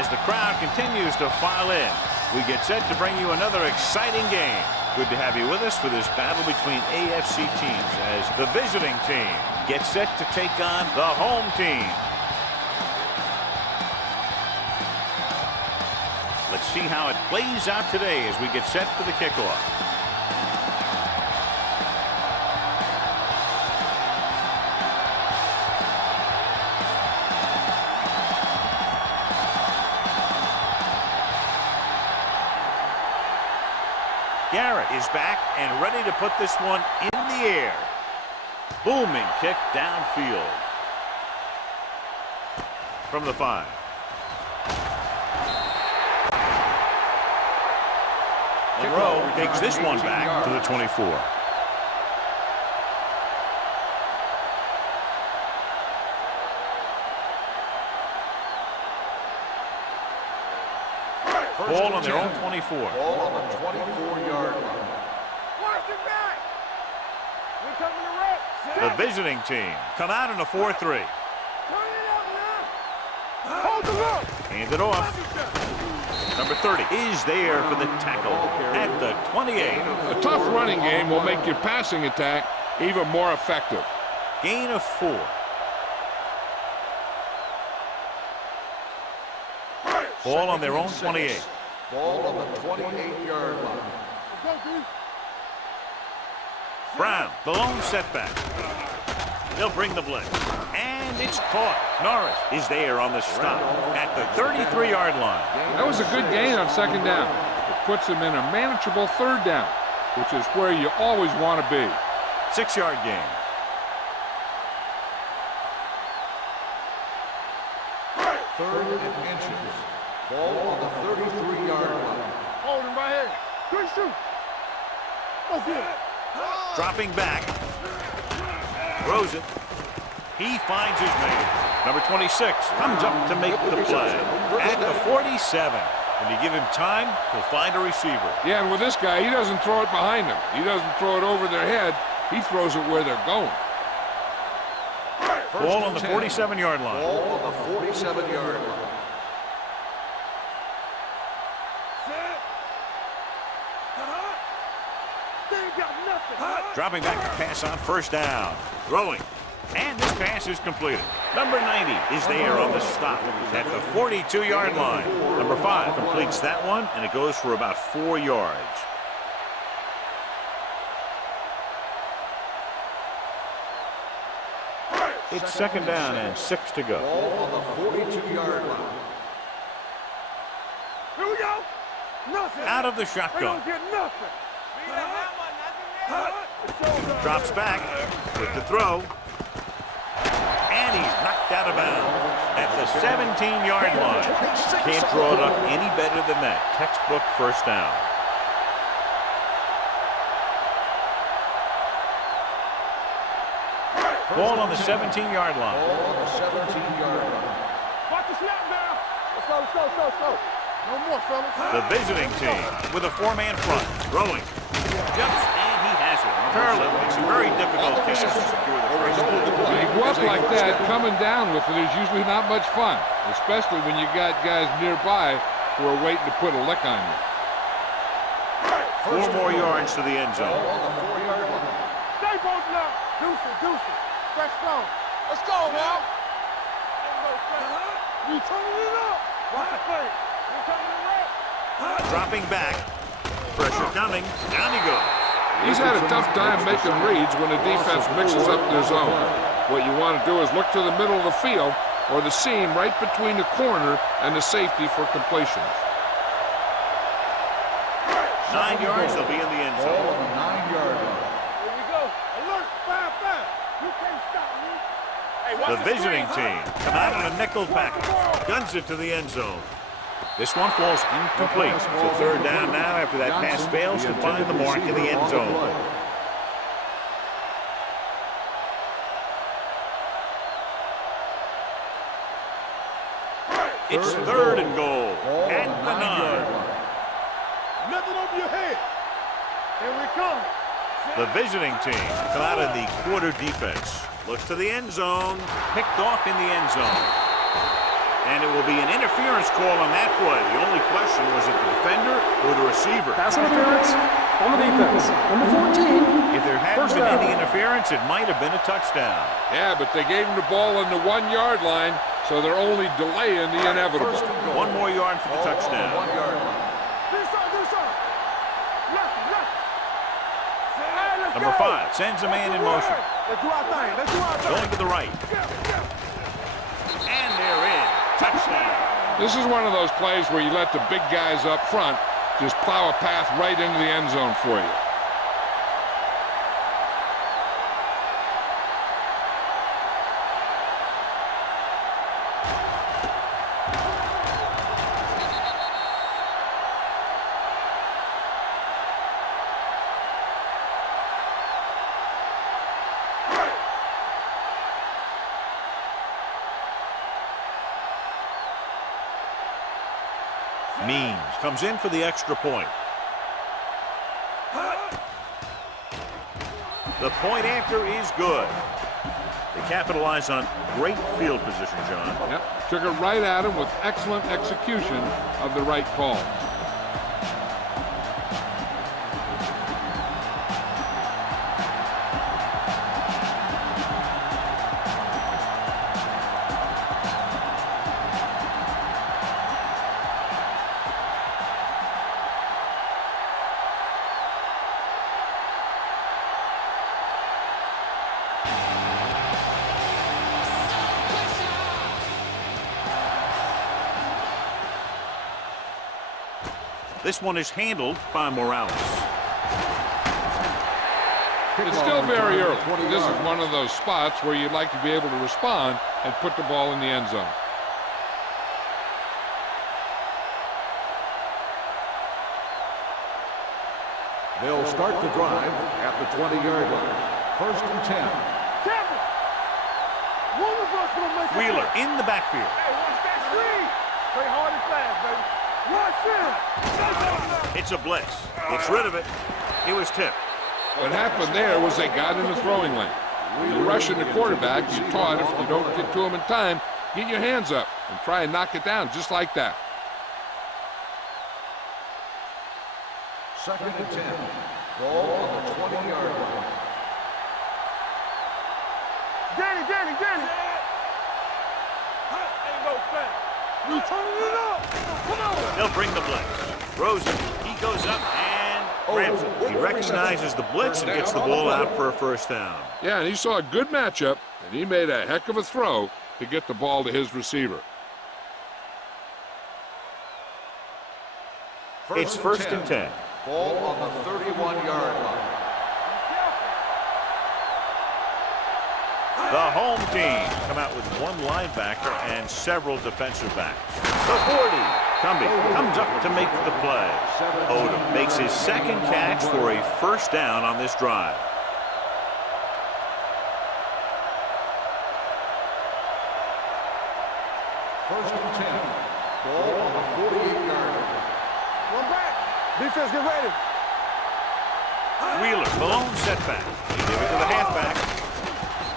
as the crowd continues to file in. We get set to bring you another exciting game. Good to have you with us for this battle between AFC teams as the visiting team gets set to take on the home team. Let's see how it plays out today as we get set for the kickoff. Garrett is back and ready to put this one in the air. Booming kick downfield. From the 5. Monroe takes this one back to the 24. Ball on their own 24. Ball on the 24-yard line. The visiting team come out in a 4-3. Hand it off. Number 30 is there for the tackle at the 28. A tough running game will make your passing attack even more effective. Gain of 4. Ball on their own 28. Ball on the 28-yard line. Brown, the lone setback. They'll bring the blitz. And it's caught. Norris is there on the stop at the 33-yard line. That was a good gain on second down. It puts them in a manageable third down, which is where you always want to be. 6-yard gain. Third and inches. Ball on the 33-yard line. Hold him right here. Good shoot. Let's get it. Dropping back. Throws it. He finds his man. Number 26 comes up to make the play at the 47. When you give him time, he'll find a receiver. Yeah, and with this guy, he doesn't throw it behind them. He doesn't throw it over their head. He throws it where they're going. Ball on the 47-yard line. Ball on the 47-yard line. Dropping back to pass on first down. Throwing. And this pass is completed. Number 90 is there on the stop at the 42-yard line. Number 5 completes that one, and it goes for about 4 yards. It's second down and 6 to go. Ball on the 42-yard line. Here we go. Nothing. Out of the They shotgun. don't get nothing. Drops back with the throw. And he's knocked out of bounds at the 17-yard line. Can't draw it up any better than that. Textbook first down. Ball on the 17-yard line. Ball on the 17-yard line. Watch the snap now. Let's go, let's go, let's go, let's go. No more, fellas. The visiting team with a 4-man front. Throwing. Jumps and he has it. Turley makes a very difficult catch to secure the first down. When you go up like that, coming down with it is usually not much fun, especially when you got guys nearby who are waiting to put a lick on you. 4 more yards to the end zone. Ball on the 4-yard line. Stay bolted up. Deuce it. Fresh stone. Let's go, now. You turning it up. Watch the play. You turning it up. Dropping back. Pressure coming. Down he goes. He's had a tough time making reads when the defense mixes up their zone. What you want to do is look to the middle of the field or the seam right between the corner and the safety for completion. 9 yards, they'll be in the end Ball zone. on the 9-yard line. Here we go. Alert. 5-5. You can't stop me. Hey, watch The visiting team come out in a nickel package. Guns it to the end zone. This one falls incomplete. So third down now after that pass fails to find the mark in the end zone. It's third and goal at the 9. Nothing over your head. Here we come. The visiting team come out of the quarter defense. Looks to the end zone. Picked off in the end zone. And it will be an interference call on that play. The only question was it the defender or the receiver. Pass interference on the defense. Number 14. If there hadn't First been down. any interference, it might have been a touchdown. Yeah, but they gave him the ball on the 1 yard line, so they're only delaying the inevitable. 1 more yard for the touchdown. 1 yard line. Number 5 sends a man in motion. Let's do our thing. Let's do our thing. Going to the right. And they're in. Touchdown. This is one of those plays where you let the big guys up front just plow a path right into the end zone for you. Means comes in for the extra point. The point after is good. They capitalize on great field position, John. Yep, took it right at him with excellent execution of the right call. This one is handled by Morales. It's still very early. This is one of those spots where you'd like to be able to respond and put the ball in the end zone. They'll start the drive at the 20-yard line. 1st and 10. Wheeler in the backfield. Hey, watch that screen. Play hard and fast, baby. Watch him. It's a blitz. Gets rid of it. It was tipped. What happened there was they got in the throwing lane. You're rushing the quarterback. You're taught if you don't get to him in time, get your hands up and try and knock it down just like that. 2nd and 10. Ball on the 20-yard line. Danny. Ain't no thing. We turning it up. Come on. They'll bring the blitz. Rosen, he goes up and grabs it. He recognizes the blitz and gets the ball out for a first down. Yeah, and he saw a good matchup, and he made a heck of a throw to get the ball to his receiver. It's 1st and 10. Ball on the 31-yard line. The home team come out with 1 linebacker and several defensive backs. The 40. Cumbie comes up to make the play. Odom makes his 2nd catch for a first down on this drive. First and 10. Ball on the 48-yard line. One back. Defense, get ready. Wheeler, Malone setback. He gave it to the halfback.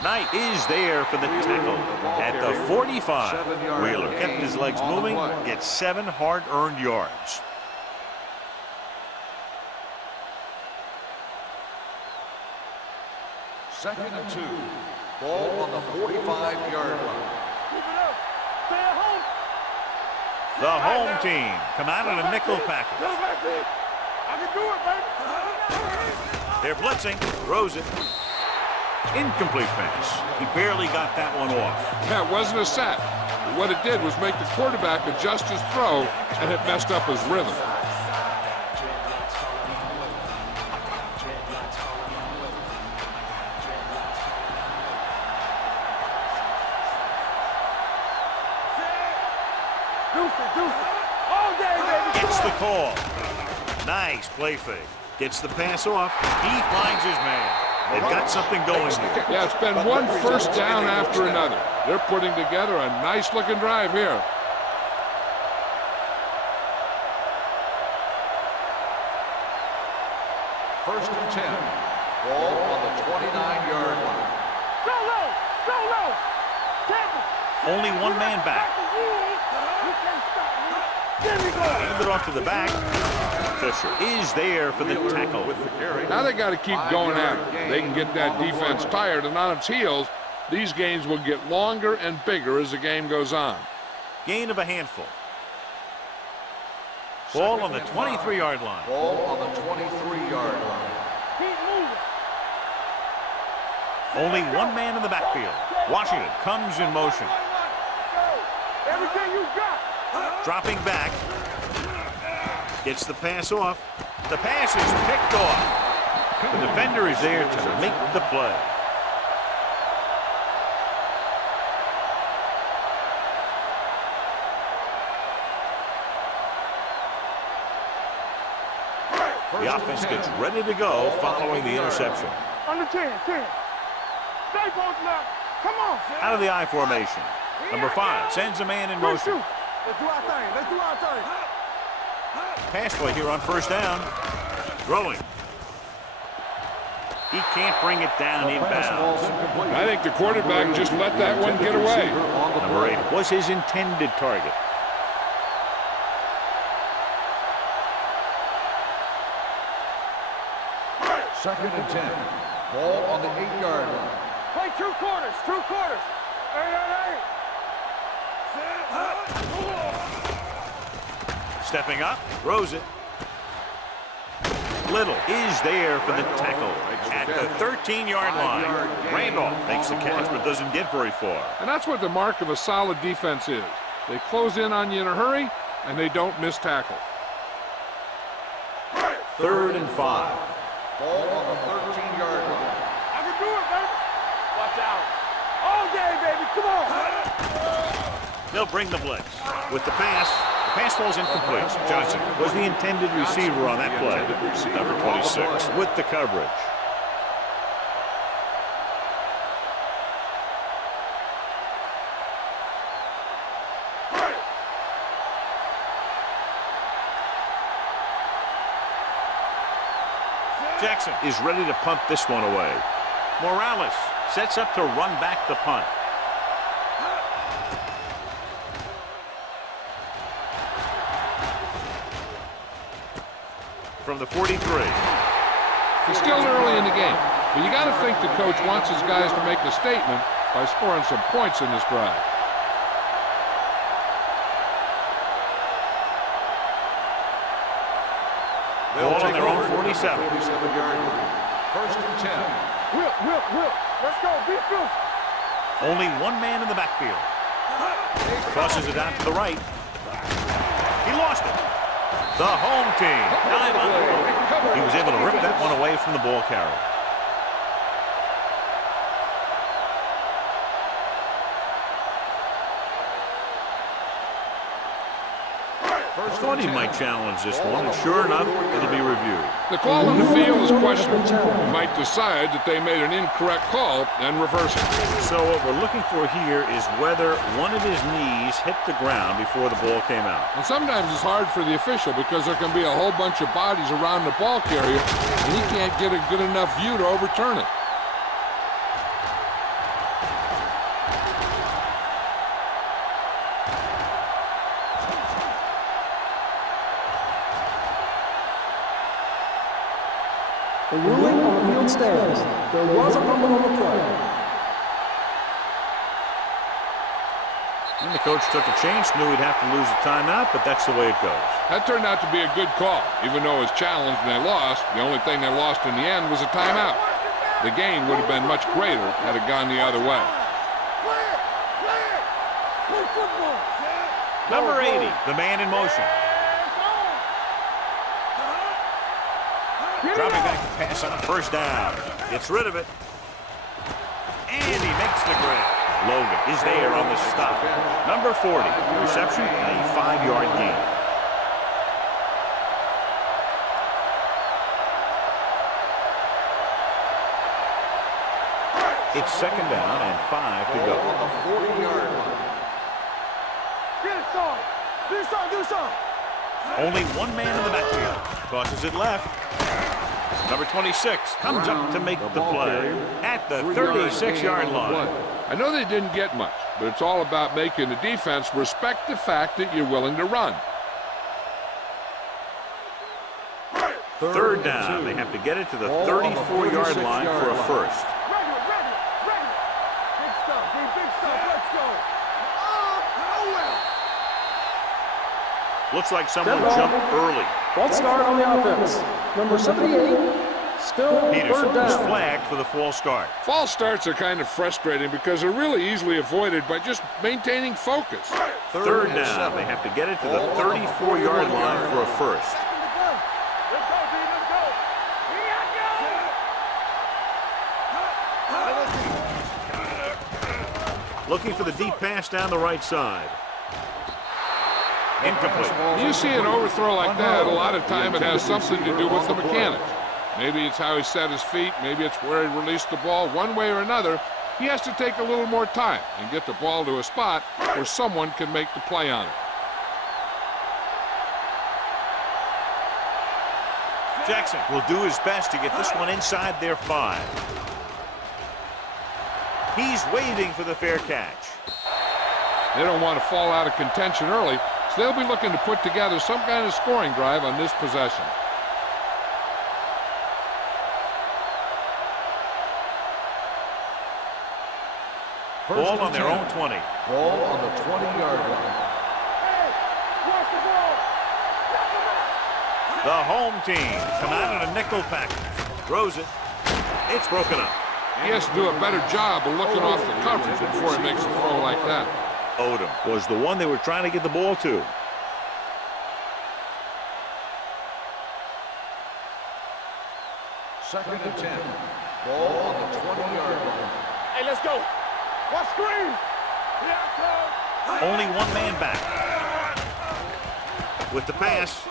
Knight is there for the tackle at the 45. Wheeler kept his legs moving, gets 7 hard-earned yards. Second and 2. Ball on the 45-yard line. Keep it up. Stay at home. The home team come out in a nickel package. Tell back team. I can do it, baby. They're blitzing. Rosen. Incomplete pass. He barely got that one off. Yeah, it wasn't a sack. What it did was make the quarterback adjust his throw, and it messed up his rhythm. All day, baby. Gets the call. Nice play fake. Gets the pass off. He finds his man. They've got something going here. Yeah, it's been one first down after another. They're putting together a nice-looking drive here. First and 10. Ball on the 29-yard line. Go low. Only 1 man back. You can't stop me. There we go. Hand it off to the back. Fisher is there for the tackle. With the carry. Now they got to keep going at it. They can get that defense tired and on its heels. These gains will get longer and bigger as the game goes on. Gain of a handful. Ball on the 23-yard line. Ball on the 23-yard line. Keep moving. Only one man in the backfield. Washington comes in motion. Everything you got. Dropping back. Gets the pass off. The pass is picked off. The defender is there to make the play. The offense gets ready to go following the interception. Under 10. Stay both left. Come on. Out of the I formation. Number 5 sends a man in motion. Let's do our thing. Pass play here on first down. Throwing. He can't bring it down inbounds. I think the quarterback just let that one get away. Number 8 was his intended target. Second and 10. Ball on the 8-yard line. Play 2 quarters. Hey. Stepping up, throws it. Little is there for the tackle at the 13-yard line. Randolph makes the catch but doesn't get very far. And that's what the mark of a solid defense is. They close in on you in a hurry, and they don't miss tackle. 3rd and 5. Ball on the 13-yard line. I can do it, baby. Watch out. All day, baby. Come on. They'll bring the blitz. With the pass falls incomplete. Johnson was the intended receiver on that play. Number 26 with the coverage. Jackson is ready to punt this one away. Morales sets up to run back the punt. From the 43. It's still early in the game, but you got to think the coach wants his guys to make a statement by scoring some points in this drive. Ball on their own 47. 47-yard line. First and 10. Whip. Let's go. Be fierce. Only one man in the backfield. Crosses it out to the right. He lost it. The home team. Dive on the road. He was able to rip that one away from the ball carrier. Thought he might challenge this one, and sure enough, it'll be reviewed. The call on the field is questionable. He might decide that they made an incorrect call and reverse it. So what we're looking for here is whether one of his knees hit the ground before the ball came out. And sometimes it's hard for the official because there can be a whole bunch of bodies around the ball carrier, and he can't get a good enough view to overturn it. The ruling on the field stands. There was a fumble on the play. And the coach took a chance, knew he'd have to lose a timeout, but that's the way it goes. That turned out to be a good call. Even though it was challenged and they lost, the only thing they lost in the end was a timeout. The gain would have been much greater had it gone the other way. Play football. Number 80, the man in motion. Dropping back to pass on first down. Gets rid of it. And he makes the grab. Logan is there on the stop. Number 40, reception and a 5-yard gain. It's second down and 5 to go. On the 40-yard line. Get it, son. Do something. Only one man in the backfield. Crosses it left. Number 26 comes up to make the play at the 36-yard line. I know they didn't get much, but it's all about making the defense respect the fact that you're willing to run. Third down. They have to get it to the 34-yard line for a first. Big stuff, big stuff. Let's go. Looks like someone jumped early. False start on the offense. Number 78, still Peterson third was down. flagged for the false start. False starts are kind of frustrating because they're really easily avoided by just maintaining focus. Third down. They have to get it to the 34-yard line for a first. Let's go, D. Let's go. Looking for the deep pass down the right side. Incomplete. When you see an overthrow like that, a lot of time it has something to do with the mechanics. Maybe it's how he set his feet, maybe it's where he released the ball. One way or another, he has to take a little more time and get the ball to a spot where someone can make the play on it. Jackson will do his best to get this one inside their 5. He's waiting for the fair catch. They don't want to fall out of contention early, so they'll be looking to put together some kind of scoring drive on this possession. Ball on their own 20. Ball on the 20-yard line. Hey, watch the ball. The home team come out in a nickel package. Throws it. It's broken up. He has to do a better job of looking off the coverage before he makes a throw like that. Odom was the one they were trying to get the ball to. Second and 10. Ball on the 20-yard line. Hey, let's go. Watch screen. Only one man back. With the pass,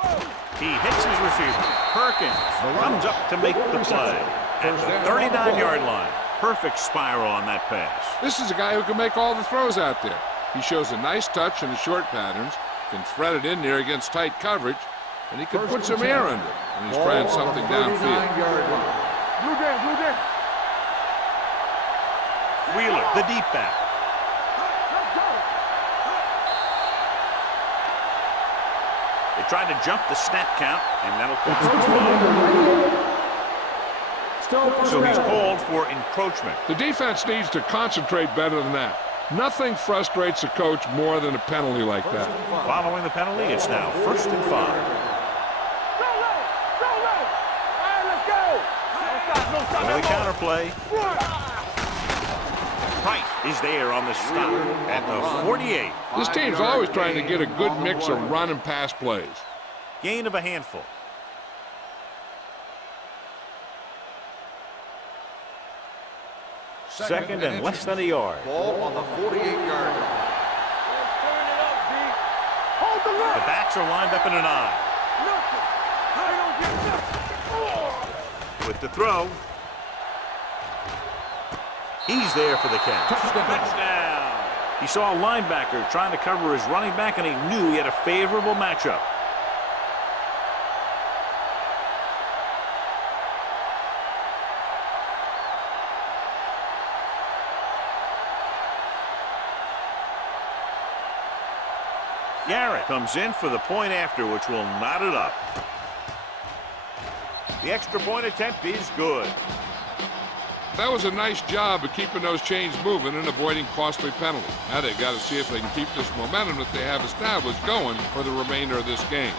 he hits his receiver. Perkins comes up to make the play at the 39-yard line. Perfect spiral on that pass. This is a guy who can make all the throws out there. He shows a nice touch in the short patterns, can thread it in there against tight coverage, and he can put some air under it when he's trying something downfield. Blue down. Wheeler, the deep back. Let's go. They tried to jump the snap count, and that'll cost Number them 5. 98, still first So he's down. called for encroachment. The defense needs to concentrate better than that. Nothing frustrates a coach more than a penalty like that. Following the penalty, it's now 1st and 5. Go low. All right, let's go. No stop. Well, the counterplay. Price is there on the stop at the 48. This team's always trying to get a good mix of run and pass plays. Gain of a handful. Second and less than a yard. Ball on the 48-yard line. Let's turn it up, D. Hold the The line. backs are lined up in an eye. Nothing. They don't get nothing. With the throw. He's there for the catch. Touchdown. He saw a linebacker trying to cover his running back, and he knew he had a favorable matchup. Garrett comes in for the point after, which will knot it up. The extra point attempt is good. That was a nice job of keeping those chains moving and avoiding costly penalties. Now they've got to see if they can keep this momentum that they have established going for the remainder of this game.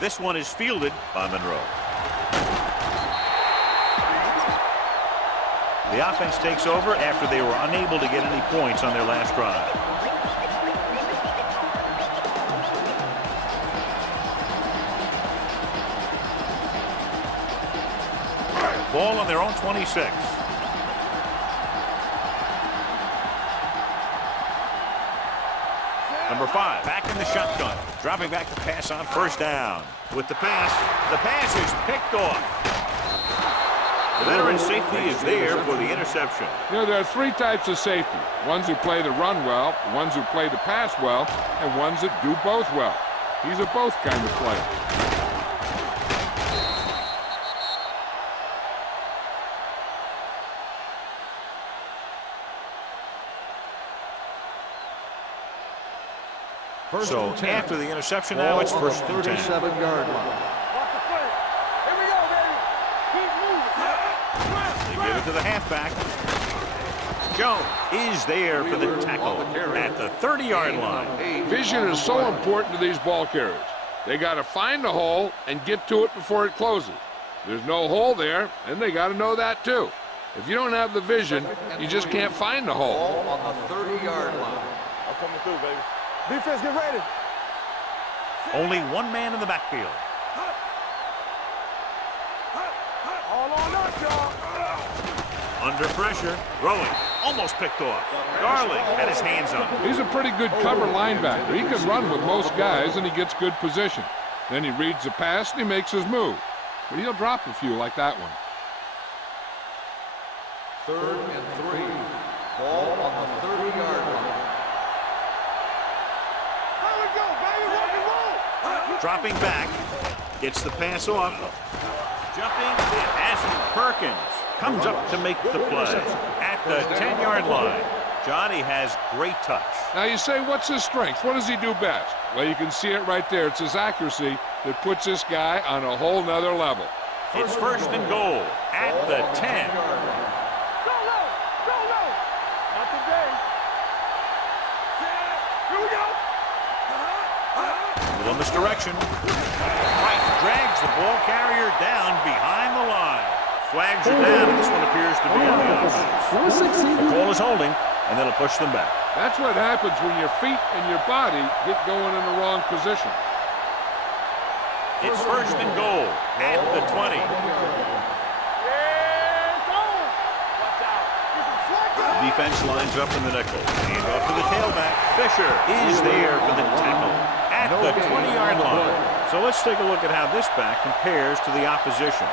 This one is fielded by Monroe. The offense takes over after they were unable to get any points on their last drive. Ball on their own 26. Number 5, back in the shotgun. Dropping back to pass on first down. With the pass is picked off. The veteran safety is there for the interception. You know, there are 3 types of safety. Ones who play the run well, ones who play the pass well, and ones that do both well. He's a both kind of player. So after the interception, now it's first and 10. 37-yard line. Watch the play. Here we go, baby. Keep moving. They give it to the halfback. Jones is there for the tackle at the 30-yard line. Vision is so important to these ball carriers. They got to find the hole and get to it before it closes. There's no hole there, and they got to know that too. If you don't have the vision, you just can't find the hole. Ball on the 30-yard line. I'm coming through, baby. Defense, get ready. Only one man in the backfield. All on us, y'all. Under pressure, throwing, almost picked off. Darling had his hands on it. He's a pretty good cover linebacker. He can run with most guys, and he gets good position. Then he reads the pass, and he makes his move. But he'll drop a few like that one. 3rd and 3. Ball on the 30-yard line. There we go, baby. Rock and roll. Dropping back, gets the pass off. Jumping, and has it. Perkins comes up to make the play at the 10-yard line. Johnny has great touch. Now you say, what's his strength? What does he do best? Well, you can see it right there. It's his accuracy that puts this guy on a whole nother level. It's first and goal at the 10. Go low. Go low. Not today. Here we go. Little misdirection. White drags the ball carrier down behind the line. Flags are down, and this one appears to be on the offense. Number 6, The call is holding, and then it'll push them back. That's what happens when your feet and your body get going in the wrong position. It's first and goal at the 20. The defense lines up in the nickel. Hand off to the tailback. Fisher is there for the tackle at the 20-yard line. So let's take a look at how this back compares to the opposition.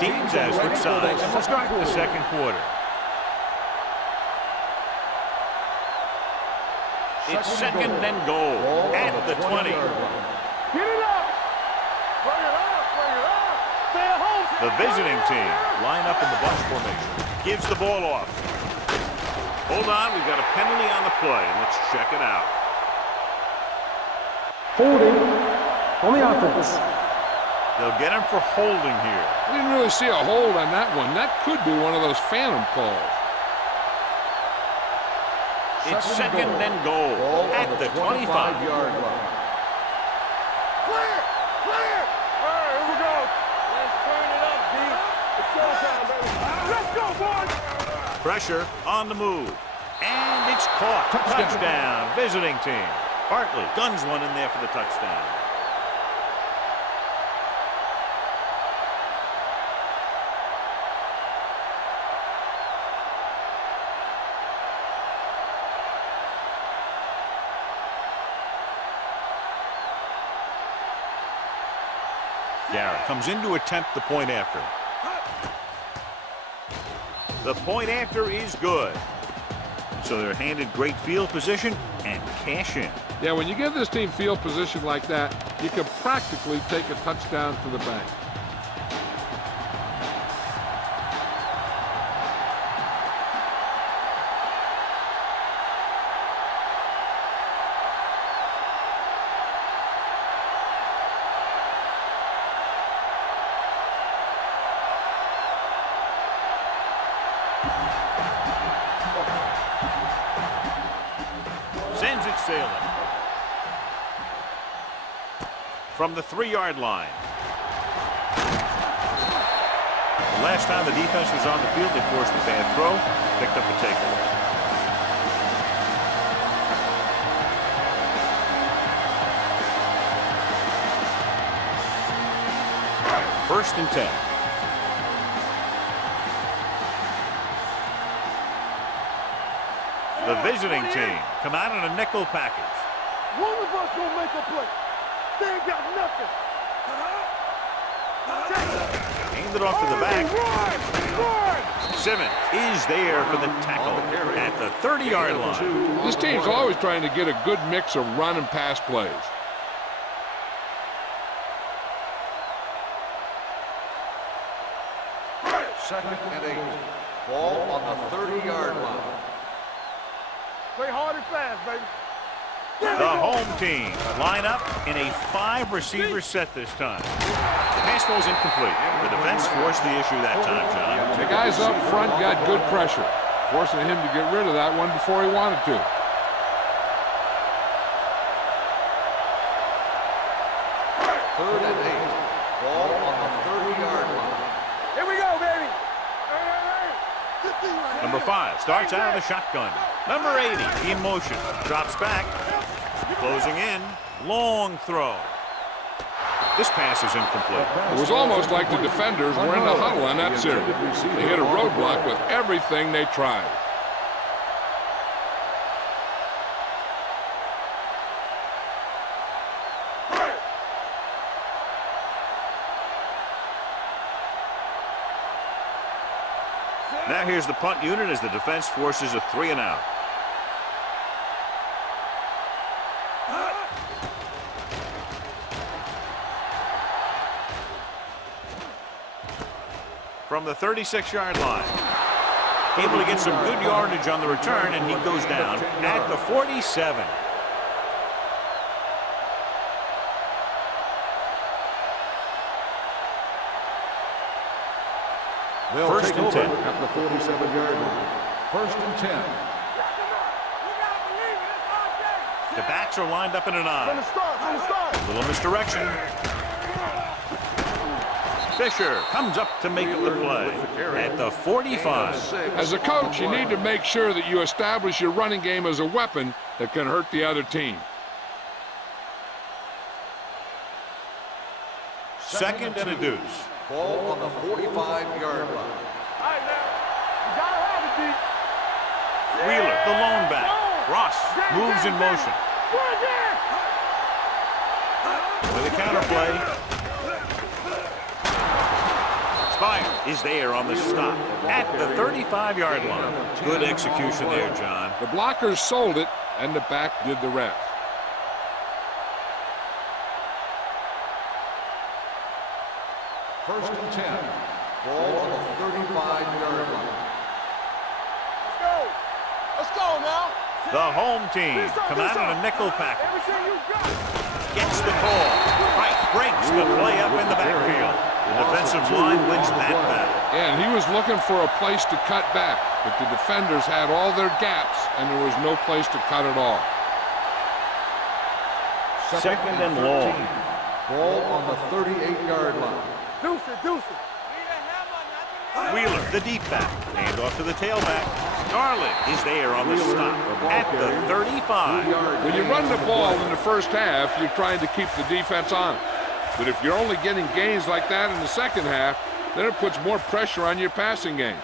Teams as switch sides, and we'll start the second quarter. It's second and goal at the 20. Get it up. Bring it up. Bring it up. Stay at home. The visiting team line up in the bunch formation. Gives the ball off. Hold on, we've got a penalty on the play, and let's check it out. holding on the offense. They'll get him for holding here. I didn't really see a hold on that one. That could be one of those phantom calls. It's second and goal at the 25-yard line. Clear! Clear! All right, here we go. Let's turn it up, D. It's showtime, baby. Let's go, boys! Pressure on the move. And it's caught. Touchdown, visiting team. Hartley guns one in there for the touchdown. Garrett comes in to attempt the point after. The point after is good. So they're handed great field position and cash in. Yeah, when you give this team field position like that, you can practically take a touchdown to the bank. Sends it sailing. From the 3-yard line. The last time the defense was on the field, they forced a bad throw, picked up a takeaway. First and 10. The visiting team come out in a nickel package. One of us gonna make a play. They ain't got nothing. Aimed it off to the back. Run! Simmons is there for the tackle at the 30-yard line. This team's always trying to get a good mix of run and pass plays. Second and 8. Ball on the 30-yard line. Play hard and fast, baby. The home team line up in a 5-receiver set this time. The pass was incomplete. The defense forced the issue that time, John. The guys up front got good pressure, forcing him to get rid of that one before he wanted to. Third and 8. Ball on the 30-yard line. Here we go, baby. Number 5 starts out of the shotgun. Number 80 in motion. Drops back. Closing in. Long throw. This pass is incomplete. It was almost like the defenders were in the huddle on that series. They hit a roadblock with everything they tried. Now here's the punt unit as the defense forces a 3-and-out. From the 36-yard line. Able to get some good yardage on the return, and he goes down at the 47. First and 10 at the 47-yard line. First and 10. The backs are lined up in an From the I. start, from the start. Little misdirection. Fisher comes up to make the play at the 45. As a coach, you need to make sure that you establish your running game as a weapon that can hurt the other team. Second and a deuce. Ball on the 45-yard line. All right, now. You gotta have it, D. Wheeler, the lone back. Ross moves in motion. With a counterplay. Spire is there on the stop at the 35-yard line. Good execution there, John. The blockers sold it, and the back did the rest. First and 10. Ball on the 35-yard line. Let's go. Let's go now. The home team come out in a nickel package. Everything you got. Gets the call. Right, breaks the play up in the backfield. The defensive line wins that battle. And he was looking for a place to cut back, but the defenders had all their gaps, and there was no place to cut at all. Second and long. Ball on the 38-yard line. Deuce it, deuce it. Wheeler, the deep back. Hand off to the tailback. Garland is there on the stop at the 35. When you run the ball in the first half, you're trying to keep the defense on it. But if you're only getting gains like that in the second half, then it puts more pressure on your passing game.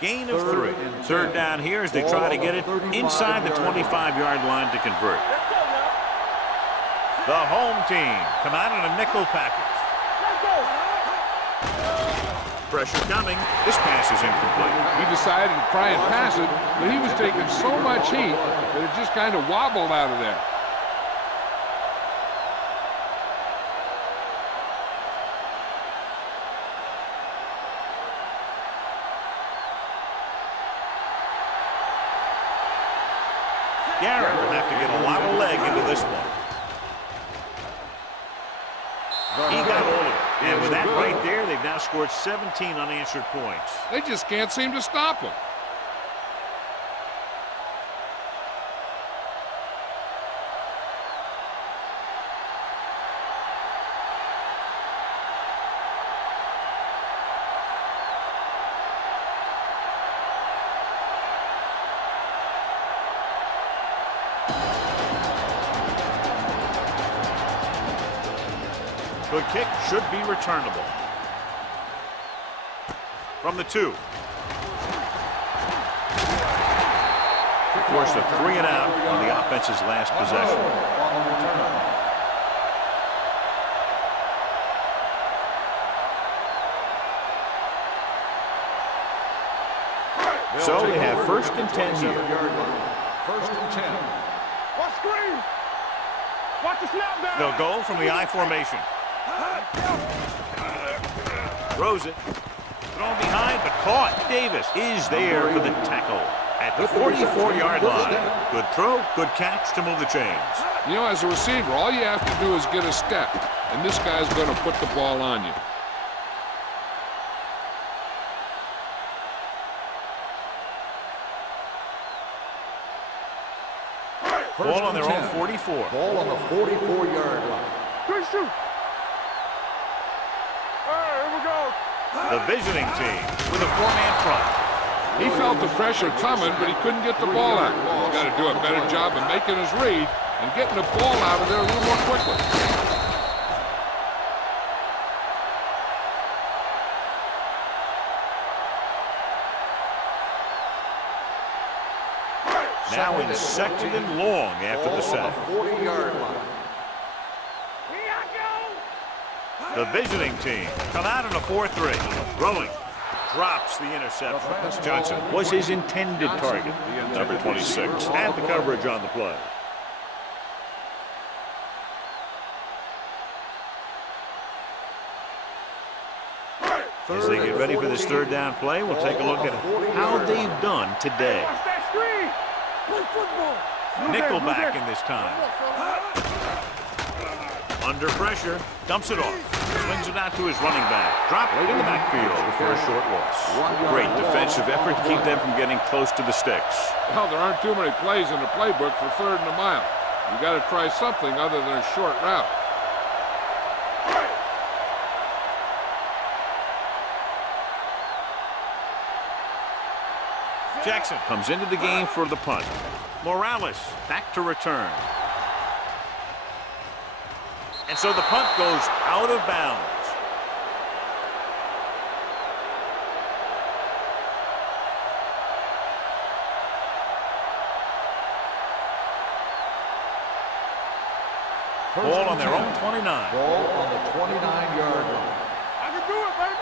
Gain of 3. Third down here as they try to get it inside the 25-yard line to convert. Let's go now. The home team come out in a nickel package. Let's go. Pressure coming. This pass is incomplete. He decided to try and pass it, but he was taking so much heat that it just kind of wobbled out of there. Garrett will have to get a lot of leg into this one. He got hold of it. And with that right there, they've now scored 17 unanswered points. They just can't seem to stop him. The kick should be returnable. From the 2. Forced a 3 and out on the offense's last possession. On the return. So they have 1st and 10 here. 1st and 10. Watch screen. Watch the snap down. They'll go from the I formation. Throws it. Thrown behind, but caught. Davis is there for the tackle at the 44-yard line. Good throw, good catch to move the chains. You know, as a receiver, all you have to do is get a step, and this guy's going to put the ball on you. Ball on their own 44. Ball on the 44-yard line. Good shoot. All right, here we go. The visiting team with a 4-man front. He felt the pressure coming, but he couldn't get the ball out. He's got to do a better job of making his read and getting the ball out of there a little more quickly. Now in 2nd and long after the set. 40-yard line. Here I go. The visiting team come out in a 4-3. Throwing. Drops the interception. Johnson was his intended target. Number 26 had the coverage on the play. As they get ready for this 3rd down play, we'll take a look at how they've done today. Watch that screen. Play football. Nickelback in this time. Under pressure, dumps it off. Swings it out to his running back. Dropped in the backfield for a short loss. Great defensive effort to keep them from getting close to the sticks. Well, there aren't too many plays in the playbook for 3rd and a mile. You got to try something other than a short route. Jackson comes into the game for the punt. Morales back to return. And so the punt goes out of bounds. Ball on their own 29. Ball on the 29-yard line. I can do it, baby.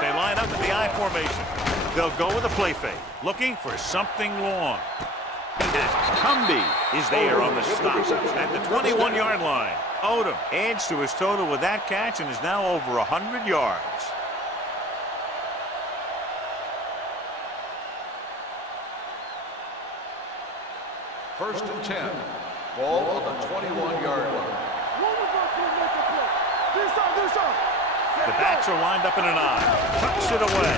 They line up in the I formation. They'll go with a play fake, looking for something long. And Cumby is there on the stop at the 21-yard line. Odom adds to his total with that catch and is now over 100 yards. First and 10. Ball on the 21-yard line. One of us will make a play. This on. The backs are lined up in an I. Tucks it away.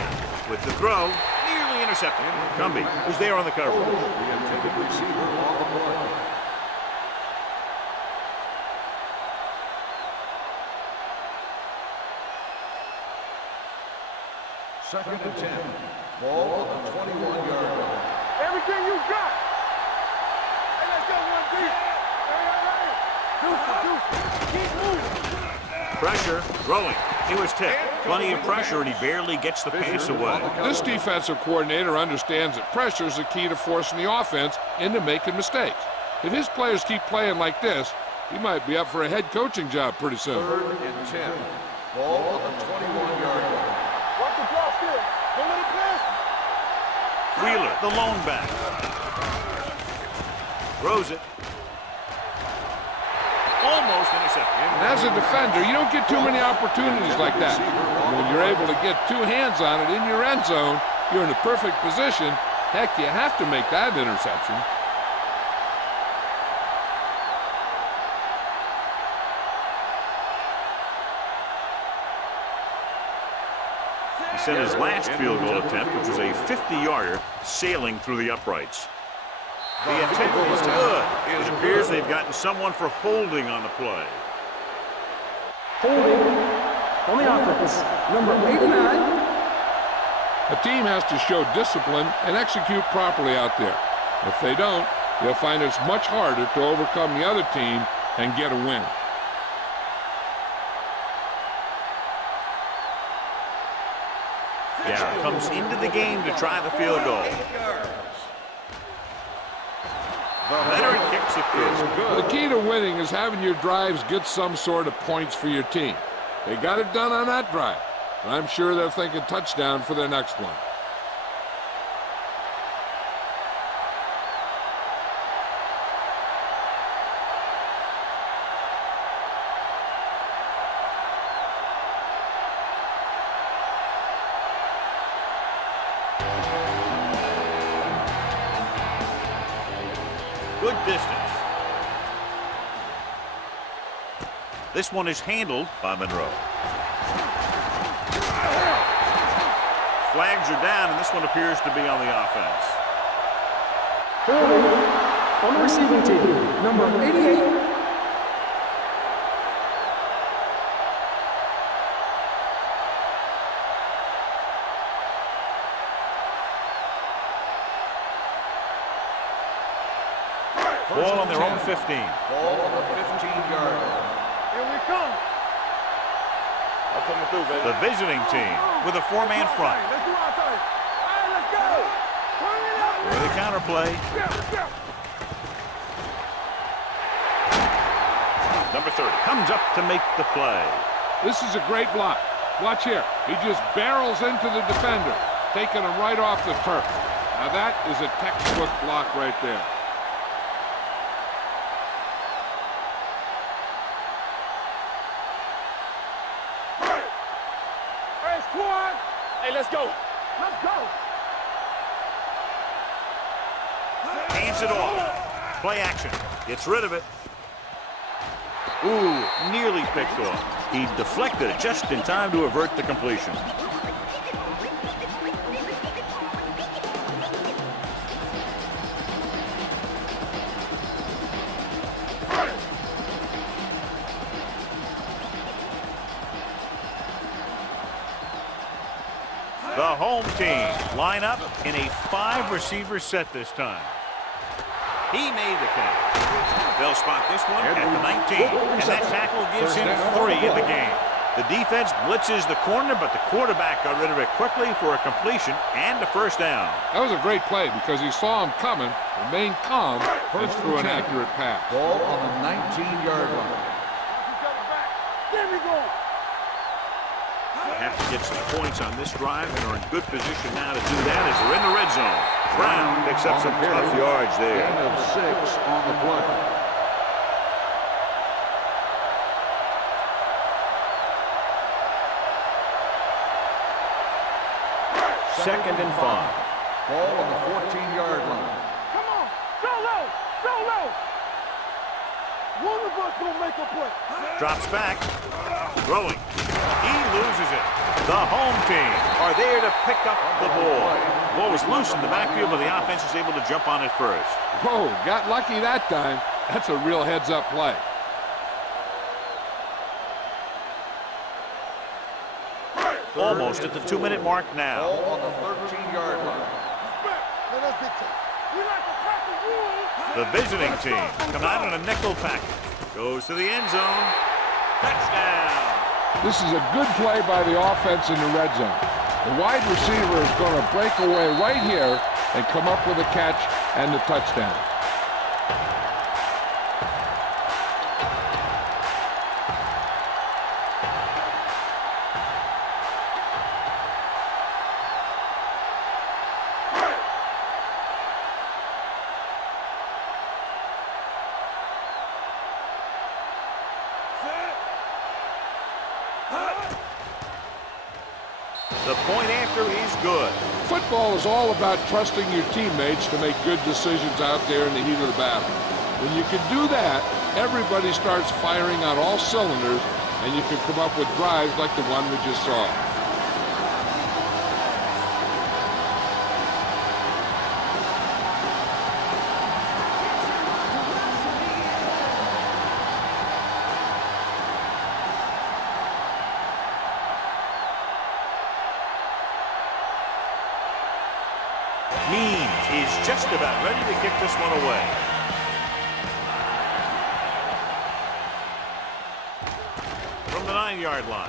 With the throw, nearly intercepted. Cumby was there on the coverage. The intended receiver on the play. Second and 10. Ball on the 21-yard line. Everything you got. Hey, let's go, 1-3. Hey. Keep moving. Pressure, throwing. He was tipped. Plenty of pressure, and he barely gets the pass away. This defensive coordinator understands that pressure is the key to forcing the offense into making mistakes. If his players keep playing like this, he might be up for a head coaching job pretty soon. Third and 10. Ball on the 21-yard line. Watch the block here. Don't let it pass. Wheeler, the lone back. Throws it. Almost intercepted. And as a defender, you don't get too many opportunities like that. When you're able to get 2 hands on it in your end zone, you're in a perfect position. Heck, you have to make that interception. He set his last field goal attempt, which was a 50-yarder, sailing through the uprights. The intent is good. It appears they've gotten someone for holding on the play. Holding on the offense. Number 89. A team has to show discipline and execute properly out there. If they don't, they'll find it's much harder to overcome the other team and get a win. Yeah, comes into the game to try the field goal. Veteran kicks it through. The key to winning is having your drives get some sort of points for your team. They got it done on that drive, and I'm sure they're thinking touchdown for their next one. Good distance. This one is handled by Monroe. Flags are down, and this one appears to be on the offense. Holding on the receiving team, number 88. Ball on their own 15. Ball on the 15-yard line. Here we come. I'm coming through, baby. The visiting team with a four-man front. Let's do our thing. All right, let's go. Turn it up. With a counterplay. Number 30 comes up to make the play. This is a great block. Watch here. He just barrels into the defender, taking him right off the turf. Now that is a textbook block right there. Hey, let's go. Let's go. Hands it off. Play action. Gets rid of it. Ooh, nearly picked off. He deflected it just in time to avert the completion. The home team line up in a 5-receiver set this time. He made the catch. They'll spot this one at the 19, and that tackle gives him 3 in the game. The defense blitzes the corner, but the quarterback got rid of it quickly for a completion and a first down. That was a great play because he saw him coming, remained calm, and threw an accurate pass. Ball on the 19-yard line. There we go. Have to get some points on this drive and are in good position now to do that as they're in the red zone. Brown picks up some tough yards there. Gain of 6 on the play. Second and 5. Ball on the 14-yard line. Come on. So low. So low. One of us will make a play. Drops back. Throwing. He loses it. The home team are there to pick up the ball. Ball was loose in the backfield, but the offense is able to jump on it first. Whoa, got lucky that time. That's a real heads-up play. Almost at the 2-minute mark now. Ball on the 13-yard line. Let us get to it. We like to crack the rules. The visiting team come out on a nickel package. Goes to the end zone. Touchdown. This is a good play by the offense in the red zone. The wide receiver is going to break away right here and come up with a catch and the touchdown. The point after is good. Football is all about trusting your teammates to make good decisions out there in the heat of the battle. When you can do that, everybody starts firing on all cylinders, and you can come up with drives like the one we just saw. Means is just about ready to kick this one away. From the 9-yard line.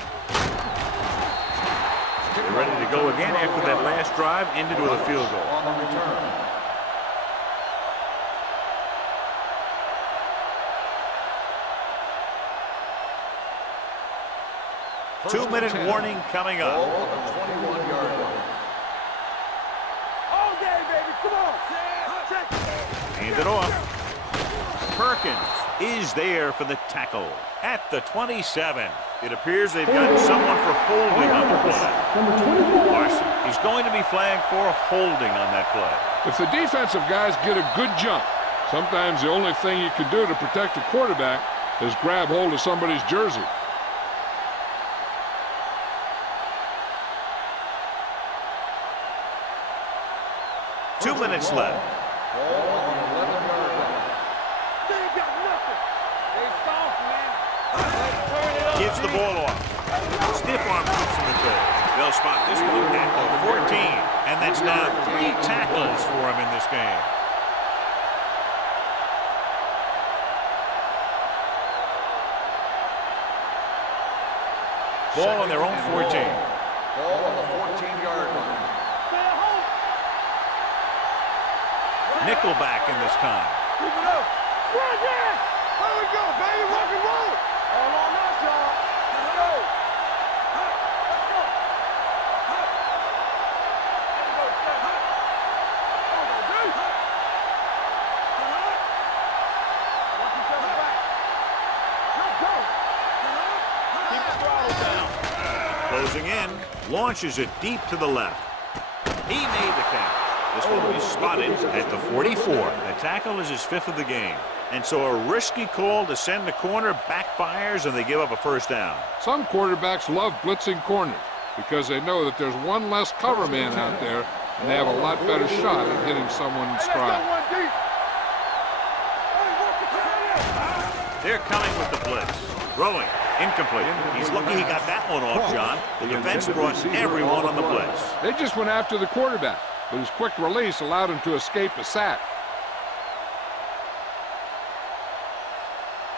They're ready to go again after that last drive ended with a field goal. On the return. 2-minute warning coming Ball up. on the 21-yard line. All day, baby. Come on. Check. Hand it off. Perkins is there for the tackle at the 27. It appears they've gotten someone for holding on the play. Number 24. Larson, he's going to be flagged for holding on that play. If the defensive guys get a good jump, sometimes the only thing you can do to protect the quarterback is grab hold of somebody's jersey. Two minutes left. Ball on the 11-yard line. They ain't got nothing. They soft, man. Let's turn it up. Gives the ball off. Stiff arm keeps him at bay. They'll spot this one at the 14. And that's now 3 tackles for him in this game. Ball on their own 14. Ball on the 14-yard line. Stay at home. Nickelback in this time. Keep it up. Run, yeah. There we go, baby. Rock and roll. All on us, y'all. Let's go. Let's go. Let's go, Steph. Come on, dude. Watch each other back. Let's go. Keep the throttle down. Closing in. Launches it deep to the left. He made the catch. This one will be spotted at the 44. The tackle is his 5th of the game. And so a risky call to send the corner backfires and they give up a first down. Some quarterbacks love blitzing corners because they know that there's one less cover man out there and they have a lot better shot at hitting someone in stride. They're coming with the blitz. Throwing. Incomplete. He's lucky he got that one off, John. The defense brought everyone on the blitz. They just went after the quarterback, but his quick release allowed him to escape a sack.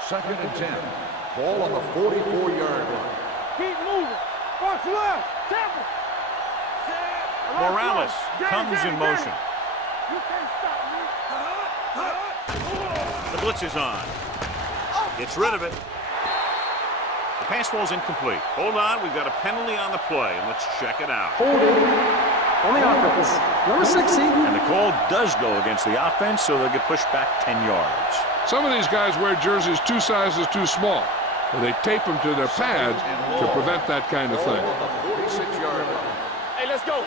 2nd and 10. Ball on the 44-yard line. Keep moving. Box left. Temple. Morales comes in motion. You can't stop me. The blitz is on. Gets rid of it. The pass falls incomplete. Hold on, we've got a penalty on the play, and let's check it out. Holding on the offense. Number 60. And the call does go against the offense, so they'll get pushed back 10 yards. Some of these guys wear jerseys 2 sizes too small, or they tape them to their pads to prevent that kind of thing. Ball on the 46-yard line. Hey, let's go.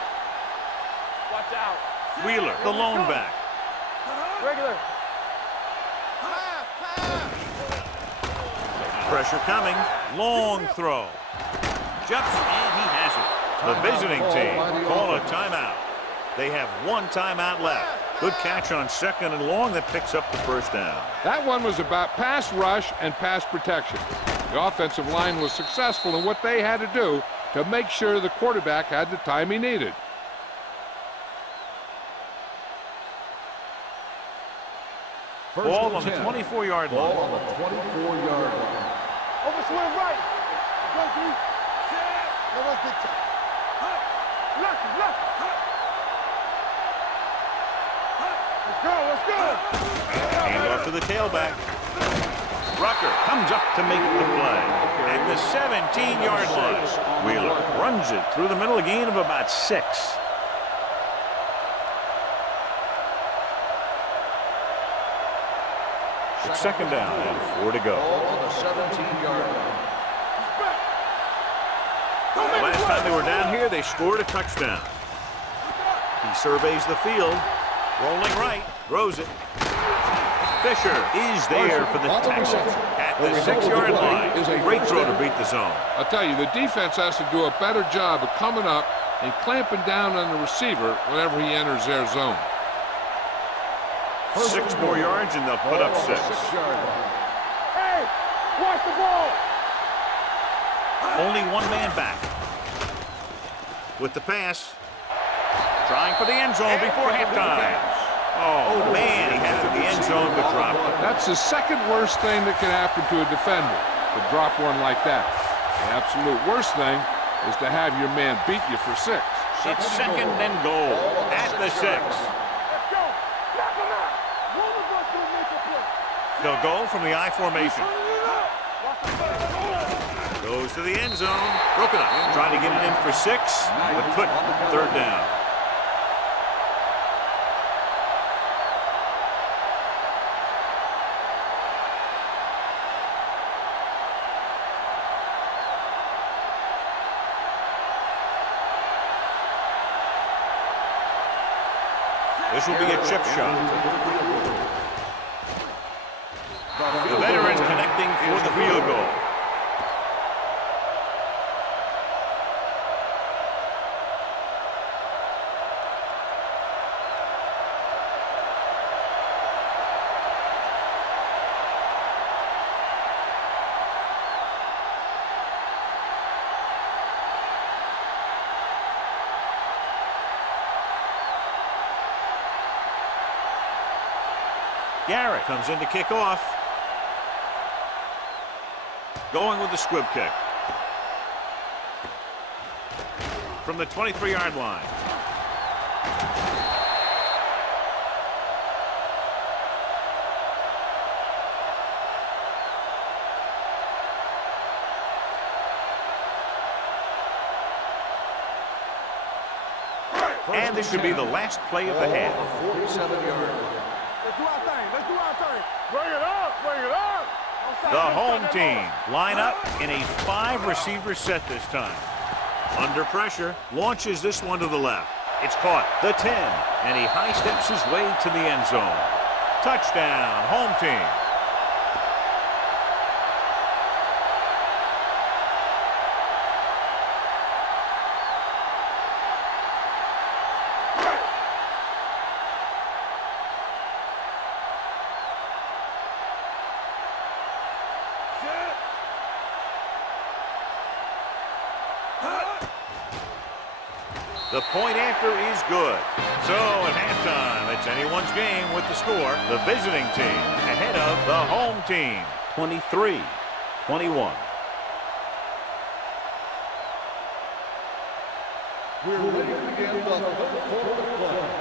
Watch out. Wheeler, the lone back. Regular. Pressure coming. Long throw. Jumps, and he has it. The visiting team call a timeout. They have 1 timeout left. Good catch on 2nd and long that picks up the first down. That one was about pass rush and pass protection. The offensive line was successful in what they had to do to make sure the quarterback had the time he needed. Ball on the 24-yard Ball line. on the 24-yard line. Over swing right. Go, D. Let us get you. Left. Let's go. Hand off to the tailback. Rucker comes up to make the play. At the 17-yard line. Wheeler runs it through the middle, a gain of about 6. It's 2nd down and 4 to go. Ball on the 17-yard line. Last time they were down here, they scored a touchdown. He surveys the field. Rolling right. Throws it. Fisher is there for the tackle at the 6-yard line. Great throw to beat the zone. I'll tell you, the defense has to do a better job of coming up and clamping down on the receiver whenever he enters their zone. 6 more yards and they'll put up 6. 6-yard line. Hey, watch the ball. Only 1 man back. With the pass. Trying for the end zone before halftime. Oh, man, he had the end zone but dropped it. That's the second worst thing that can happen to a defender, to drop one like that. The absolute worst thing is to have your man beat you for 6. It's 2nd and goal at the 6. Let's go. Knock him out. One of us will make a play. They'll go from the I formation. Turn it up. Watch the ball. Goes Goes to the end zone. Broken up. Trying to get it in for 6, but couldn't. Third down. This will be a chip shot. The veteran connecting for the field goal. Garrett comes in to kick off. Going with the squib kick. From the 23-yard line. And this should be the last play of the half. 47-yard line. Let's do our thing. Let's do our thing. Bring it up. Bring it up. The home team line up in a 5-receiver set this time. Under pressure, launches this one to the left. It's caught. The 10, and he high steps his way to the end zone. Touchdown, home team. The point after is good. So at halftime, it's anyone's game with the score. The visiting team ahead of the home team, 23-21. We're ready to begin the third quarter of play.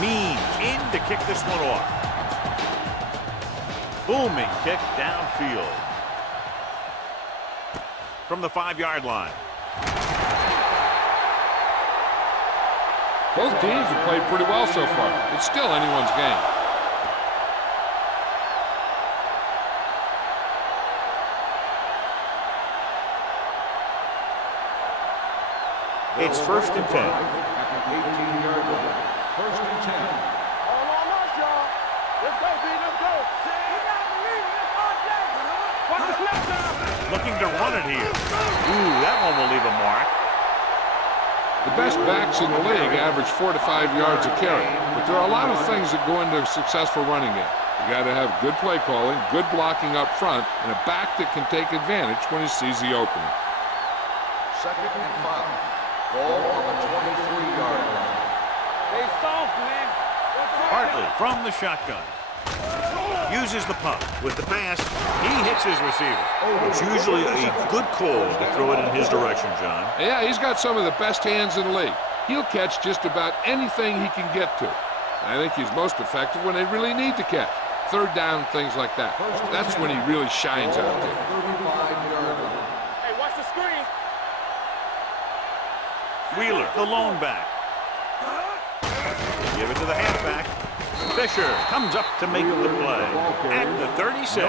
Means in to kick this one off. Booming kick downfield. From the 5-yard line. Both teams have played pretty well so far. It's still anyone's game. It's 1st and 10. At the 18-yard line. 1st and 10. All on us, y'all. Let's go, B. Let's go. You got to believe it. It's our day. Watch the snap down. Looking to run it here. Ooh, that one will leave a mark. The best backs in the league average 4 to 5 yards a carry, but there are a lot of things that go into a successful running game. You got to have good play calling, good blocking up front, and a back that can take advantage when he sees the opening. 2nd and 5. Ball on the 23-yard line. They soft, man. Hartley from the shotgun. Uses the punt. With the pass, he hits his receiver. It's usually a good call to throw it in his direction, John. Yeah, he's got some of the best hands in the league. He'll catch just about anything he can get to. I think he's most effective when they really need to catch. 3rd down, things like that. That's when he really shines out there. 35-yard line. Hey, watch the screen. Wheeler, the lone back. Give it to the halfback. Fisher comes up to make the play. At the 36.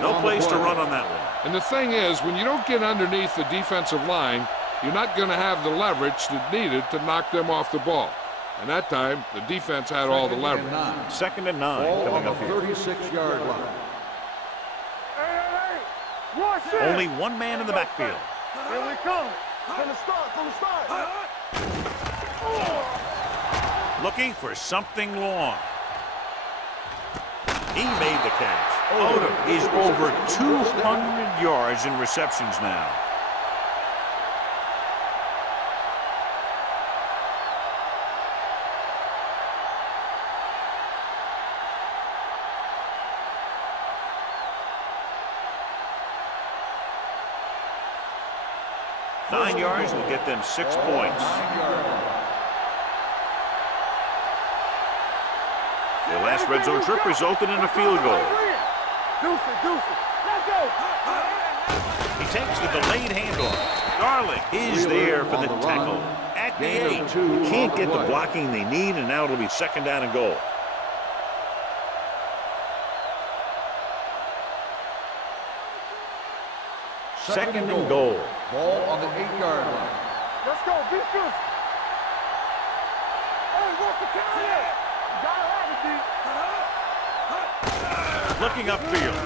No place to run on that one. And the thing is, when you don't get underneath the defensive line, you're not going to have the leverage that's needed to knock them off the ball. And that time, the defense had all the leverage. 2nd and 9 Ball on coming the up here. 36-yard line. Hey. Watch it. Only one man in the backfield. Here we come. From the start. Looking for something long. He made the catch. Odom is over 200 yards in receptions now. 9 yards will get them 6 points. 9-yard line. Their last red zone trip resulted in a field goal. Deuce it. Let's go. He takes the delayed handoff. Darling is there for the tackle. At the 8, can't get the blocking they need, and now it'll be 2nd down and goal. Second and goal. Ball on the 8-yard line. Let's go, defense. Hey, what's the count here? You gotta have it, D. Looking upfield.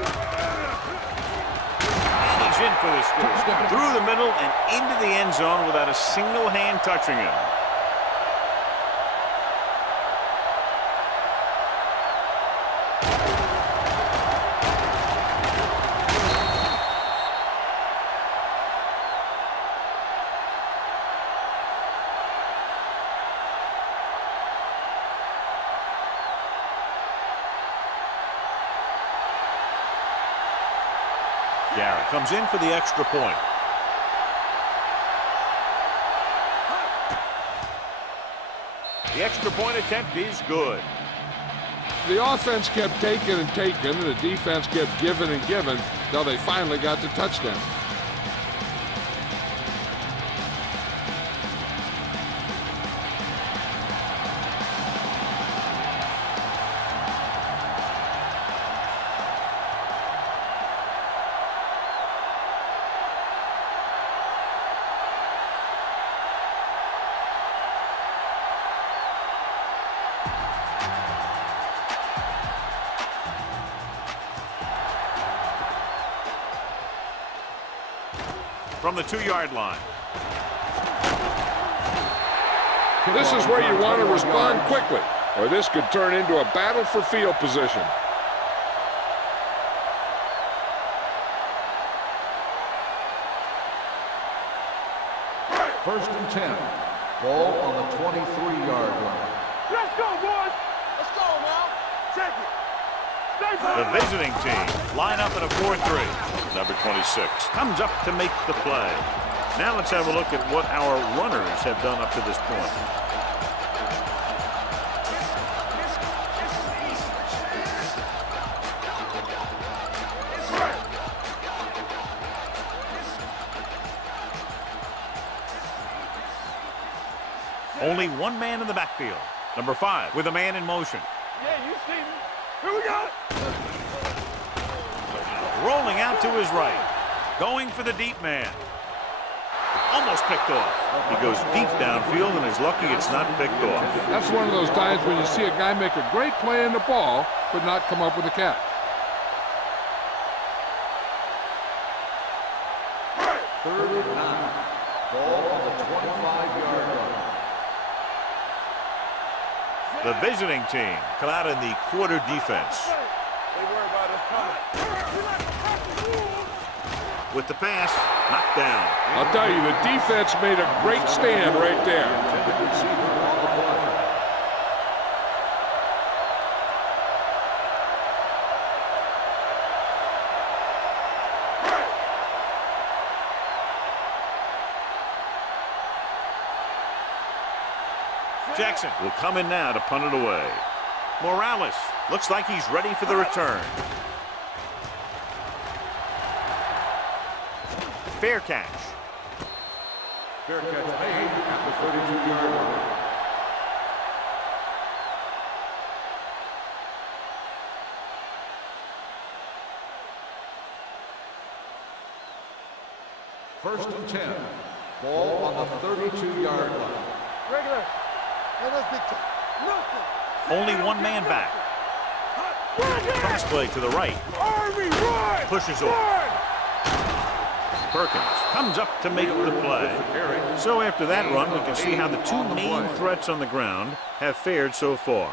And he's in for the score. Through the middle and into the end zone without a single hand touching him. Garrett comes in for the extra point. The extra point attempt is good. The offense kept taking and taking, and the defense kept giving and giving until they finally got the touchdown. From the 2-yard line. This is where you want to respond quickly, or this could turn into a battle for field position. First and 10. Ball on the 23-yard line. Let's go, boys. Let's go now. Check it. The visiting team line up in a 4-3. Number 26 comes up to make the play. Now let's have a look at what our runners have done up to this point. Only one man in the backfield. Number 5 with a man in motion. Yeah, you see me. Here we go. Rolling out to his right. Going for the deep man. Almost picked off. He goes deep downfield and is lucky it's not picked off. That's one of those times when you see a guy make a great play in the ball, but not come up with a catch. Third and 9. Ball on the 25-yard line. The visiting team come out in the quarter defense. They worry about us coming. With the pass, knocked down. I'll tell you, the defense made a great stand right there. Jackson will come in now to punt it away. Morales looks like he's ready for the return. Fair catch. Fair catch made at the 32-yard line. First and 10. Ball on the 32-yard line. Regular. Now let's get to nothing. Only one man back. Pass play to the right. Army, run! Pushes off. Perkins comes up to make the play. So after that run, we can see how the two main threats on the ground have fared so far.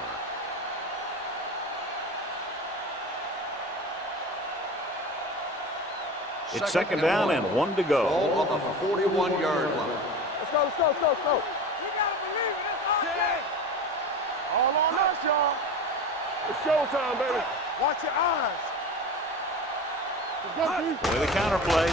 It's second down and 1 to go. Ball on the 41-yard line. Let's go. We gotta believe it. All on us, y'all. It's showtime, baby. Watch your eyes. Let's go, D. Play the counter play.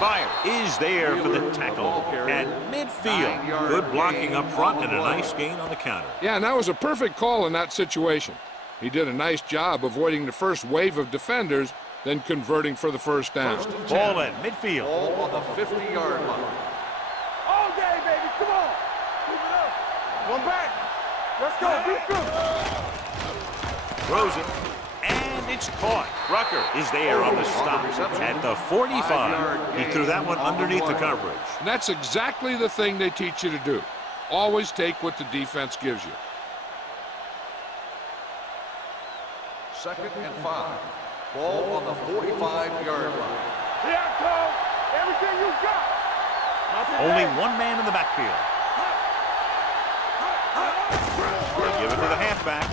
Spire is there for the tackle at midfield. Good blocking up front and a nice gain on the counter. Yeah, and that was a perfect call in that situation. He did a nice job avoiding the first wave of defenders, then converting for the first down. Ball at midfield. Ball on the 50-yard line. All day, baby. Come on. Keep it up. One back. Let's go. Be good. Throws it. And it's caught. Rucker is there on the stop at the 45. He threw that one underneath the coverage. And that's exactly the thing they teach you to do. Always take what the defense gives you. 2nd and 5. Ball on the 45-yard line. Here I come. Everything you got. Only one man in the backfield. They give it to the halfback.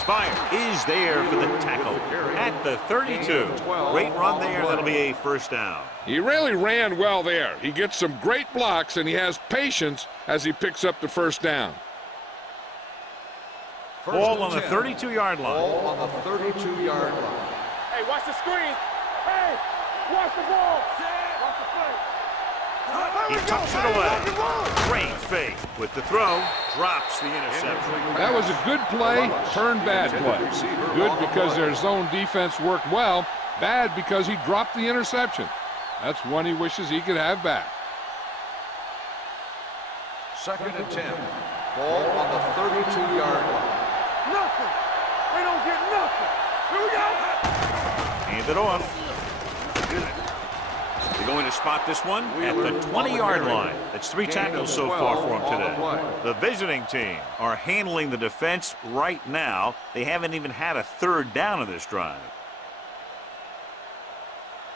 Spire is there for the tackle at the 32. Great run there. That'll be a first down. He really ran well there. He gets some great blocks, and he has patience as he picks up the first down. Ball on the 32-yard line. Ball on the 32-yard line. Hey, watch the screen. Hey, watch the ball. Watch the play. He tucks it away. Great fake with the throw. Drops the interception. That was a good play, turned bad play. Good because their zone defense worked well. Bad because he dropped the interception. That's one he wishes he could have back. 2nd and 10. Ball on the 32-yard line. Nothing. They don't get nothing. Here we go. Hand it off. They're going to spot this one at the 20-yard line. That's 3 tackles so far for him today. The visiting team are handling the defense right now. They haven't even had a third down of this drive.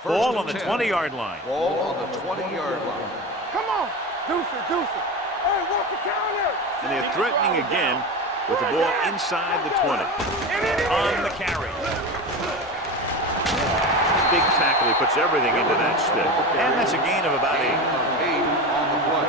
Ball on the 20-yard line. Ball on the 20-yard line. Come on. Deuce it, deuce it. Hey, walk the counter. And they're threatening again with the ball inside the 20. On the carry. Big tackle. He puts everything into that stick. And that's a gain of about 8. 8 on the play.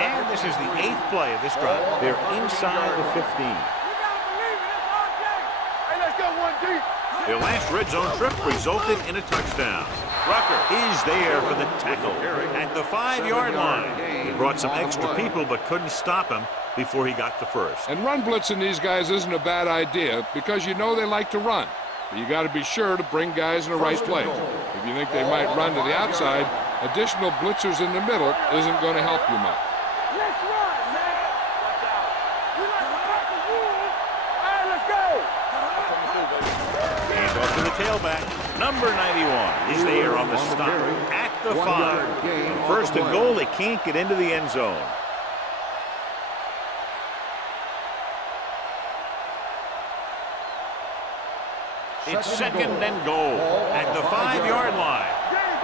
And this is the 8th play of this drive. They're inside the 15. You gotta believe it. It's our day. Hey, let's go one deep. Their last red zone trip resulted in a touchdown. Rucker is there for the tackle at the 5-yard line. He brought some extra people but couldn't stop him before he got the first. And run blitzing these guys isn't a bad idea because you know they like to run. But you got to be sure to bring guys in the right place. If you think they might run to the outside, additional blitzers in the middle isn't going to help you much. Let's run, man. Watch out. We like to pack the rules. All right, let's go. Hand off to the tailback. Number 91 is there on the stop at the 5. First and goal, they can't get into the end zone. It's 2nd and goal at the 5-yard line. Get it.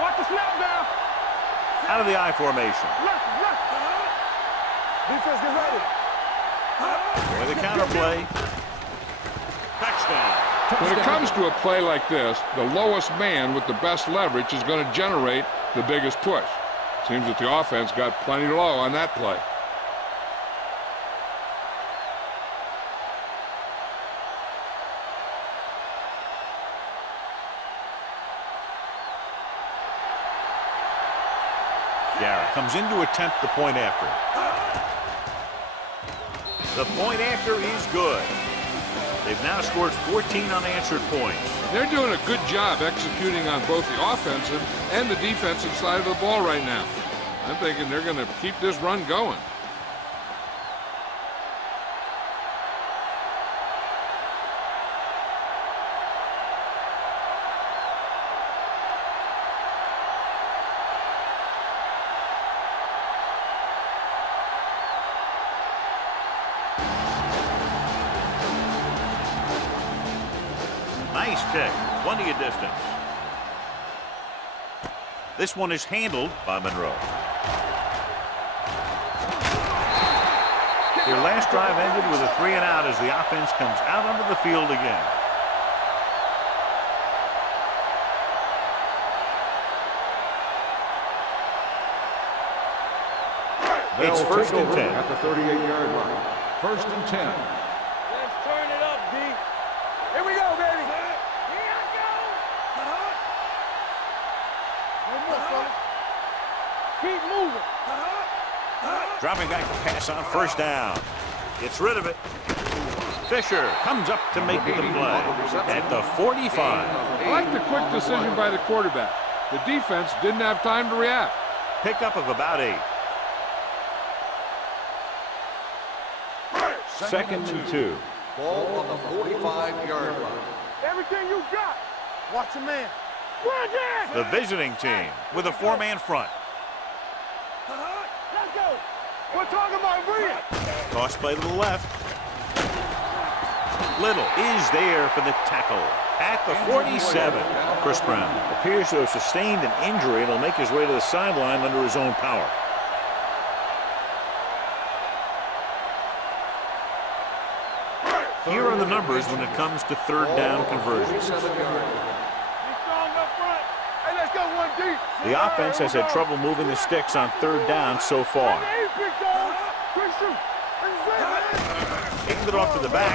Watch the snap down. Out of the I formation. Left. Defense, get ready. With a counter play. Touchdown. When it comes to a play like this, the lowest man with the best leverage is going to generate the biggest push. Seems that the offense got plenty low on that play. Garrett comes in to attempt the point after. The point after is good. They've now scored 14 unanswered points. They're doing a good job executing on both the offensive and the defensive side of the ball right now. I'm thinking they're going to keep this run going. Nice kick, plenty of distance. This one is handled by Monroe. Their last drive ended with a 3-and-out as the offense comes out onto the field again. It's They'll first take and over 10. at the 38-yard line. First and 10. Let's turn it up, D. Here we go, baby. Here I go. One more, fellas. Keep moving. Dropping back to pass on first down. Gets rid of it. Fisher comes up to make the play at the 45. I like the quick decision by the quarterback. The defense didn't have time to react. Pickup of about 8. Second and 2. Ball on the 45-yard line. Everything you got. Watch your man. Run again. The visiting team with a 4-man front. Let's go. We're talking about Bria. Toss play to the left. Little is there for the tackle at the 47. Chris Brown appears to have sustained an injury and will make his way to the sideline under his own power. Here are the numbers when it comes to third down conversions. 47-yard. Be strong up front. Hey, let's go one deep. The offense has had trouble moving the sticks on third down so far. Hey, big dogs. Good shoot. Handed it off to the back.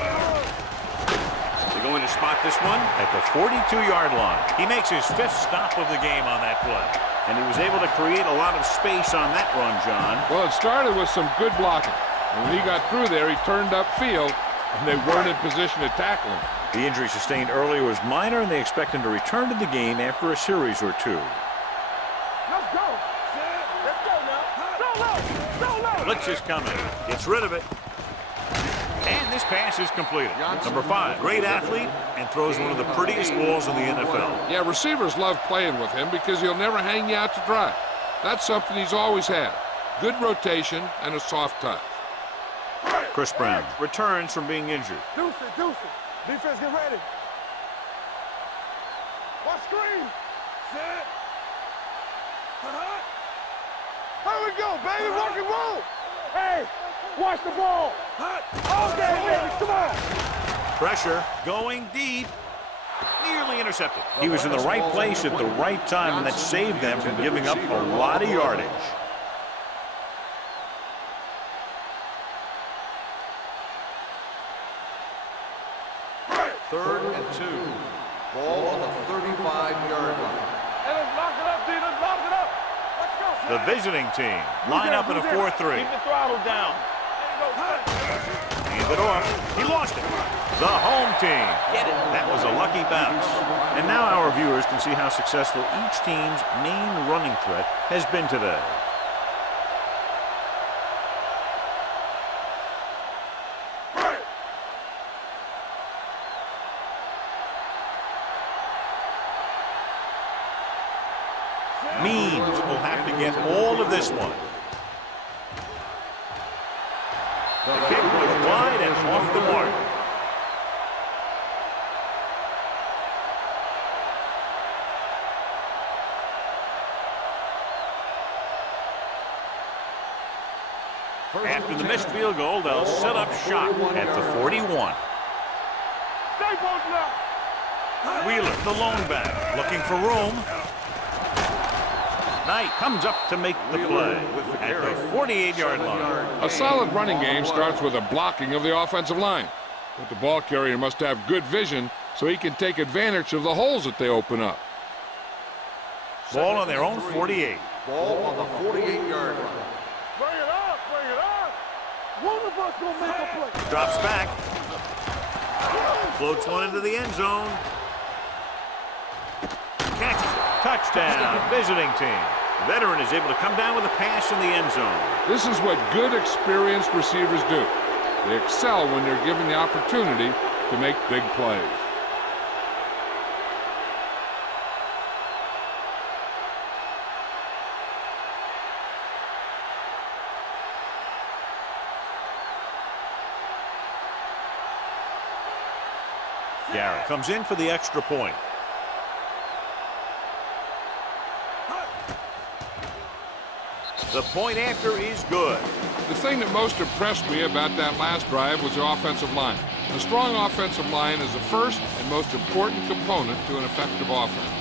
They're going to spot this one at the 42-yard line. He makes his 5th stop of the game on that play. And he was able to create a lot of space on that run, John. Well, it started with some good blocking. And when he got through there, he turned upfield, and they weren't in position to tackle him. The injury sustained earlier was minor, and they expect him to return to the game after a series or 2. Let's go. Let's go now. Go low. Go low. Blitz is coming. Gets rid of it. And this pass is completed. Number 5, great athlete, and throws one of the prettiest balls in the NFL. Yeah, receivers love playing with him because he'll never hang you out to dry. That's something he's always had. Good rotation and a soft touch. Chris Brown returns from being injured. Deuce it, deuce it. Defense, get ready. Watch screen. Set. Here we go, baby. Rock and roll. Hey, watch the ball. Okay, baby, come on. Pressure going deep. Nearly intercepted. He was in the right place at the right time, and that saved them from giving up a lot of yardage. Third and 2. Ball on the 35-yard line. Hey, let's lock it up, D. Let's lock it up. Let's go. The visiting team line up in a 4-3. Keep the throttle down. Hand it off. He lost it. The home team. Get it. That was a lucky bounce. And now our viewers can see how successful each team's main running threat has been today. Means will have to get all of this one. The kick was wide and off the mark. After the missed field goal, they'll set up shop at the 41. Stay both left. Wheeler, the lone back, looking for room. Knight comes up to make the play at the 48-yard line. A solid running game starts with a blocking of the offensive line. But the ball carrier must have good vision so he can take advantage of the holes that they open up. Ball on their own 48. Ball on the 48-yard line. Bring it up, bring it up. One of us gonna make a play. Drops back. Floats one into the end zone. Catches it. Touchdown, visiting team. The veteran is able to come down with a pass in the end zone. This is what good, experienced receivers do. They excel when they're given the opportunity to make big plays. Garrett comes in for the extra point. The point after is good. The thing that most impressed me about that last drive was the offensive line. A strong offensive line is the first and most important component to an effective offense.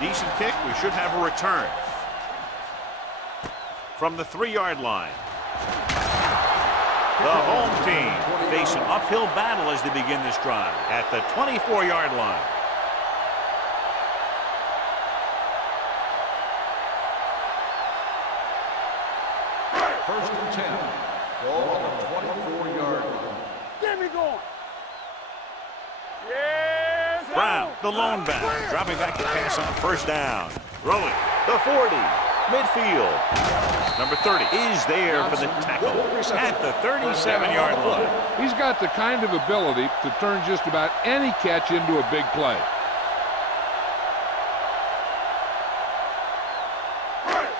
Decent kick. We should have a return. From the 3-yard line. The home team face an uphill battle as they begin this drive at the 24-yard line. First and 10. Ball on the 24-yard line. Get me going. Yes. Brown, the lone back, dropping back to pass on first down. Throwing the 40, midfield. Number 30 is there for the tackle at the 37-yard line. He's got the kind of ability to turn just about any catch into a big play.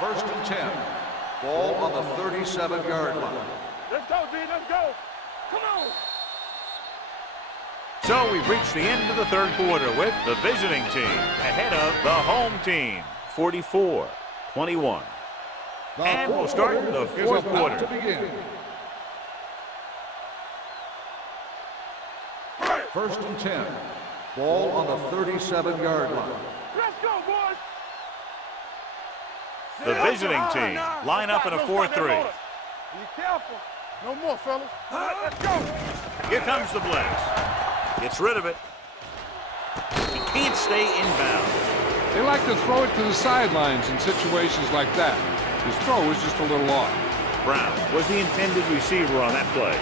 First and 10. Ball on the 37-yard line. Let's go, B. Let's go. Come on. So we've reached the end of the third quarter with the visiting team ahead of the home team, 44-21. And we'll start the fourth quarter. To begin. First and 10. Ball on the 37-yard line. Let's go, boys. The visiting team line up in a 4-3. Be careful. No more, fellas. Let's go. Here comes the blitz. Gets rid of it. He can't stay inbound. They like to throw it to the sidelines in situations like that. His throw was just a little off. Brown was the intended receiver on that play.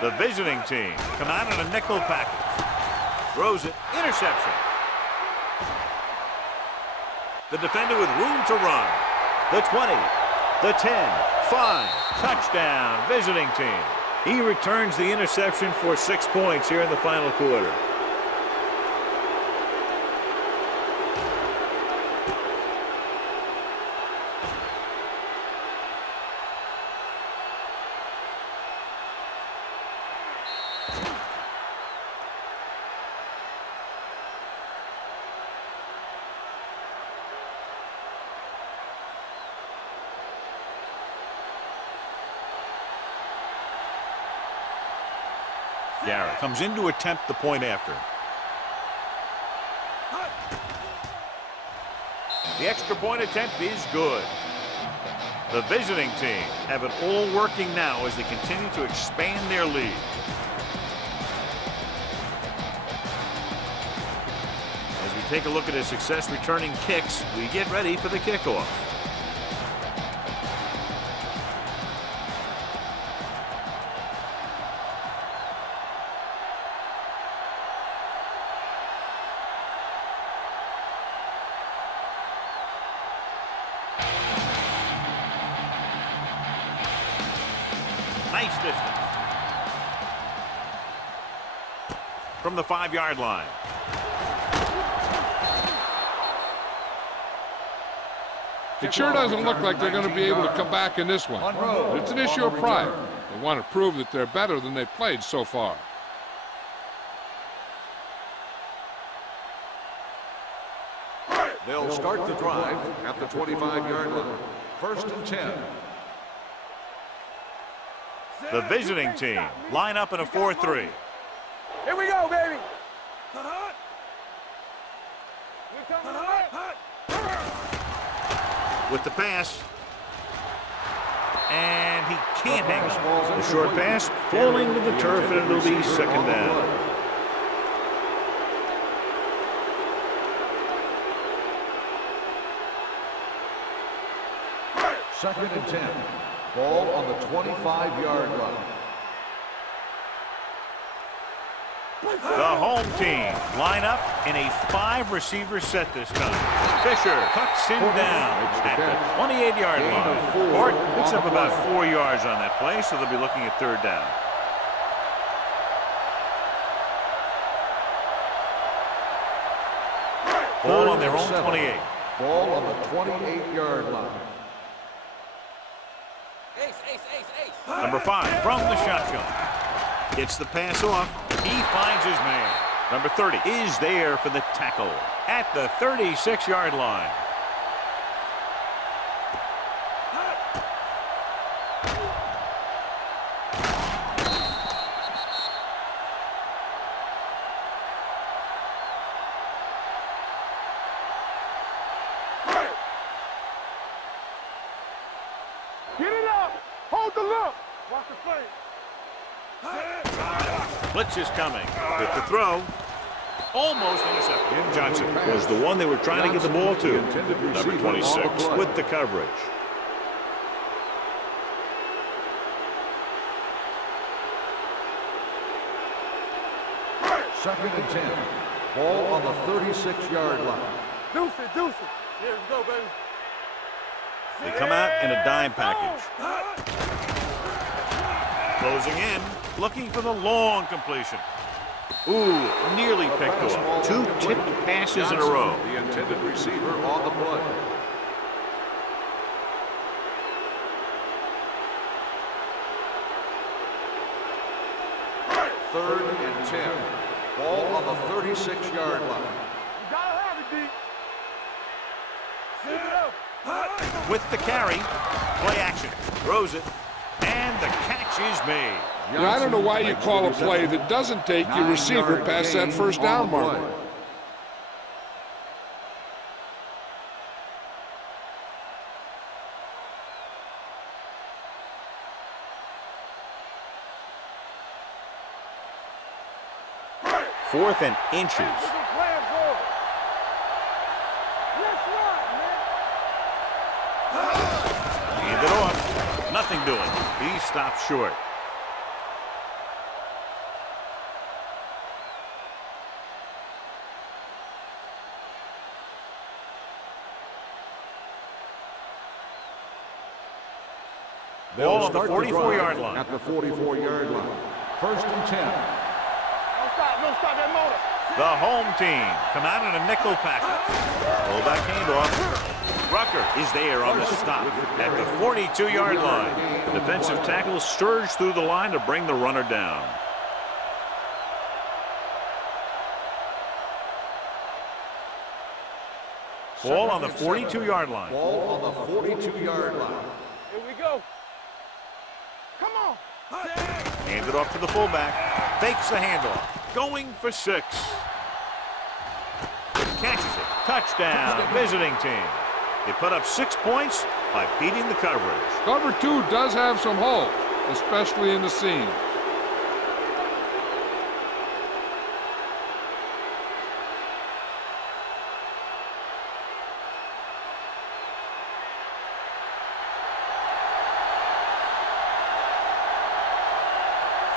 The visiting team come out in a nickel package. Throws it. Interception. The defender with room to run. The 20. The 10. 5. Touchdown. Visiting team. He returns the interception for 6 points here in the final quarter. Garrett comes in to attempt the point after. The extra point attempt is good. The visiting team have it all working now as they continue to expand their lead. As we take a look at his success returning kicks, we get ready for the kickoff. Nice distance. From the 5-yard line. It sure doesn't look like they're going to be able to come back in this one. But it's an issue of pride. They want to prove that they're better than they've played so far. They'll start the drive at the 25-yard line. First and 10. The visiting team line up in a 4-3. Here we go, baby. With the pass. And he can't hang on. The short pass falling to the turf, and it'll be second down. Second and 10. Ball on the 25-yard line. The home team line up in a 5-receiver set this time. Fisher cuts him down at the 28-yard line. Horton picks up about 4 yards on that play, so they'll be looking at third down. Ball on their own 28. Ball on the 28-yard line. Number 5 from the shotgun. Gets the pass off. He finds his man. Number 30 is there for the tackle at the 36-yard line. up. Hold the look. Watch the flank. Blitz is coming. With the throw. Almost intercepted. Johnson was the one they were trying to get the ball to. Number 26 with the coverage. Second and 10. Ball on the 36-yard line. Deuce it, deuce it. Yeah, let's go, baby. They come out in a dime package. Closing in, looking for the long completion. Ooh, nearly picked off. 2 tipped passes in a row. The intended receiver on the play. Third and 10. Ball on the 36-yard line. You gotta have it, D. Sit it up. With the carry, play action, throws it, and the catch is made. You know, I don't know why you call a play that doesn't take your receiver past that first down marker. Fourth and inches. Look at playing for it. Let's run, man. Hand it off. Nothing doing. He stops short. Ball on the 44-yard line. At the 44-yard line. First and 10. Don't stop that motor. The home team come out in a nickel package. Fullback handoff. Rucker is there on the stop at the 42-yard line. The defensive tackle surged through the line to bring the runner down. Ball on the 42-yard line. Ball on the 42-yard line. Here we go. Come on. Hands it off to the fullback. Fakes the handoff. Going for 6. Catches it. Touchdown. Visiting team. They put up 6 points by beating the coverage. Cover 2 does have some holes, especially in the seam.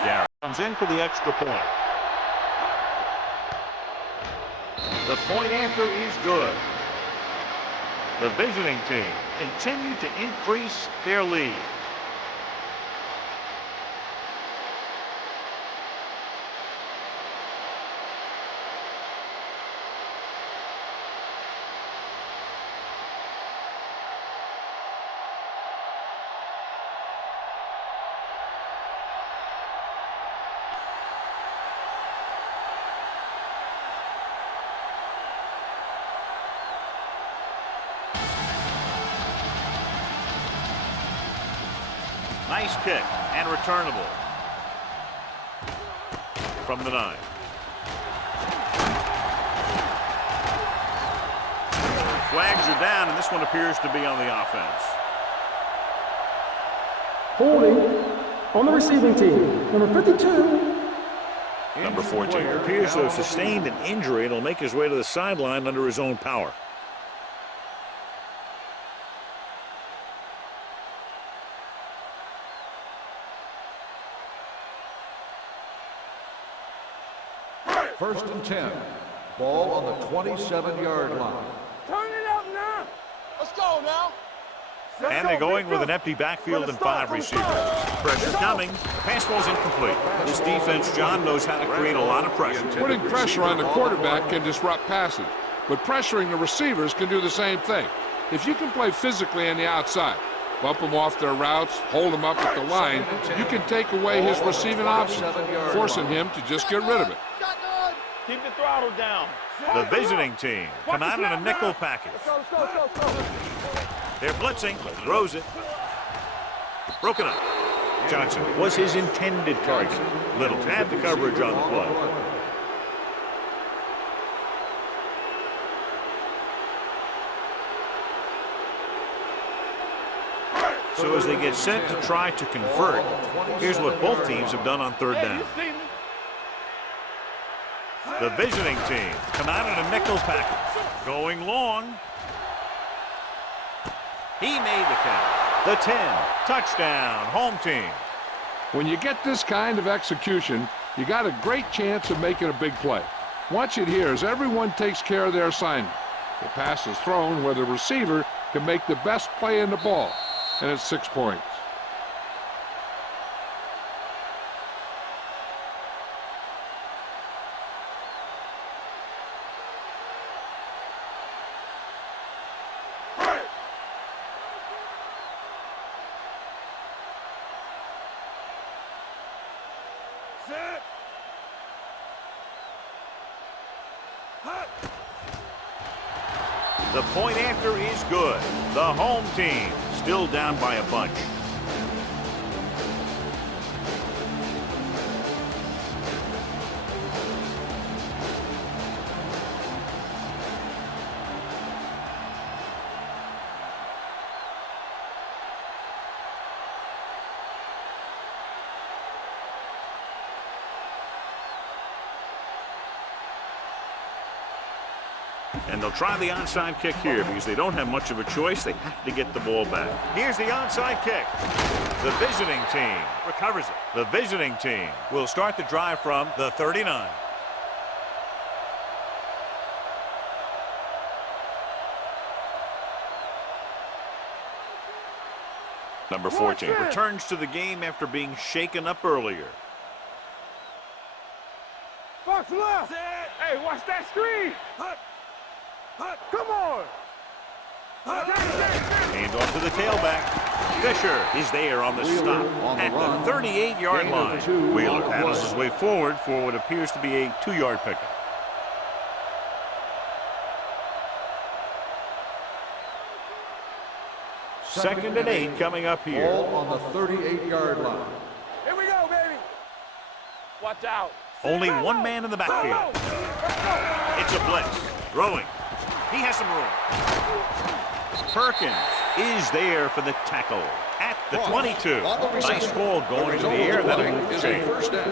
Garrett comes in for the extra point. The point after is good. The visiting team continue to increase their lead. Nice kick and returnable from the 9. Flags are down, and this one appears to be on the offense. Holding on the receiving team. Number 52. Number 14 appears to have sustained an injury and will make his way to the sideline under his own power. First and 10. Ball on the 27-yard line. Turn it up now. Let's go now. And they're going with an empty backfield and 5 receivers. Pressure coming. Pass ball's incomplete. This defense, John, knows how to create a lot of pressure. Putting pressure on the quarterback can disrupt passes, but pressuring the receivers can do the same thing. If you can play physically on the outside, bump them off their routes, hold them up at the line, you can take away his receiving options, forcing him to just get rid of it. Keep the throttle down. The visiting team come out in a nickel package. Let's go. They're blitzing, throws it. Broken up. Johnson was his intended target. Little had the coverage on the play. So as they get set to try to convert, here's what both teams have done on third down. The visiting team come out in a nickel package. Going long. He made the count. The 10. Touchdown. Home team. When you get this kind of execution, you got a great chance of making a big play. Watch it here as everyone takes care of their assignment. The pass is thrown where the receiver can make the best play in the ball, and it's 6 points. The point after is good. The home team still down by a bunch. And they'll try the onside kick here because they don't have much of a choice. They have to get the ball back. Here's the onside kick. The visiting team recovers it. The visiting team will start the drive from the 39. Number 14 returns to the game after being shaken up earlier. Box left. Hey, watch that screen. Come on! Hand off to the tailback. Fisher is there on the stop at the 38-yard line. Wheeler paddles his way forward for what appears to be a 2-yard pickup. Second and 8 coming up here. Ball on the 38-yard line. Here we go, baby. Watch out. Only one man in the backfield. It's a blitz. Throwing. He has some room. Perkins is there for the tackle at the 22. Nice ball going to the air. That'll move the chain. First down.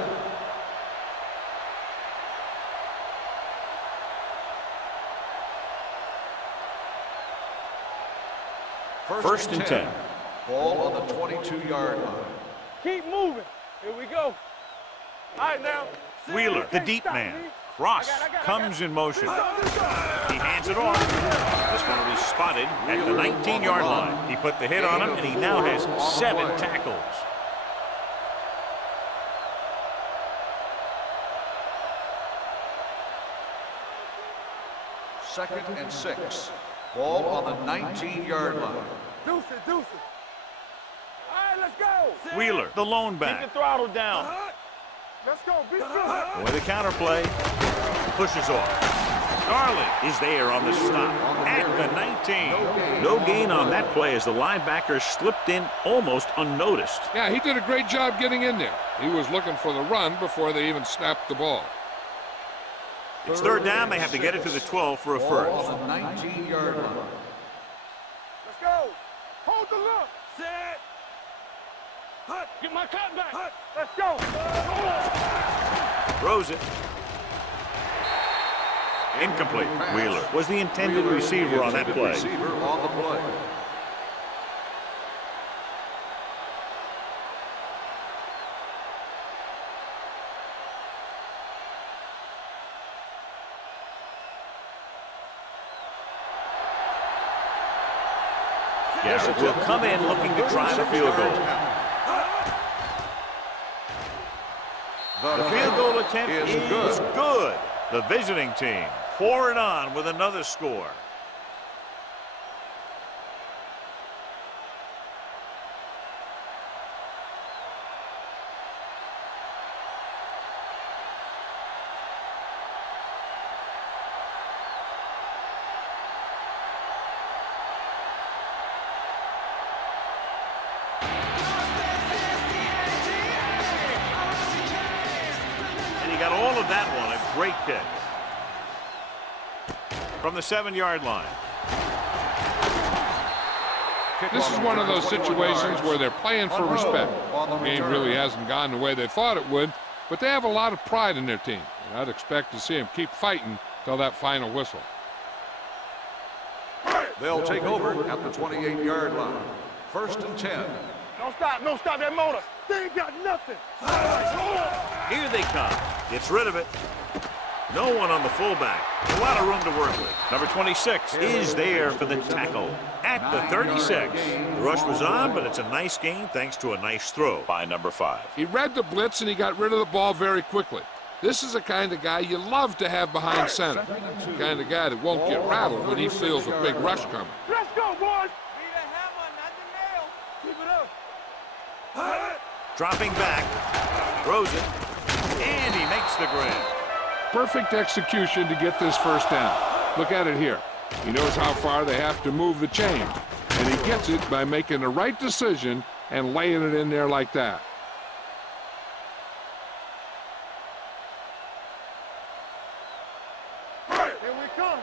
First and 10. Ball on the 22-yard line. Keep moving. Here we go. All right, now. Wheeler, the deep man. Ross comes in motion. He hands it off. This one will be spotted at the 19-yard line. He put the hit on him, and he now has 7 tackles. Second and 6. Ball on the 19-yard line. Deuce it. All right, let's go. Wheeler, the lone Keep the back. throttle down. Let's go. Be good. With a counterplay, pushes off. Garland is there on the stop at the 19. No gain on that play as the linebacker slipped in almost unnoticed. Yeah, he did a great job getting in there. He was looking for the run before they even snapped the ball. It's third down. They have to get it to the 12 for a Ball first. on the 19-yard line. Let's go. Hold the look. Set. Get my cut back. Let's go. Throws it. Incomplete. Wheeler was the intended receiver on that play. Receiver on the play. Garrett will come in looking to try the field goal. The field goal attempt is good. The visiting team pour it on with another score. Got all of that one, a great kick. From the 7-yard line. This is one of those situations where they're playing for respect. The game really hasn't gone the way they thought it would, but they have a lot of pride in their team. And I'd expect to see them keep fighting till that final whistle. They'll take over at the 28-yard line. 1st and 10. Don't stop that motor. They ain't got nothing. Here they come. Gets rid of it. No one on the fullback. A lot of room to work with. Number 26 is there for the tackle at the 36. The rush was on, but it's a nice gain thanks to a nice throw by number 5. He read the blitz and he got rid of the ball very quickly. This is the kind of guy you love to have behind center. The kind of guy that won't get rattled when he feels a big rush coming. Let's go, boys. Be the hammer, not the nail. Keep it up. Dropping back. Throws it. And he makes the grab. Perfect execution to get this first down. Look at it here. He knows how far they have to move the chain. And he gets it by making the right decision and laying it in there like that. Here we come.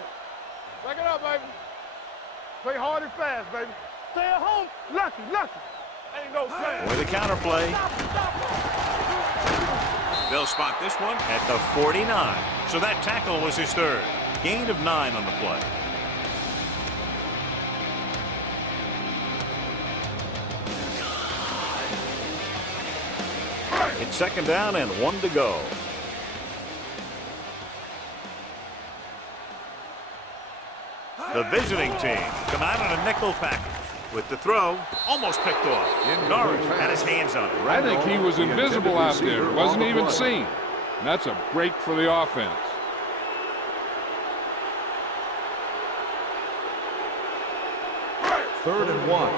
Back it up, baby. Play hard and fast, baby. Stay at home. Lucky. Ain't no saying. With the counter play. They'll spot this one at the 49. So that tackle was his third. Gain of 9 on the play. It's 2nd down and 1 to go. The visiting team come out in a nickel package. With the throw, almost picked off. Norris had his hands on it. I think he was invisible out there. Wasn't even seen. And that's a break for the offense. Third and 1.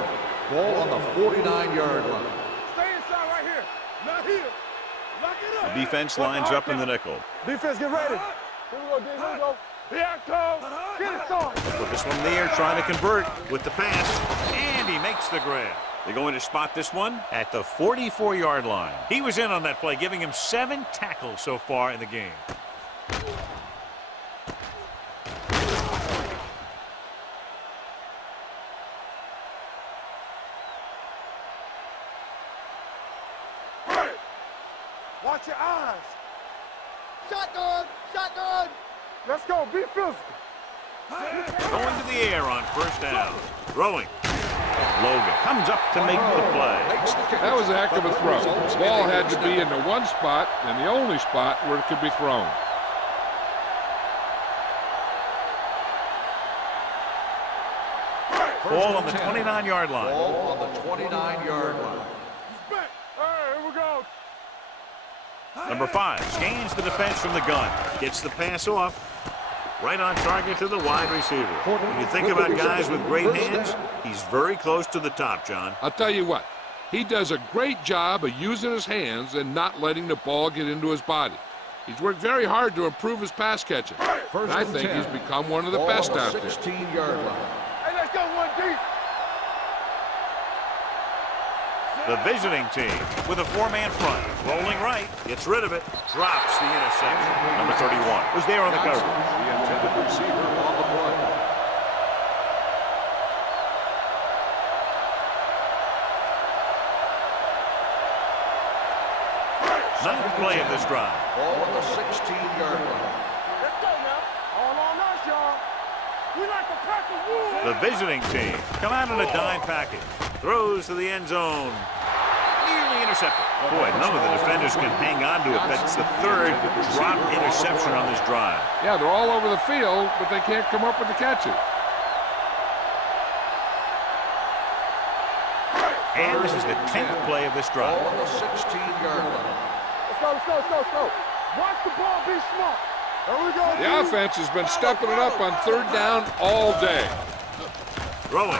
Ball on the 49-yard line. Stay inside right here. Not here. Lock it up. The defense lines up in the nickel. Defense, get ready. Here we go, D. Here we go. Here I come. Get it started. Put this one there, trying to convert with the pass. And he makes the grab. They're going to spot this one at the 44-yard line. He was in on that play, giving him 7 tackles so far in the game. Watch your eyes. Shotgun. Let's go. Be physical. Going to the air on 1st down. Throwing. Logan comes up to make the play. That was a heck of a throw. The ball had to be in the one spot and the only spot where it could be thrown. Ball on the 29-yard line. Ball on the 29-yard line. Back. All right, here we go. Number 5 scans the defense from the gun. Gets the pass off. Right on target to the wide receiver. When you think about guys with great hands, he's very close to the top, John. I'll tell you what, he does a great job of using his hands and not letting the ball get into his body. He's worked very hard to improve his pass catching. And I think he's become one of the best out there. 16-yard line. Hey, let's go 1 deep. The visiting team with a 4-man front. Rolling right. Gets rid of it. Drops the interception. Number 31 was there on the cover. The intended receiver on the play. Ninth play of this drive. Ball on the 16-yard line. Let's go now. All on us, y'all. We like to pack the wood. The visiting team come out in a dime package. Throws to the end zone. Nearly intercepted. Boy, none of the defenders can hang on to it. That's the 3rd dropped interception on this drive. Yeah, they're all over the field, but they can't come up with the catches. And this is the 10th play of this drive. Ball on the 16-yard line. Let's go. Watch the ball, be smart. There we go. The offense has been stepping it up on 3rd down all day. Throwing.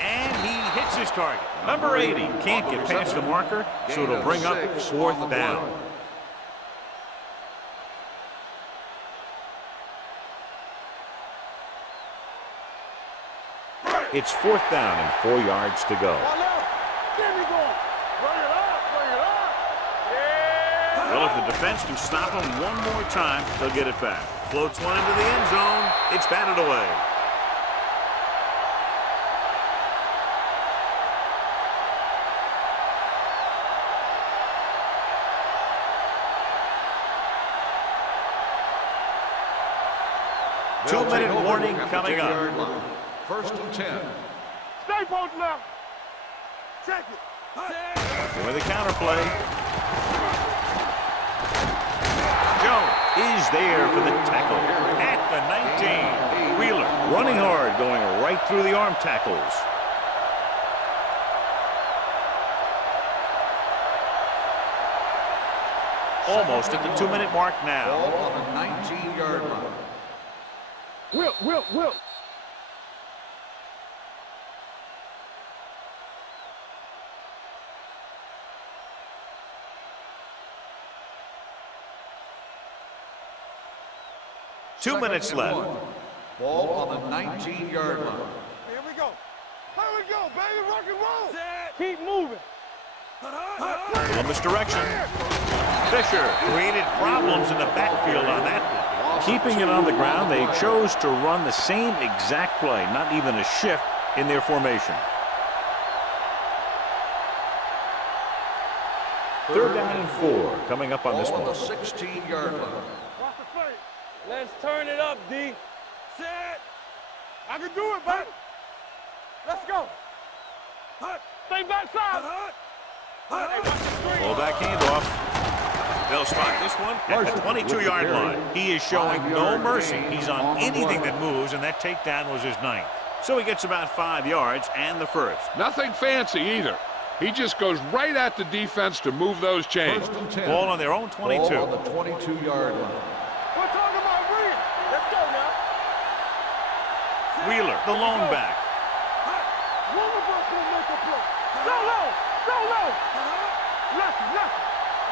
And he hits his target. Number 80 can't get past the marker, so it'll bring up 4th down. It's 4th down and 4 yards to go. Well, if the defense can stop him one more time, they'll get it back. Floats one into the end zone. It's batted away. They'll take 2-minute over warning at the coming 10-yard up. line. First and 10. Stay post left. Check it. With a counter play. Jones is there for the tackle at the 19. Wheeler running hard, going right through the arm tackles. Almost at the 2-minute mark now. Ball on the 19-yard line. Will. 2 minutes left. Ball on the 19-yard line. Here we go. Here we go, baby. Rock and roll. Keep moving. Little misdirection. Fisher created problems in the backfield on that one. Keeping it on the ground, they chose to run the same exact play, not even a shift in their formation. Third down and 4 coming up on this Ball on one. the 16-yard line. Watch the play. Let's turn it up, D. Set. I can do it, baby. Let's go. Stay backside. Hey, watch the screen. Full back handoff. They'll spot this one at the 22-yard line. He is showing no mercy. He's on anything that moves, and that takedown was his 9th. So he gets about 5 yards and the first. Nothing fancy either. He just goes right at the defense to move those chains. First and 10. Ball on their own 22. Ball on the 22-yard line. We're talking about real. Let's go now. Wheeler, the lone back. One of us will make a play. Go low. Go low. Left.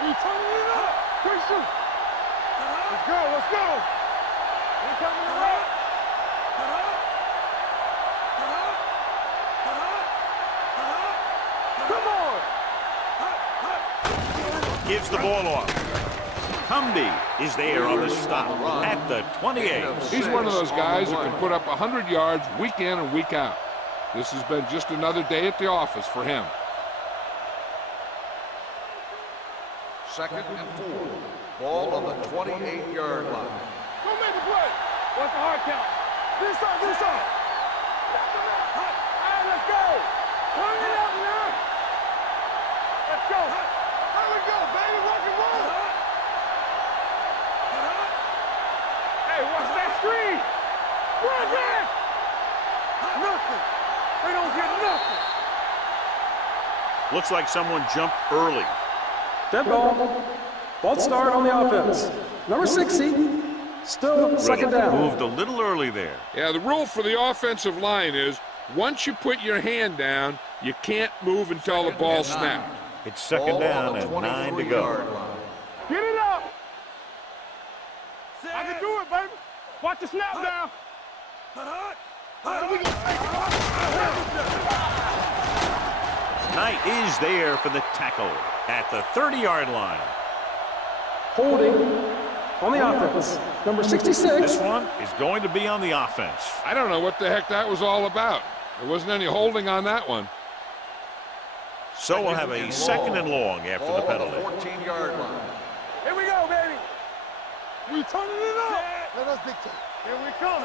We turning it up. Quick shoot. Let's go. We coming it up. Come on. Gives the ball off. Humby is there on the stop at the 28. He's one of those guys that can put up 100 yards week in and week out. This has been just another day at the office for him. Second and 4. Ball on the 28-yard line. Go make the play. Watch the hard count. This side. All right, let's go. Turn it up now. Let's go. Here we go, baby. Rock and roll. Hey, watch that screen. Run there. Nothing. They don't get nothing. Looks like someone jumped early. Dead ball. False start on the offense. Number 60. Still second down. Moved a little early there. Yeah, the rule for the offensive line is once you put your hand down, you can't move until the ball snapped. It's second Ball down on the and 9 to 23-yard go. line. Get it up. I can do it, baby. Watch the snap down. Knight is there for the tackle at the 30-yard line. Holding on the offense. Number 66. This one is going to be on the offense. I don't know what the heck that was all about. There wasn't any holding on that one. So we'll have a second and long after the Ball on penalty. the 14-yard line. Here we go, baby. We turning it up. Let us dictate. Here we come.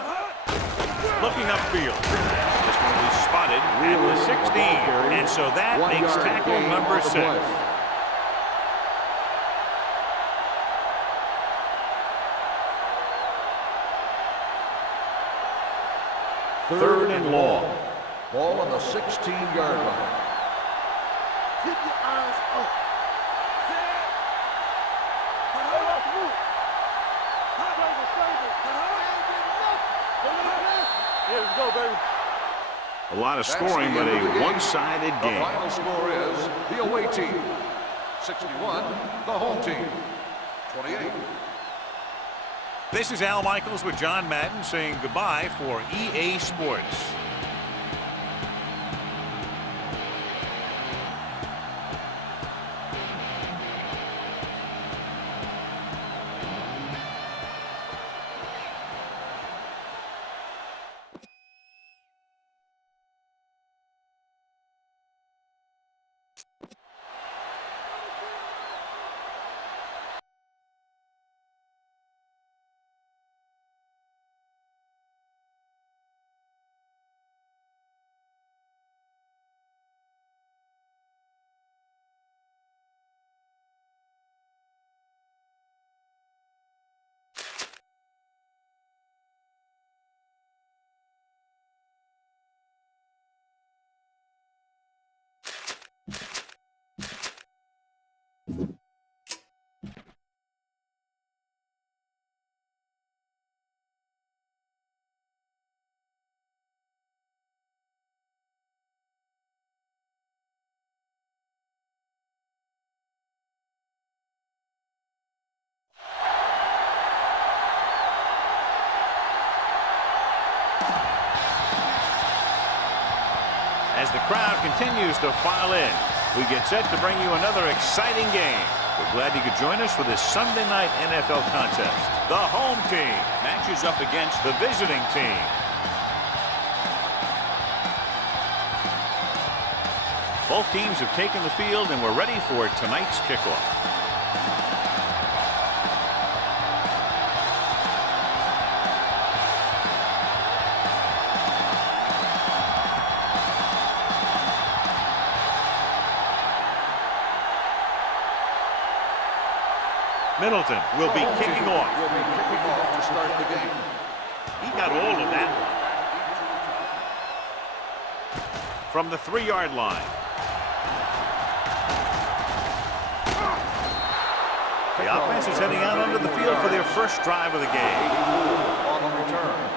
Looking upfield. This one will be spotted at the 16. And so that 1 makes yard tackle gain number on the 6. play. Third and long. Ball on the 16-yard line. Keep your eyes up. Here we go, baby. A lot of That's scoring, the but end of the a game. one-sided The game. final score is the away team 61, the home team 28. This is Al Michaels with John Madden saying goodbye for EA Sports. As the crowd continues to file in, we get set to bring you another exciting game. We're glad you could join us for this Sunday night NFL contest. The home team matches up against the visiting team. Both teams have taken the field and we're ready for tonight's kickoff. Middleton will be kicking off. To start the game. He got all of that from the 3-yard line. The offense is heading out onto the field for their first drive of the game. On the return.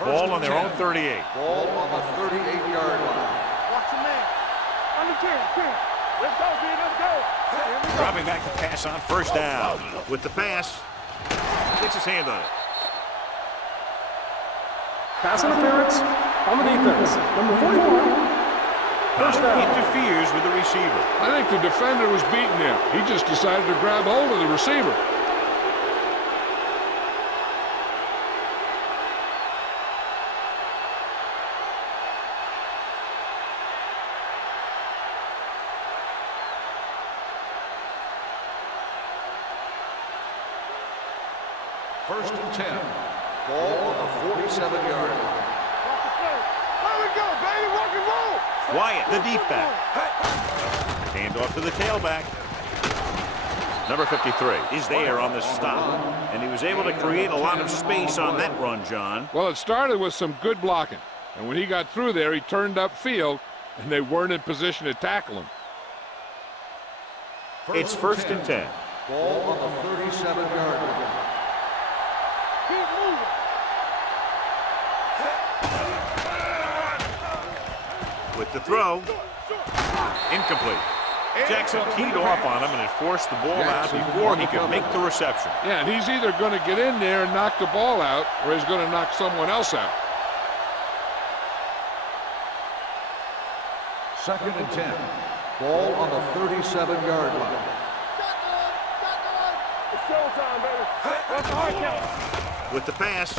Ball on their own 38. Ball on the 38-yard line. Watch your man. Under 10. Let's go, B. Let's go. Here we go. Dropping back to pass on first down. With the pass, gets his hand on it. Pass interference on the defense. Number 41. First down. Interferes with the receiver. I think the defender was beating him. He just decided to grab hold of the receiver. First and 10. Ball on the 47-yard line. Watch the play. There we go, baby. Rock and roll. Wyatt, the deep back. Hand off to the tailback. Number 53 is there on the stop. And he was able to create a lot of space on that run, John. Well, it started with some good blocking. And when he got through there, he turned upfield, and they weren't in position to tackle him. It's first and 10. Ball on the 37-yard line. Keep moving. With the throw, incomplete. Jackson teed off on him and had forced the ball out before he could make the reception. Yeah, and he's either going to get in there and knock the ball out, or he's going to knock someone else out. Second and 10. Ball on the 37-yard line. It's showtime, baby. That's the hard count. With the pass,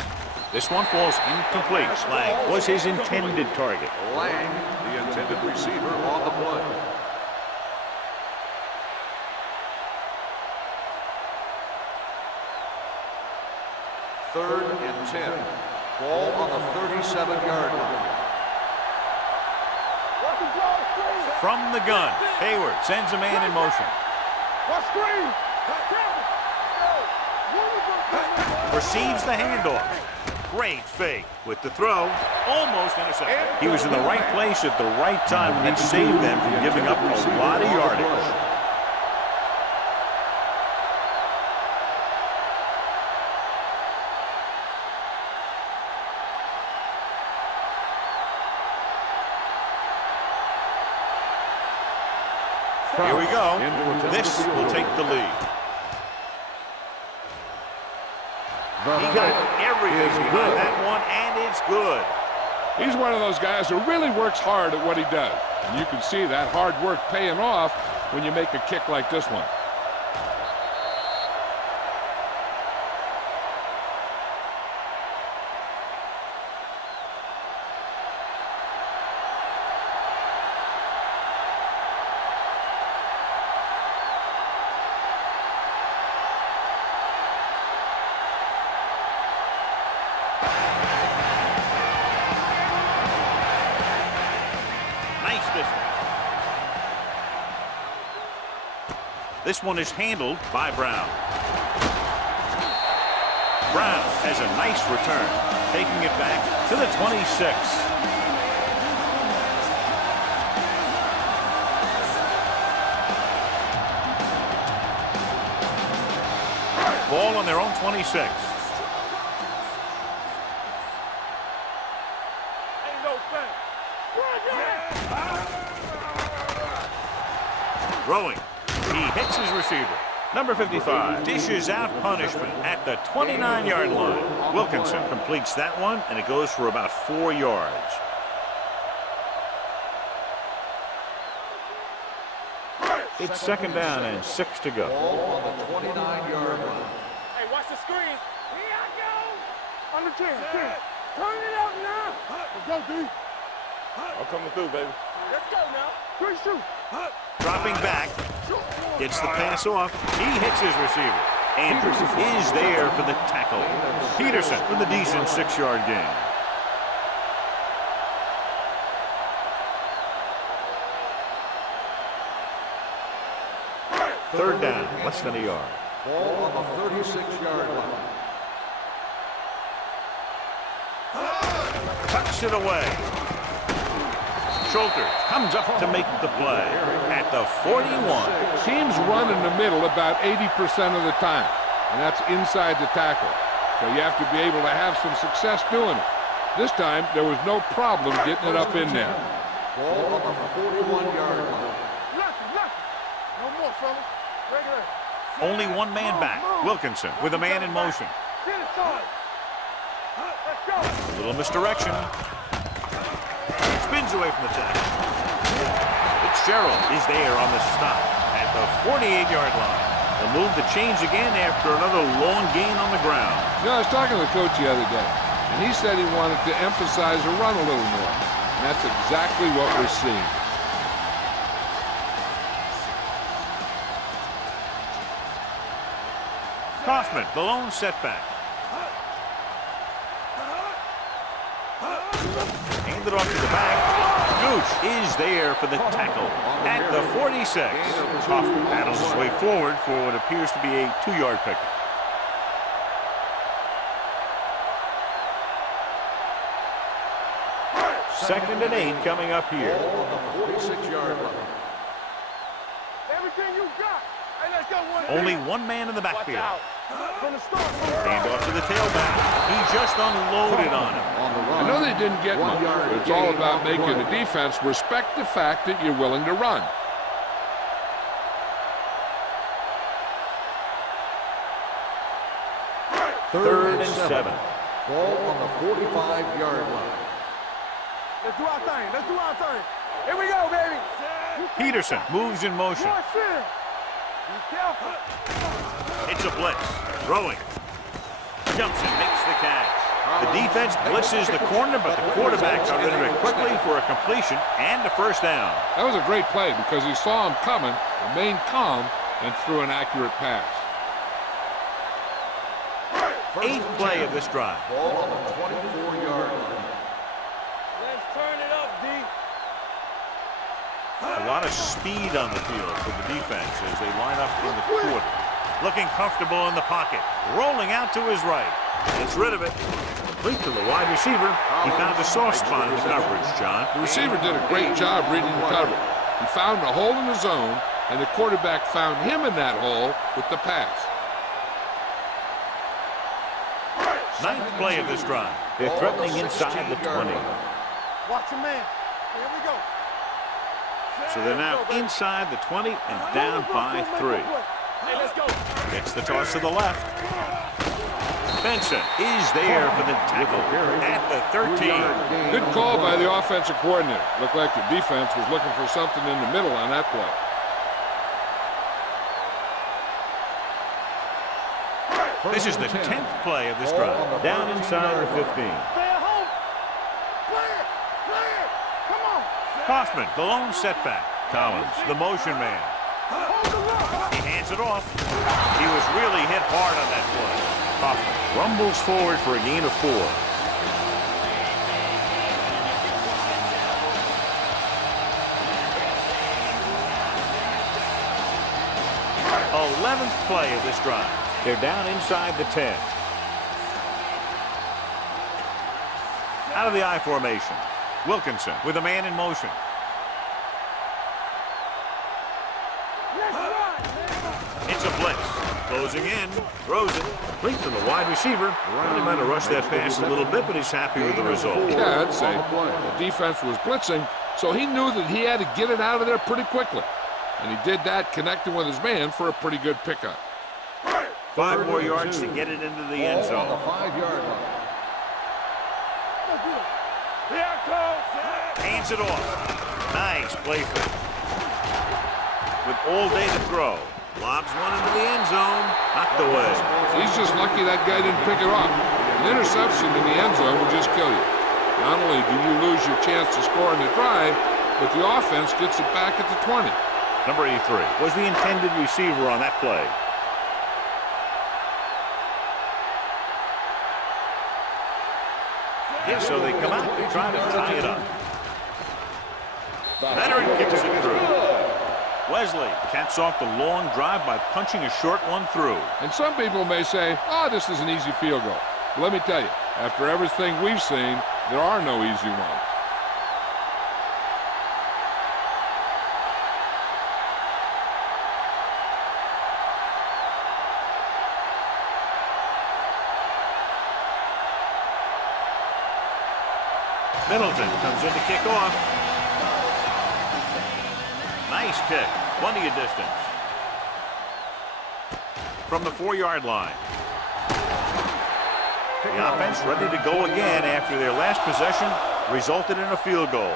this one falls incomplete. Lang was his intended target. Lang, the intended receiver, on the play. Third and 10. Ball on the 37-yard line. Watch the draw screen. From the gun, Hayward sends a man in motion. Watch screen. Receives the handoff. Great fake. With the throw, almost intercepted. He was in the right place at the right time, and that saved them from giving up a lot of yardage. Here we go. This will take the lead. He got everything behind that one, and it's good. He's one of those guys who really works hard at what he does. And you can see that hard work paying off when you make a kick like this one. This one is handled by Brown. Brown has a nice return, taking it back to the 26. Ball on their own 26. Ain't no thing. Throwing. He hits his receiver. Number 55 dishes out punishment at the 29-yard line. Wilkinson completes that one, and it goes for about 4 yards. It's second down and 6 to go. Ball on the 29-yard line. Hey, watch the screen. Here I go. On the 10. Turn it out now. Let's go, D. I'm coming through, baby. Let's go now. Great shoot. Dropping back. Gets the pass off. He hits his receiver. Andrews is there for the tackle. Peterson with a decent 6-yard gain. Third down, less than a yard. Ball on the 36-yard line. Tucks it away. Schulter comes up to make the play at the 41. Teams run in the middle about 80% of the time, and that's inside the tackle. So you have to be able to have some success doing it. This time, there was no problem getting it up in there. Ball on the 41-yard line. No more, fellas. Regular. Only one man back. Wilkinson with a man in motion. Get it started. Let's go. A little misdirection. Spins away from the tackle. Fitzgerald is there on the stop at the 48-yard line. The move to change again after another long gain on the ground. You know, I was talking to the coach the other day, and he said he wanted to emphasize the run a little more. And that's exactly what we're seeing. Kaufman, the lone setback. Handed off to the back. Gooch is there for the tackle at the 46. Kaufman battles his way forward for what appears to be a 2-yard pickup. Second and 8 coming up here. Ball on the 46-yard line. Everything you got. Hey, let's go. Only one man in the backfield. From the start. Hand off to the tailback. He just unloaded on him. On the I run. know they didn't get much, but it's all about making the defense respect the fact that you're willing to run. Third and 7. Ball on the 45-yard line. Let's do our thing. Let's do our thing. Here we go, baby. Peterson moves in motion. Watch in. Be careful. It's a blitz. Throwing. Jumps and makes the catch. The defense blitzes the corner, but the quarterback got rid of it quickly for a completion and a first down. That was a great play because he saw him coming, remained calm, and threw an accurate pass. Eighth play of this drive. Ball on the 24-yard line. Let's turn it up, D. A lot of speed on the field for the defense as they line up in the quarter. Looking comfortable in the pocket. Rolling out to his right. Gets rid of it. Complete to the wide receiver. He found a soft spot in the coverage, John. The receiver did a great job reading the coverage. He found a hole in the zone, and the quarterback found him in that hole with the pass. Ninth play of this drive. They're threatening inside the 20. Watch your man. Here we go. So they're now inside the 20 and down by 3. Hey, let's go. Gets the toss to the left. Benson is there for the tackle at the 13. Good call by the offensive coordinator. Looked like the defense was looking for something in the middle on that play. This is the 10th play of this drive. Down inside the 15. Stay at home. Clear. Clear. Come on. Kaufman, the lone setback. Collins, the motion man. Hold the rock. He hands it off. He was really hit hard on that play. Kaufman rumbles forward for a gain of 4. 11th play of this drive. They're down inside the 10. Out of the I formation. Wilkinson with a man in motion. It's a blitz. Closing in. Rosen. Link to the wide receiver. He might have rushed that pass a little bit, but he's happy with the result. Yeah, I'd say the defense was blitzing, so he knew that he had to get it out of there pretty quickly. And he did that, connecting with his man for a pretty good pickup. 5 more yards to get it into the end zone. On the 5-yard line. Hands it off. Nice play fake. With all day to throw. Lobs one into the end zone. Knocked away. He's just lucky that guy didn't pick it up. An interception in the end zone will just kill you. Not only do you lose your chance to score on the drive, but the offense gets it back at the 20. Number 83 was the intended receiver on that play. Yeah, so they come out to try to tie it up. Veteran kicks it through. Wesley caps off the long drive by punching a short one through. And some people may say, oh, this is an easy field goal. But let me tell you, after everything we've seen, there are no easy ones. Middleton comes in to kick off. Nice kick. Plenty of distance. From the 4-yard line. The offense ready to go again after their last possession resulted in a field goal.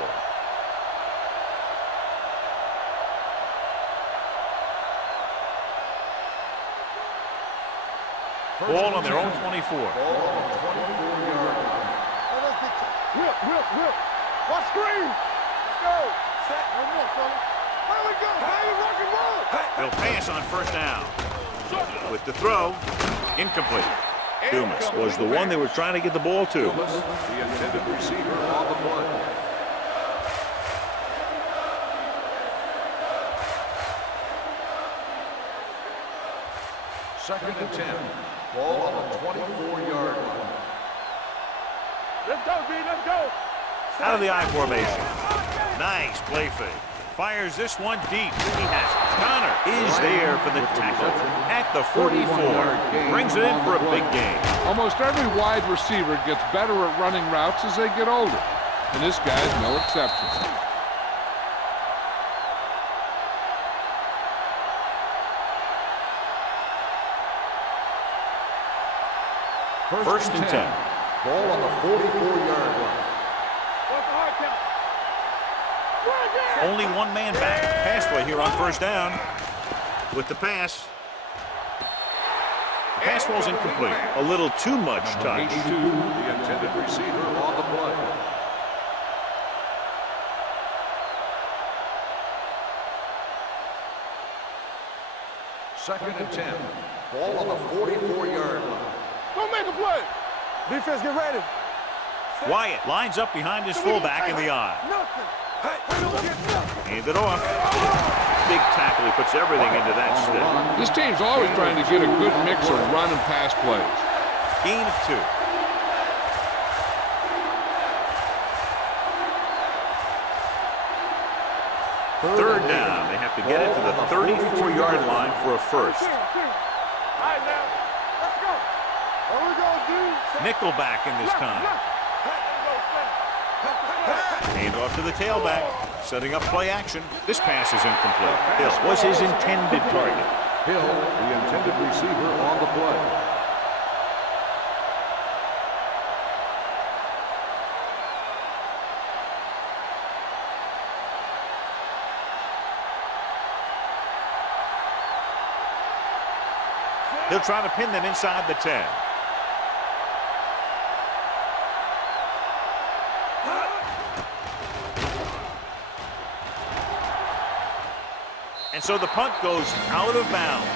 Ball on their own 24. Whip. Watch screen. Let's go. Set. One more, fella. There we go. Baby, rock and roll. They'll pass on first down. With the throw, incomplete. Dumas was the one they were trying to get the ball to. Dumas, the intended receiver on the play. Second and 10. Ball on the 24-yard line. Let's go, B. Let's go. Out of the I formation. Nice play fake. Fires this one deep. He has Connor is there for the tackle at the 44. Brings it in for a big gain. Almost every wide receiver gets better at running routes as they get older. And this guy's no exception. First and 10. Ball on the 44-yard line. Only one man back. Pass play here on first down. With the pass. The pass ball's incomplete. A little too much touch. 82, the intended receiver on the play. Second and 10. Ball on the 44-yard line. Don't make a play. Defense, get ready. Wyatt lines up behind his fullback in the I. Nothing. Hand it off. Big tackle. He puts everything into that step. This team's always trying to get a good mix of run and pass plays. Gain of 2. Third down. They have to get it to the 34-yard line for a first. All right, now. Let's go. There we go, dude. Nickelback in this time. Hand off to the tailback. Setting up play action. This pass is incomplete. Hill was his intended target. Hill, the intended receiver on the play. He'll try to pin them inside the 10. And so the punt goes out of bounds.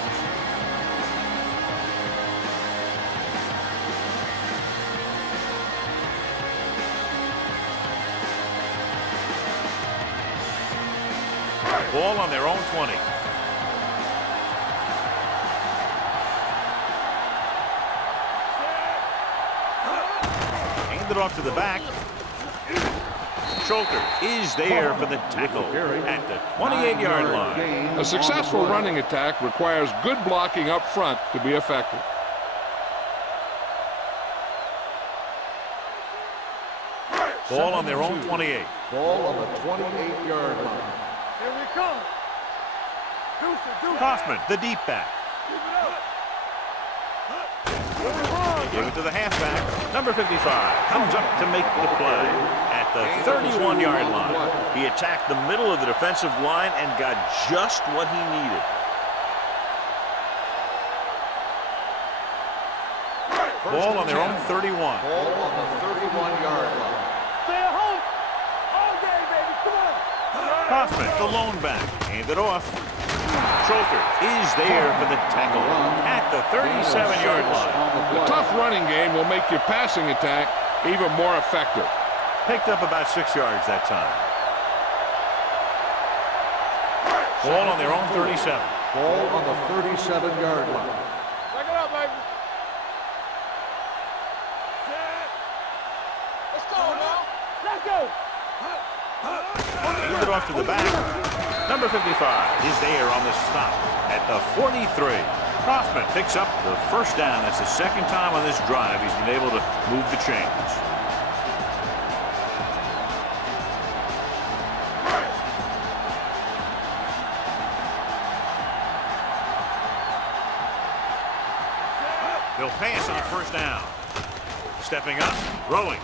Ball on their own 20. Hand it off to the back. Schulter is there for the tackle at the 28-yard line. A successful running attack requires good blocking up front to be effective. Ball on their own 28. Ball on the 28-yard line. Here we come. Kaufman, the deep back. Give it to the halfback. Number 55 comes up to make the play at the 31-yard line. He attacked the middle of the defensive line and got just what he needed. Ball on their own 31. Ball on the 31-yard line. Stay at home. All day, baby. Come on. Kaufman, the lone back. Hand it off. Schulter is there for the tackle at the 37-yard line. The tough running game will make your passing attack even more effective. Picked up about 6 yards that time. Ball on their own 37. Ball on the 37-yard line. Back it up, baby. Set. Let's go now. Let's go. Hand it off to the back. Number 55 is there on the stop at the 43. Kaufman picks up the first down. That's the second time on this drive he's been able to move the chains. They'll pass on first down. Stepping up, throwing.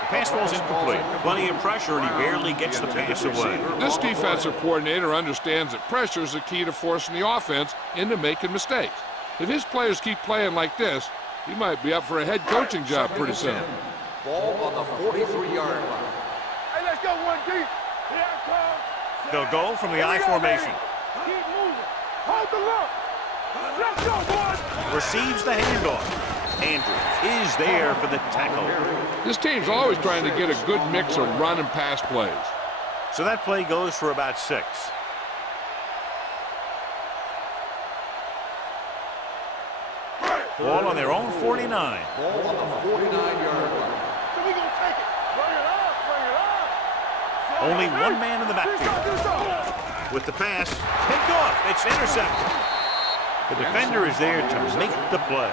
The pass ball's incomplete. Plenty of pressure, and he barely gets the pass away. This defensive coordinator understands that pressure is the key to forcing the offense into making mistakes. If his players keep playing like this, he might be up for a head coaching job pretty soon. Ball on the 43-yard line. Hey, let's go one deep. Here I come. They'll go from the I formation. Keep moving. Hold the look. Let's go, boys. Receives the handoff. Andrews is there for the tackle. This team's always trying to get a good mix of run and pass plays. So that play goes for about 6. Ball on their own 49. Ball on the 49-yard line. So we gonna take it. Bring it up. Bring it up. Only one man in the backfield. With the pass, picked off. It's intercepted. The defender is there to make the play.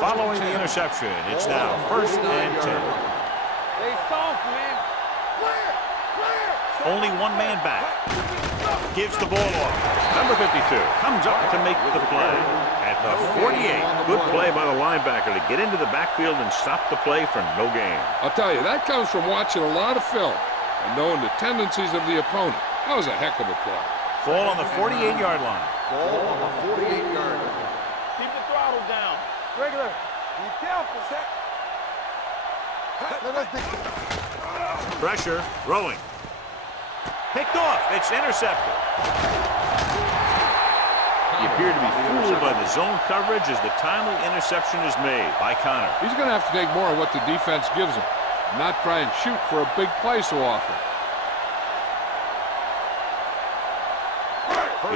Following the interception, it's now 1st and 10. They soft, man. Clear. Clear. Only one man back. Gives the ball off. Number 52 comes up to make the play at the 48. Good play by the linebacker to get into the backfield and stop the play for no gain. I'll tell you, that comes from watching a lot of film and knowing the tendencies of the opponent. That was a heck of a play. Ball on the 48-yard line. Ball on the 48-yard line. Keep the throttle down. Regular. Be careful, Zach. Pressure, throwing. Picked off. It's intercepted. He appeared to be fooled by the zone coverage as the timely interception is made by Connor. He's going to have to take more of what the defense gives him, not try and shoot for a big play so often.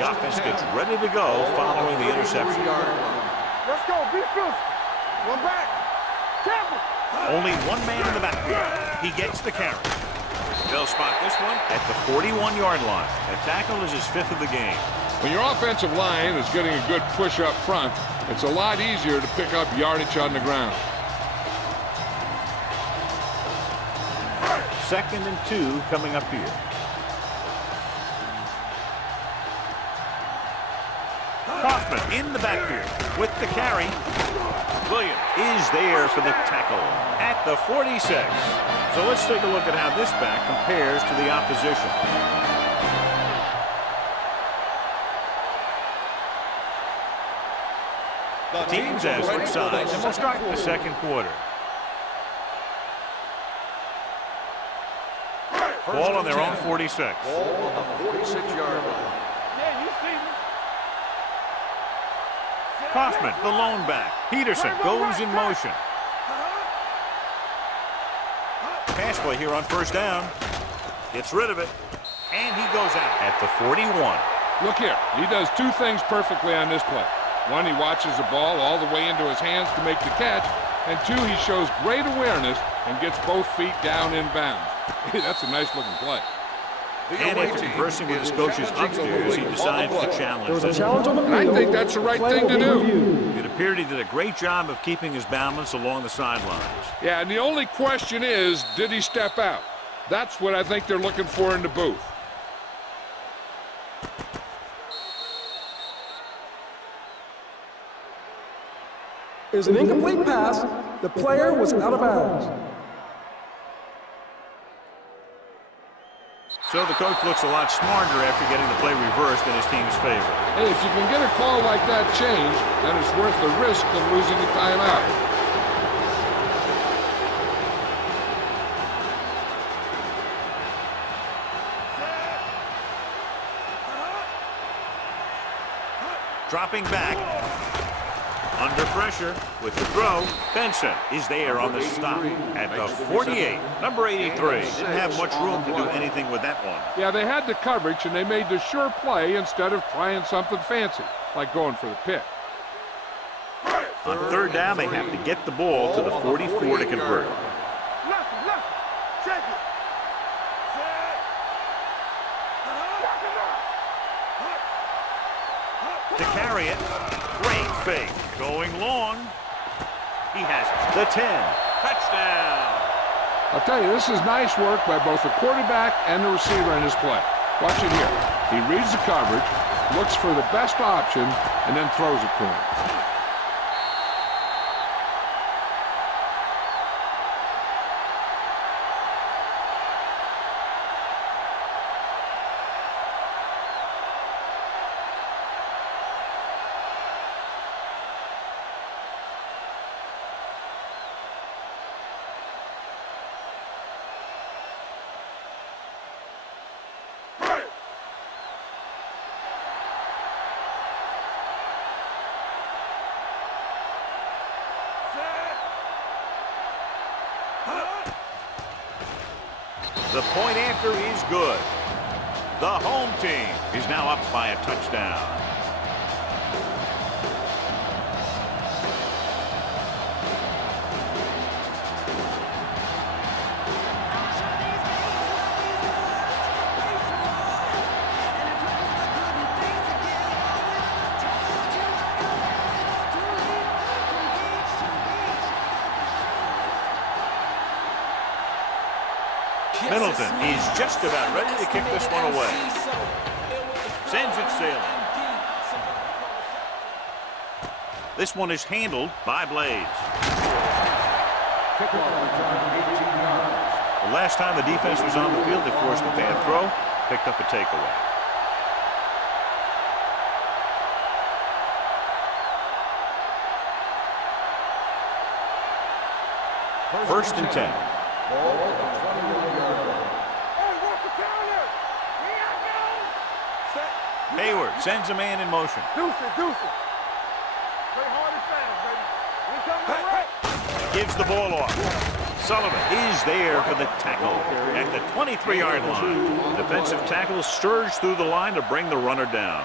The offense gets ready to go following the interception. Let's go. Be physical. One back. Careful. Only one man in the backfield. He gets the carry. They'll spot this one at the 41-yard line. A tackle is his 5th of the game. When your offensive line is getting a good push up front, it's a lot easier to pick up yardage on the ground. 2nd and 2 coming up here. Kaufman in the backfield with the carry. Williams is there for the tackle at the 46. So let's take a look at how this back compares to the opposition. The teams as switch sides, and we'll start the 2nd quarter. Ball on their own 46. Ball on the 46-yard line. Yeah, you see me. Kaufman, the lone back. Peterson goes in motion. Pass play here on first down. Gets rid of it. And he goes out at the 41. Look here. He does two things perfectly on this play. One, he watches the ball all the way into his hands to make the catch. And two, he shows great awareness and gets both feet down in bounds. That's a nice-looking play. And after conversing with his coaches upstairs, he decides to challenge There was a them. challenge on the And field. I think that's the right Play thing to will be do. reviewed. It appeared he did a great job of keeping his balance along the sidelines. Yeah, and the only question is, did he step out? That's what I think they're looking for in the booth. It was an incomplete pass. The player was out of bounds. So the coach looks a lot smarter after getting the play reversed in his team's favor. Hey, if you can get a call like that changed, then it's worth the risk of losing the timeout. Dropping back. Under pressure with the throw. Benson is there on the stop at the 48. Number 83. Didn't have much room to do anything with that one. Yeah, they had the coverage, and they made the sure play instead of trying something fancy, like going for the pick. On third down, they have to get the ball to the 44 to convert. Check it. To carry it. Great fake. Going long. He has it. The 10. Touchdown. I'll tell you, this is nice work by both the quarterback and the receiver in this play. Watch it here. He reads the coverage, looks for the best option, and then throws it to him. The point after is good. The home team is now up by a touchdown. Middleton is just about ready to kick this one away. Sends it sailing. This one is handled by Blades. The last time the defense was on the field, they forced a bad throw, picked up a takeaway. First and 10. Hayward sends a man in motion. Deuce it. Play hard and fast, baby. We come to right. Gives the ball off. Sullivan is there for the tackle at the 23-yard line. Defensive tackle surged through the line to bring the runner down.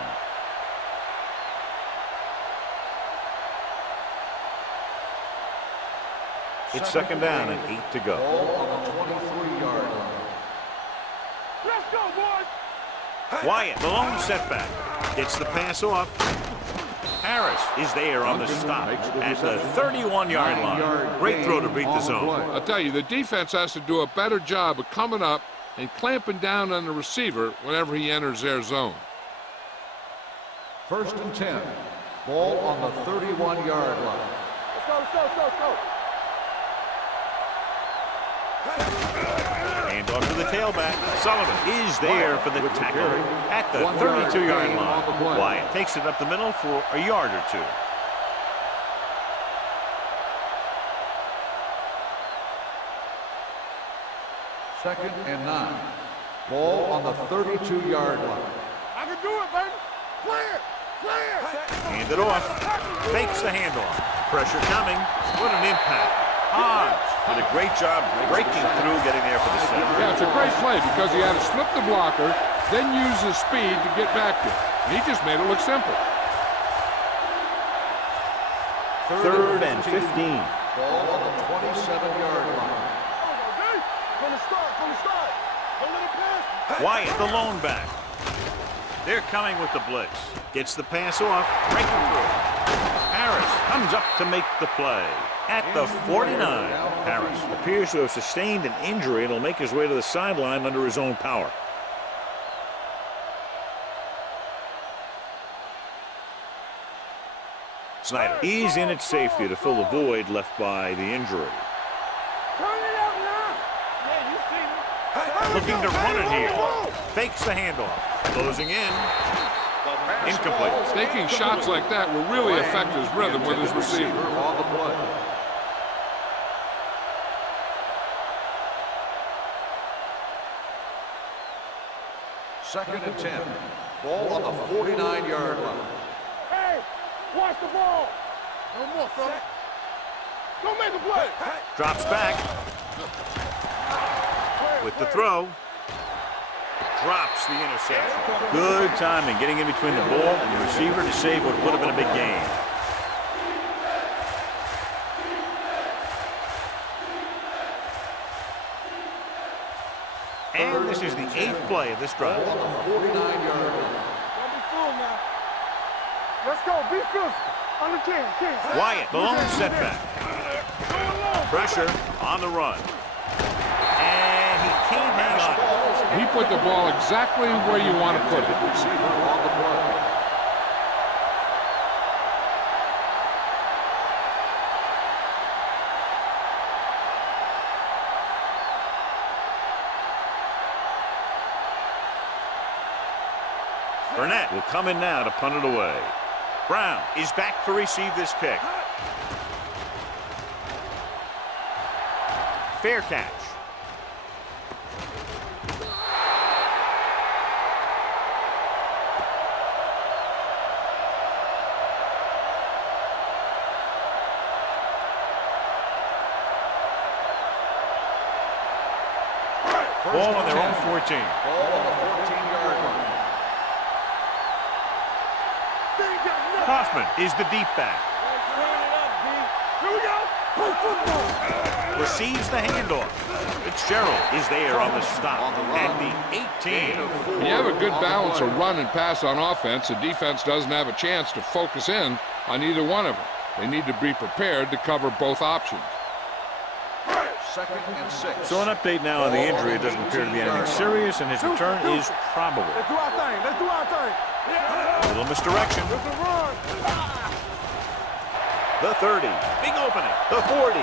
It's second down and 8 to go. On the 23-yard line. Let's go, boys. Wyatt, the lone setback. Gets the pass off. Harris is there on the stop at the 31-yard line. Great throw to beat the zone. I'll tell you, the defense has to do a better job of coming up and clamping down on the receiver whenever he enters their zone. First and 10. Ball on the 31-yard line. Let's go. Hand off to the tailback. Sullivan is there for the tackle at the 32-yard line. Wyatt takes it up the middle for a yard or two. Second and 9. Ball on the 32-yard line. I can do it, baby. Clear. Hand it off. Fakes the handoff. Pressure coming. What an impact. Hodge Did a great job breaking through, getting there for the center. Yeah, it's a great play because he had to slip the blocker, then use his speed to get back there. And he just made it look simple. Third and 15. Ball on the 27-yard line. From the start. Don't let it pass. Wyatt, the lone back. They're coming with the blitz. Gets the pass off, breaking through. Harris comes up to make the play. At the 49, Harris appears to have sustained an injury and will make his way to the sideline under his own power. Snyder, he's in at safety to fill the void left by the injury. Turn it out now. Yeah, you see me. Looking to run it here. Fakes the handoff. Closing in. Incomplete. Taking shots like that will really affect his rhythm with his receiver. On the play. Second and 10. Ball on the 49-yard line. Hey, watch the ball. No more, fella. Don't make a play. Drops back. With the throw. Drops the interception. Good timing, getting in between the ball and the receiver to save what would have been a big gain. And this is the 8th play of this drive. Ball on the 49-yard line. Don't be fooled now. Let's go. Be physical. On the 10. Wyatt, the lone setback. Pressure on the run. And he can't hang on. He put the ball exactly where you want to put it. Receiver on the play. Burnett will come in now to punt it away. Brown is back to receive this kick. Fair catch. Ball on their own 14. Ball on the 14-yard line. Hoffman is the deep back. Here we go. Play football. Receives the handoff. Fitzgerald is there on the stop at the 18. When you have a good balance of run and pass on offense, the defense doesn't have a chance to focus in on either one of them. They need to be prepared to cover both options. Second and 6. So an update now on the injury. It doesn't appear to be anything serious, and his return is probable. Let's do our thing. Let's do our thing. A little misdirection. Let's run. The 30. Big opening. The 40.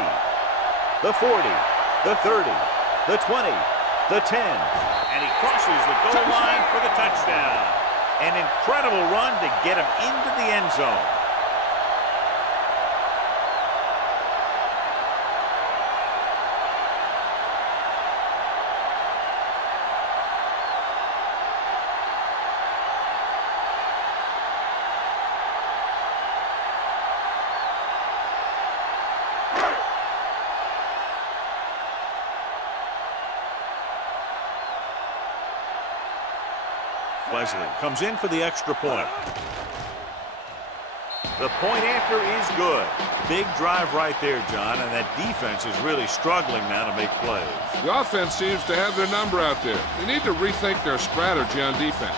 The 40. The 30. The 20. The 10. And he crosses the goal line for the touchdown. An incredible run to get him into the end zone. Leslie comes in for the extra point. The point after is good. Big drive right there, John, and that defense is really struggling now to make plays. The offense seems to have their number out there. They need to rethink their strategy on defense.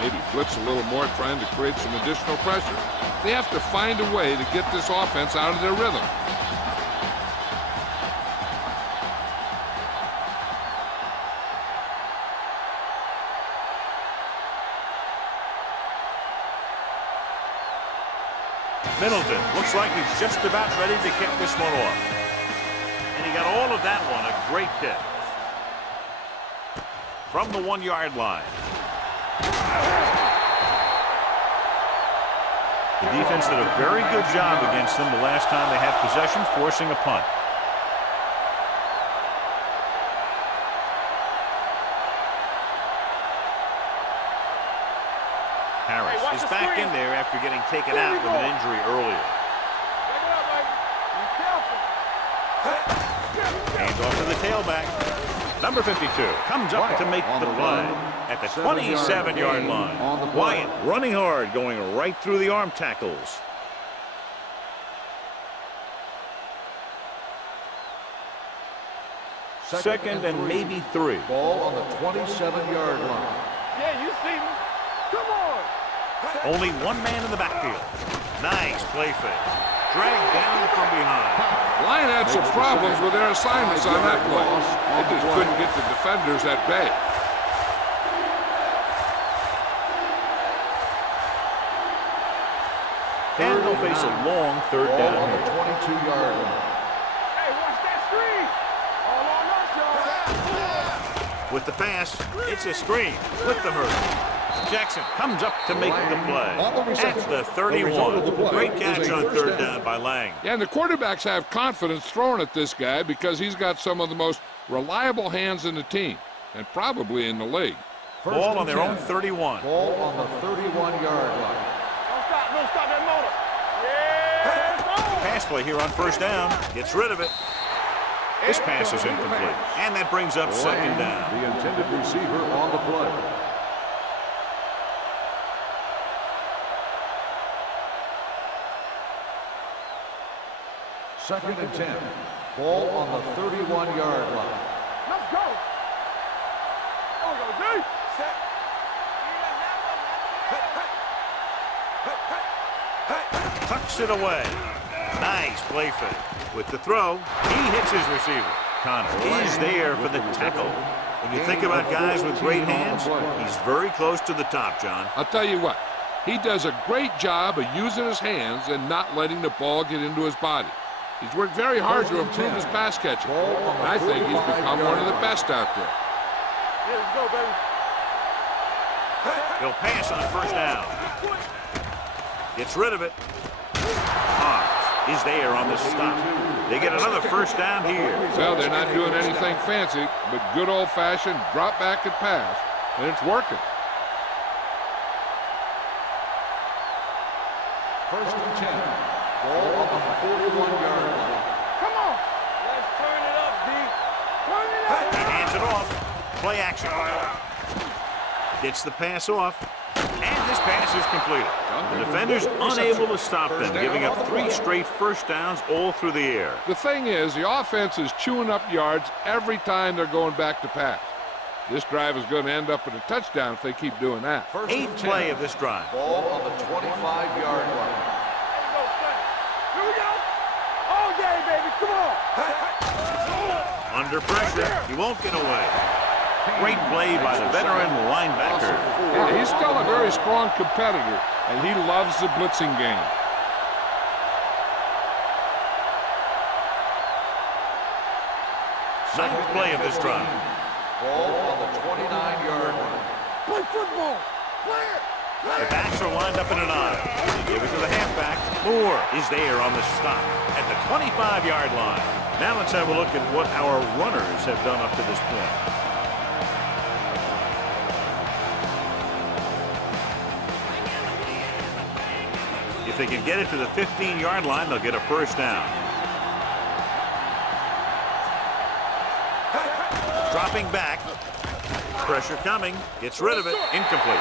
Maybe blitz a little more, trying to create some additional pressure. They have to find a way to get this offense out of their rhythm. Middleton looks like he's just about ready to kick this one off. And he got all of that one, a great kick. From the 1-yard line. The defense did a very good job against them the last time they had possession, forcing a punt. Harris is back in there after getting taken out with an injury earlier. Back it up, Mike. Be careful. Hands off to the tailback. Number 52 comes up to make the play at the 27-yard line. Wyatt running hard, going right through the arm tackles. Second and maybe 3. Ball on the 27-yard line. Yeah, you see me. Come on. Only one man in the backfield. Nice play fake. Dragged down from behind. Line had some problems with their assignments on that play. They just couldn't get the defenders at bay. And they'll face a long third Ball down on the here. 22-yard line. Hey, watch that screen. All on us, y'all. With the pass, it's a screen. With the hurdle. Jackson comes up to make the play at the 31. Great catch on third down by Lang. Yeah, and the quarterbacks have confidence throwing at this guy because he's got some of the most reliable hands in the team and probably in the league. Ball on their own 31. Ball on the 31-yard line. Don't stop that motor. Yeah, it's on. Pass play here on first down. Gets rid of it. This pass is incomplete. And that brings up second down. The intended receiver on the play. Second and 10. Ball on the 31-yard line. Let's go. There we go, D. Tucks it away. Nice play fake. With the throw, he hits his receiver. Connor is there for the tackle. When you think about guys with great hands, he's very close to the top, John. I'll tell you what, he does a great job of using his hands and not letting the ball get into his body. He's worked very hard to improve his pass catching, and I think he's become one of the best out there. Yeah, let's go, baby. He'll pass on first down. Gets rid of it. Hobbs is there on the stop. They get another first down here. Well, they're not doing anything fancy, but good old-fashioned drop back and pass, and it's working. First and 10. Ball on the 41-yard line. Come on. Let's turn it up, D. Turn it up. He hands it off. Play action. Gets the pass off. And this pass is completed. The defenders unable to stop them, giving up 3 straight first downs all through the air. The thing is, the offense is chewing up yards every time they're going back to pass. This drive is going to end up with a touchdown if they keep doing that. First and 8th 10. play of this drive. Ball on the 25-yard line. Here we go. All day, baby. Come on. Under pressure, he won't get away. Great play by the veteran linebacker. Yeah, he's still a very strong competitor, and he loves the blitzing game. Ninth play of this drive. Ball on the 29-yard line. Play football. Play it. The backs are lined up in an I. They give it to the halfback. Moore is there on the stop at the 25-yard line. Now let's have a look at what our runners have done up to this point. If they can get it to the 15-yard line, they'll get a first down. Dropping back. Pressure coming. Gets rid of it. Incomplete.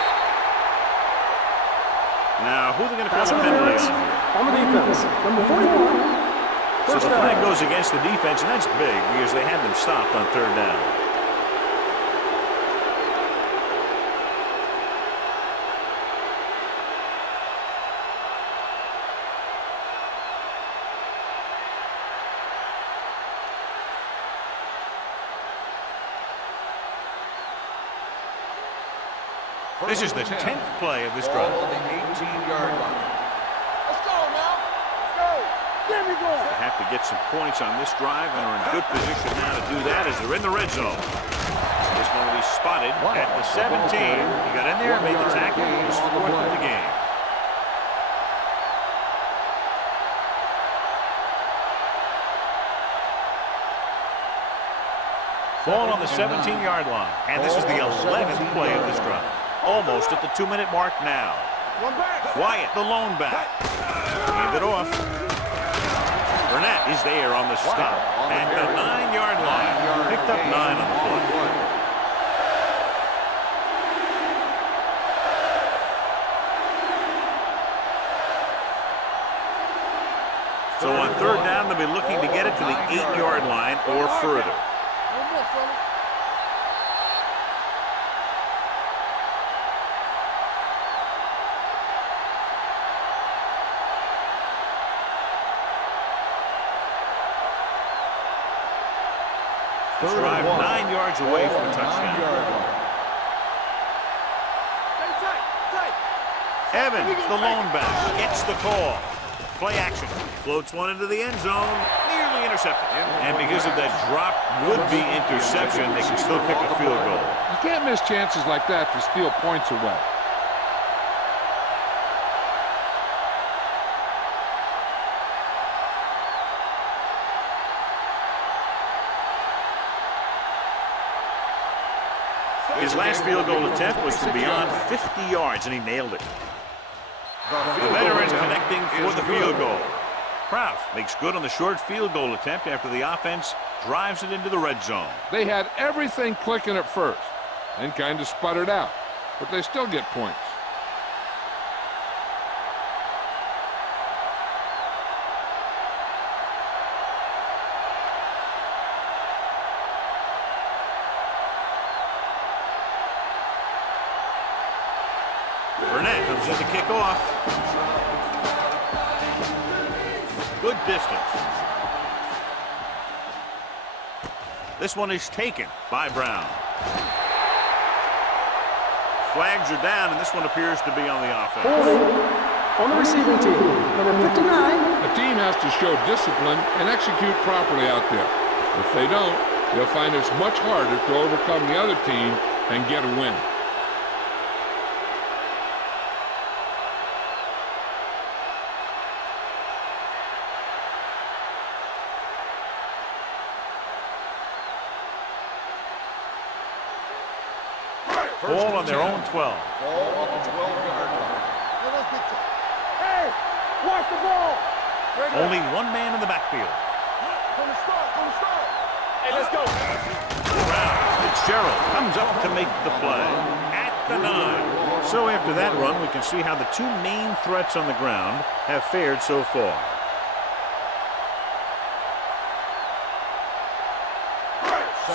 Now, who are they going to call Pass the penalty interference on? on the defense. Number 41. So First the down. flag goes against the defense, and that's big because they had them stopped on third down. This is the 10th play of this Ball drive. on the 18-yard line. Let's go now. Let's go. There we go. They have to get some points on this drive and are in good position now to do that as they're in the red zone. This one will be spotted at the 17. He got in there and made the tackle. His 4th of the game. Ball on the 17-yard line. And this is the 11th play of this drive. Almost at the 2-minute mark now. One back. Wyatt, the lone back. Hand it off. Burnett is there on the stop. At the 9-yard picked up 9 on the play. So on 3rd down, they'll be looking to get it to the 8-yard line or further. This drive 9 yards away from a touchdown. Evans, the lone back, gets the call. Play action. Floats one into the end zone. Nearly intercepted. And because of that drop would-be interception, they can still kick a field goal. You can't miss chances like that to steal points away. His last field goal attempt was from beyond 50 yards, and he nailed it. The veterans connecting for the field goal. Kraus makes good on the short field goal attempt after the offense drives it into the red zone. They had everything clicking at first and kind of sputtered out, but they still get points. Burnett comes in to kick off. Good distance. This one is taken by Brown. Flags are down, and this one appears to be on the offense. On the receiving team, number 59. A team has to show discipline and execute properly out there. If they don't, they'll find it's much harder to overcome the other team and get a win. Ball on their own 12. Ball on the 12-yard line. Hey, watch the ball. Only one man in the backfield. From the start. Hey, let's go. Brown, Fitzgerald comes up to make the play at the 9. So after that run, we can see how the two main threats on the ground have fared so far.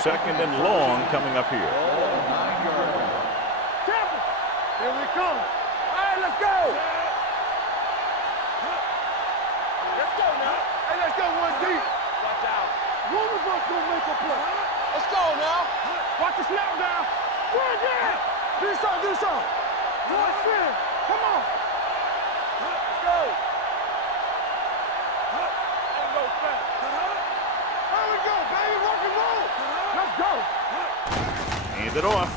Second and long coming up here. Here we come. All right, let's go. Let's go now. Hey, let's go one deep. Watch out. One of us gonna make a play. Let's go now. Watch the snap now. One down. Do something. One spin. Come on. Let's go. Ain't no fast. There we go, baby. Rock and roll. Let's go. Hand it off.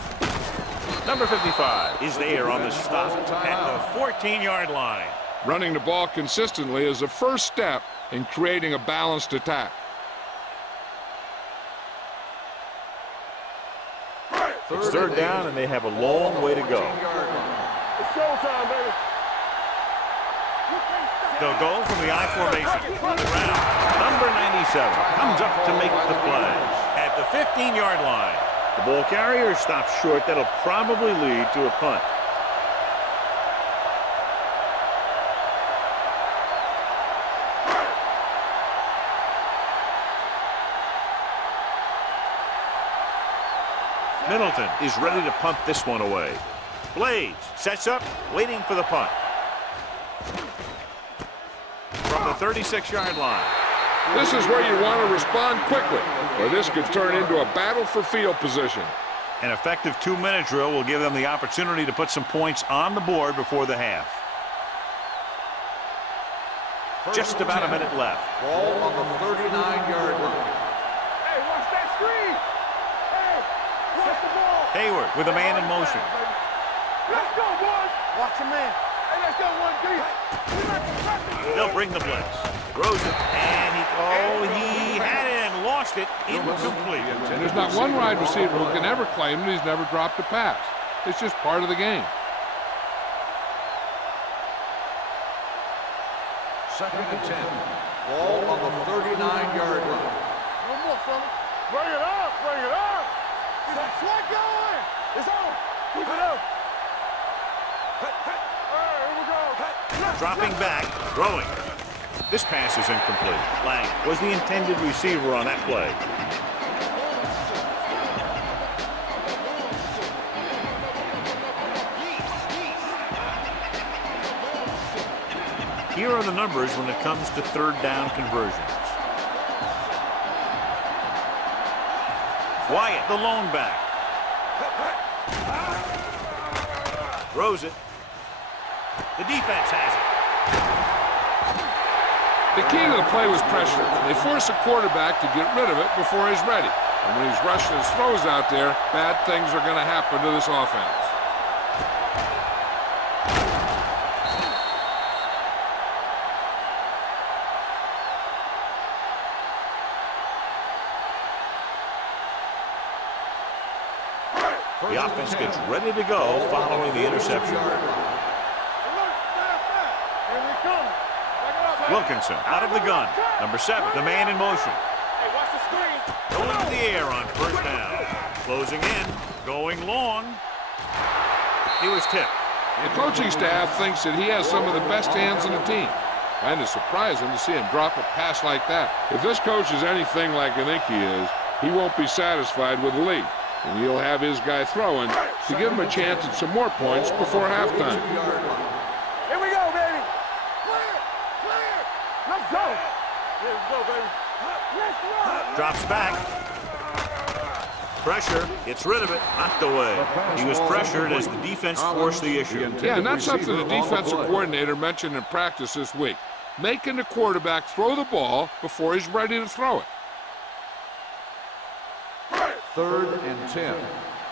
Number 55 is there on the stop at the 14-yard line. Running the ball consistently is the first step in creating a balanced attack. It's 3rd down, and they have a long way to go. It's showtime, baby. They'll go from the I formation. Brown, number 97, comes up to make the play at the 15-yard line. The ball carrier stops short. That'll probably lead to a punt. Middleton is ready to punt this one away. Blades sets up, waiting for the punt. From the 36-yard line. This is where you want to respond quickly, or this could turn into a battle for field position. An effective 2-minute drill will give them the opportunity to put some points on the board before the half. Just about a minute left. Ball on the 39-yard line. Hey, watch that screen. Hey, watch the ball. Hayward with a man in motion. Let's go, boys. Watch your man. Hey, let's go one deep. They'll bring the blitz. Rosen, and he had it and lost it. Incomplete. And there's not one wide receiver who can ever claim that he's never dropped a pass. It's just part of the game. 2nd and 10. Ball on the 39-yard line. No more, fella. Bring it up. Bring it up. Sweat going. It's on. Keep it up. All right, here we go. Dropping back, throwing. This pass is incomplete. Lang was the intended receiver on that play. Here are the numbers when it comes to third down conversions. Wyatt, the lone back. Throws it. The defense has it. The key to the play was pressure. They force a quarterback to get rid of it before he's ready. And when he's rushing his throws out there, bad things are going to happen to this offense. The offense gets ready to go following the interception. Wilkinson out of the gun. Number 7, the man in motion. Hey, watch the screen. Going to the air on first down. Closing in, going long. He was tipped. The coaching staff thinks that he has some of the best hands in the team. Kind of surprising to see him drop a pass like that. If this coach is anything like I think he is, he won't be satisfied with the lead. And he'll have his guy throwing to give him a chance at some more points before halftime. Here we go, baby. Clear. Clear. Let's go. Let's go, baby. Let's run. Drops back. Pressure. Gets rid of it. Knocked away. He was pressured as the defense forced the issue. Yeah, and that's something the defensive coordinator mentioned in practice this week. Making the quarterback throw the ball before he's ready to throw it. 3rd and 10.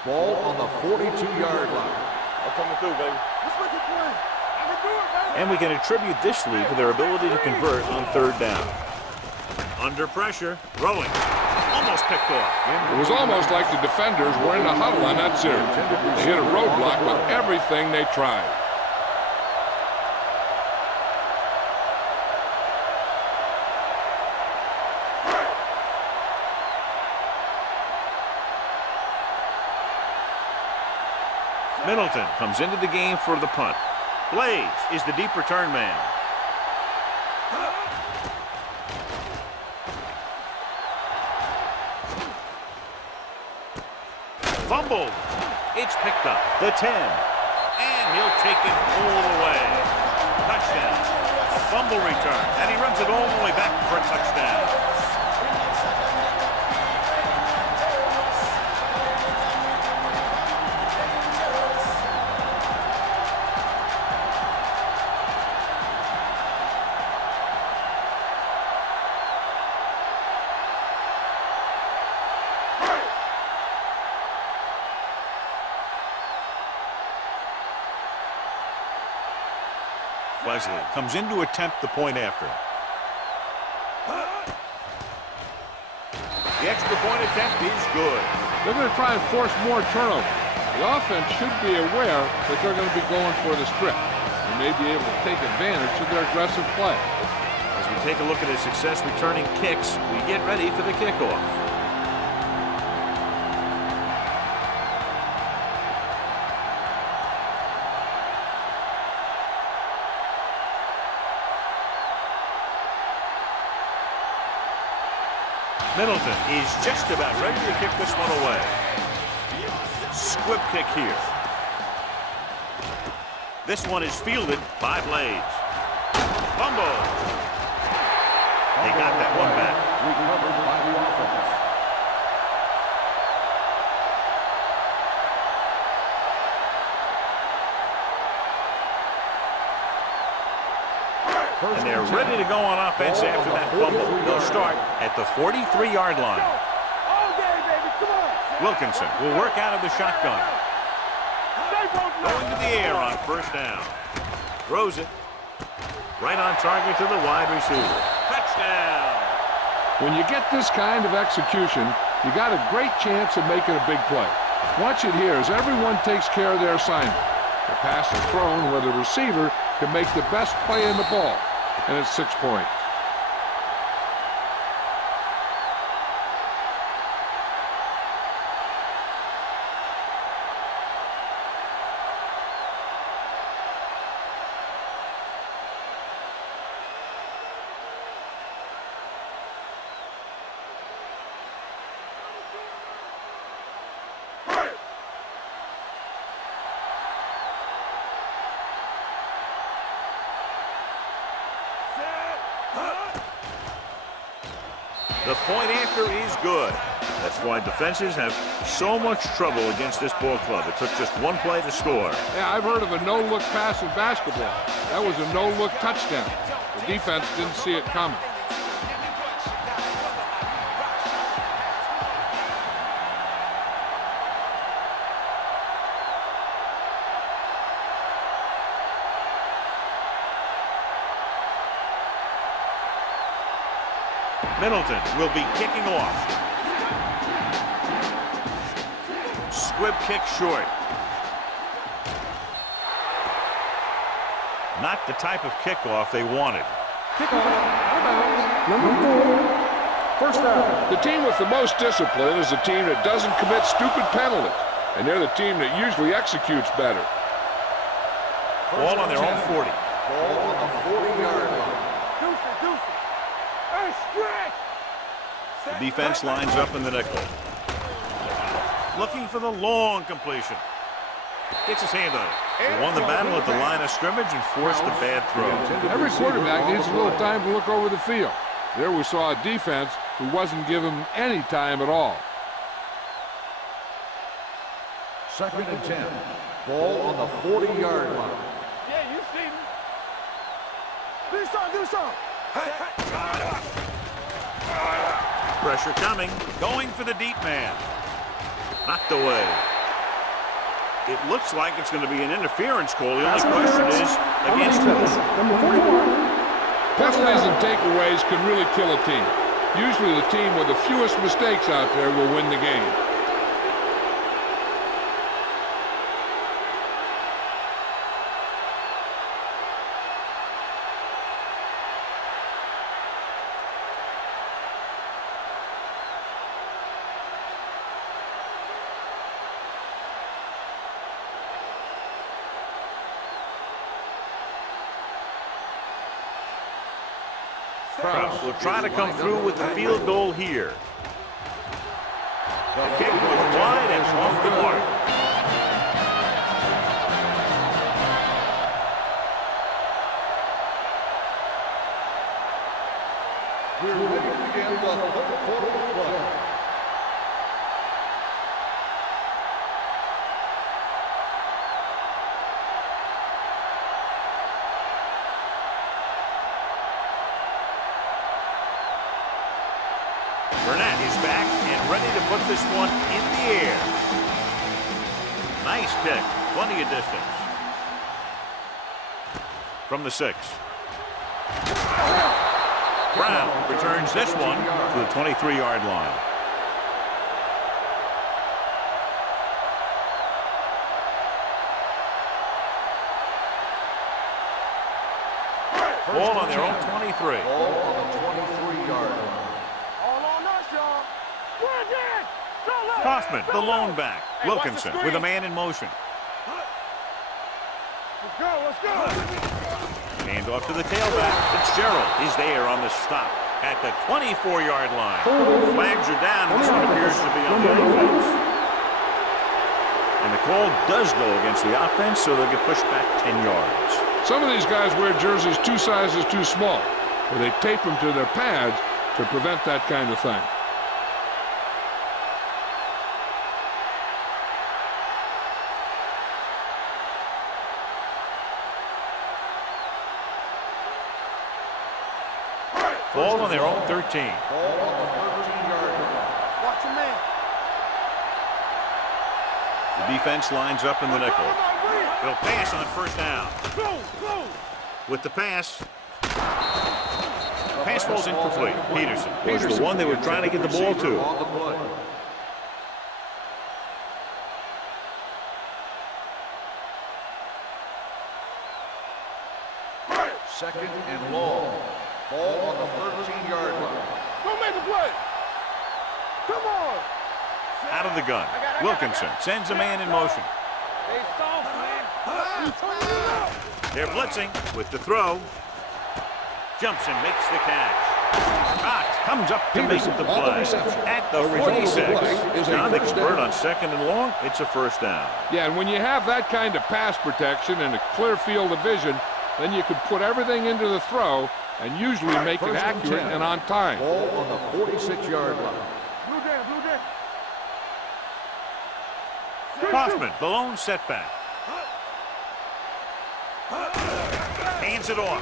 Ball on the 42-yard line. I'm coming through, baby. Let's make it play. I can do it, baby. And we can attribute this lead to their ability to convert on third down. Under pressure, throwing. Almost picked off. It was almost like the defenders were in the huddle on that series. They hit a roadblock with everything they tried. Middleton comes into the game for the punt. Blades is the deep return man. Fumbled. It's picked up. The 10. And he'll take it all the way. Touchdown. A fumble return. And he runs it all the way back for a touchdown. Wesley comes in to attempt the point after. The extra point attempt is good. They're going to try and force more turnovers. The offense should be aware that they're going to be going for the strip. They may be able to take advantage of their aggressive play. As we take a look at his success returning kicks, we get ready for the kickoff. Middleton is just about ready to kick this one away. Squib kick here. This one is fielded by Blades. Fumble. They got that one back. Recovered by the offense. And they're ready to go on offense after that fumble. They'll start at the 43-yard line. All day, baby. Come on. Wilkinson will work out of the shotgun. Going to the air on first down. Throws it. Right on target to the wide receiver. Touchdown. When you get this kind of execution, you got a great chance of making a big play. Watch it here as everyone takes care of their assignment. The pass is thrown where the receiver can make the best play in the ball, and it's 6 points. The point after is good. That's why defenses have so much trouble against this ball club. It took just one play to score. Yeah, I've heard of a no-look pass in basketball. That was a no-look touchdown. The defense didn't see it coming. Middleton will be kicking off. Squib kick short. Not the type of kickoff they wanted. Kickoff, out of bounds, number 4. First down. The team with the most discipline is the team that doesn't commit stupid penalties, and they're the team that usually executes better. Ball on their own 40. Ball on the 40-yard line. Deuce it. Hey, stretch. The defense lines up in the nickel. Looking for the long completion. Gets his hand on it. He won the battle at the line of scrimmage and forced a bad throw. Every quarterback needs a little time to look over the field. There we saw a defense who wasn't given any time at all. 2nd and 10. Ball on the 40-yard line. Yeah, you see me. Do something. Pressure coming. Going for the deep man. Knocked away. It looks like it's going to be an interference call. The only question is against who? Number 41. Penalties and takeaways can really kill a team. Usually the team with the fewest mistakes out there will win the game. Krause will try to come through with the field goal here. The kick was wide and off the mark. We're ready to begin the 3rd quarter of play. Burnett is back and ready to put this one in the air. Nice kick. Plenty of distance. From the 6. Brown returns this one to the 23-yard line. Ball on their own 23. Ball on the 23-yard line. Kaufman, the lone back. Wilkinson with a man in motion. Let's go. Hand off to the tailback. Fitzgerald is there on the stop at the 24-yard line. Flags are down. This one appears to be on the offense. And the call does go against the offense, so they'll get pushed back 10 yards. Some of these guys wear jerseys 2 sizes too small, or they tape them to their pads to prevent that kind of thing. Ball on their own 13. Ball on the 13-yard line. Watch your man. The defense lines up in the nickel. They'll pass on first down. Go. With the pass. Pass falls incomplete. Peterson was the one they were trying to get the ball to. On the play. Second and long. Ball on the 13-yard line. Go make a play. Come on. Out of the gun. Wilkinson sends a man in motion. Hey, soft, man. You turn it up. They're blitzing with the throw. Jumps and makes the catch. Cox comes up to make the play. At the 46. John expert on 2nd and long. It's a first down. Yeah, and when you have that kind of pass protection and a clear field of vision, then you can put everything into the throw and usually make it accurate and on time. Ball on the 46-yard line. Blue down, blue down. Kaufman, the lone setback. Hands it off.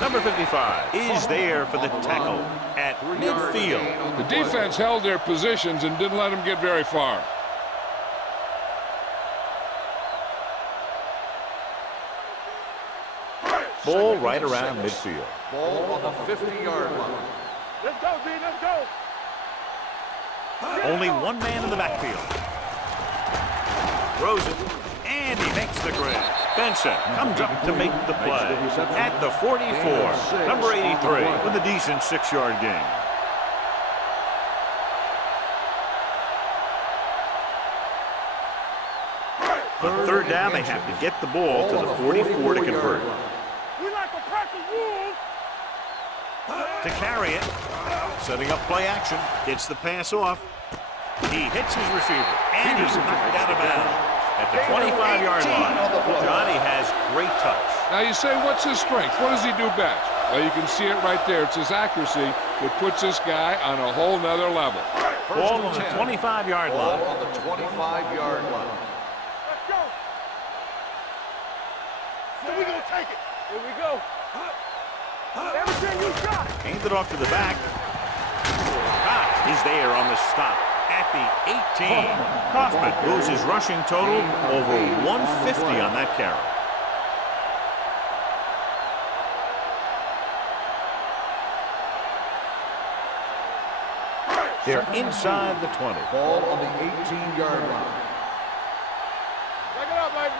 Number 55 is there for the tackle at midfield. The defense held their positions and didn't let them get very far. Ball right around midfield. Ball on the 50-yard line. Let's go, D, let's go. Only one man in the backfield. Throws it, and he makes the grab. Benson comes up to make the play at the 44. Number 83 with a decent 6-yard gain. Third down, they have to get the ball to the 44 to convert. We like a pack of wolves. To carry it, setting up play action, gets the pass off. He hits his receiver, and he's knocked out of bounds at the 25-yard line. Johnny has great touch. Now you say, what's his strength? What does he do best? Well, you can see it right there. It's his accuracy that puts this guy on a whole nother level. Ball on the 25-yard line. Ball on the 25-yard line. Let's go. So we gonna take it. Here we go. Everything you got. Hands it off to the back. Cox is there on the stop at the 18. Kaufman moves his rushing total over 150 on that carry. They're inside the 20. Ball on the 18-yard line. Back it up, baby.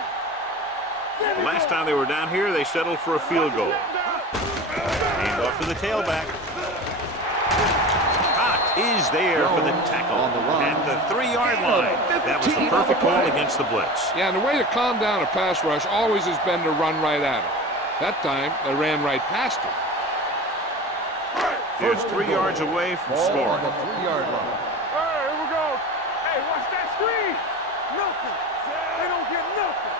The last time they were down here, they settled for a field goal. Hand off to the tailback. Cox is there for the tackle at the 3-yard line. That was the perfect call against the blitz. Yeah, and the way to calm down a pass rush always has been to run right at him. That time, they ran right past him. First 3 yards away from Ball on scoring. the 3-yard line. All right, here we go. Hey, watch that screen. Nothing. They don't get nothing.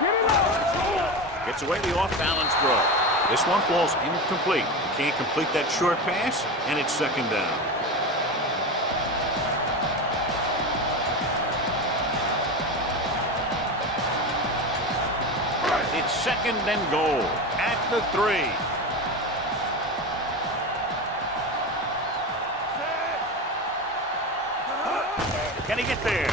Get it out. Gets away the off-balance throw. This one falls incomplete. Can't complete that short pass, and it's second down. It's second and goal at the 3. Can he get there?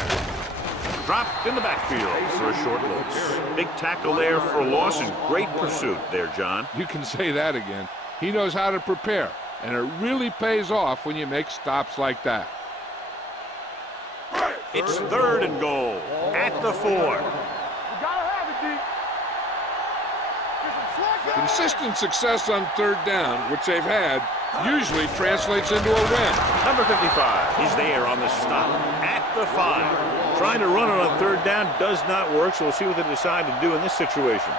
Dropped in the backfield for a short loss. Big tackle there for a loss and great pursuit there, John. You can say that again. He knows how to prepare, and it really pays off when you make stops like that. It's third and goal at the 4. You gotta have it, D. Get some slack. Consistent success on third down, which they've had, usually translates into a win. Number 55 is there on the stop at the 5. Trying to run it on third down does not work, so we'll see what they decide to do in this situation.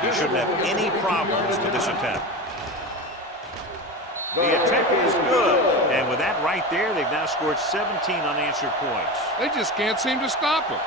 He shouldn't have any problems to this attempt. The attempt is good, and with that right there, they've now scored 17 unanswered points. They just can't seem to stop him.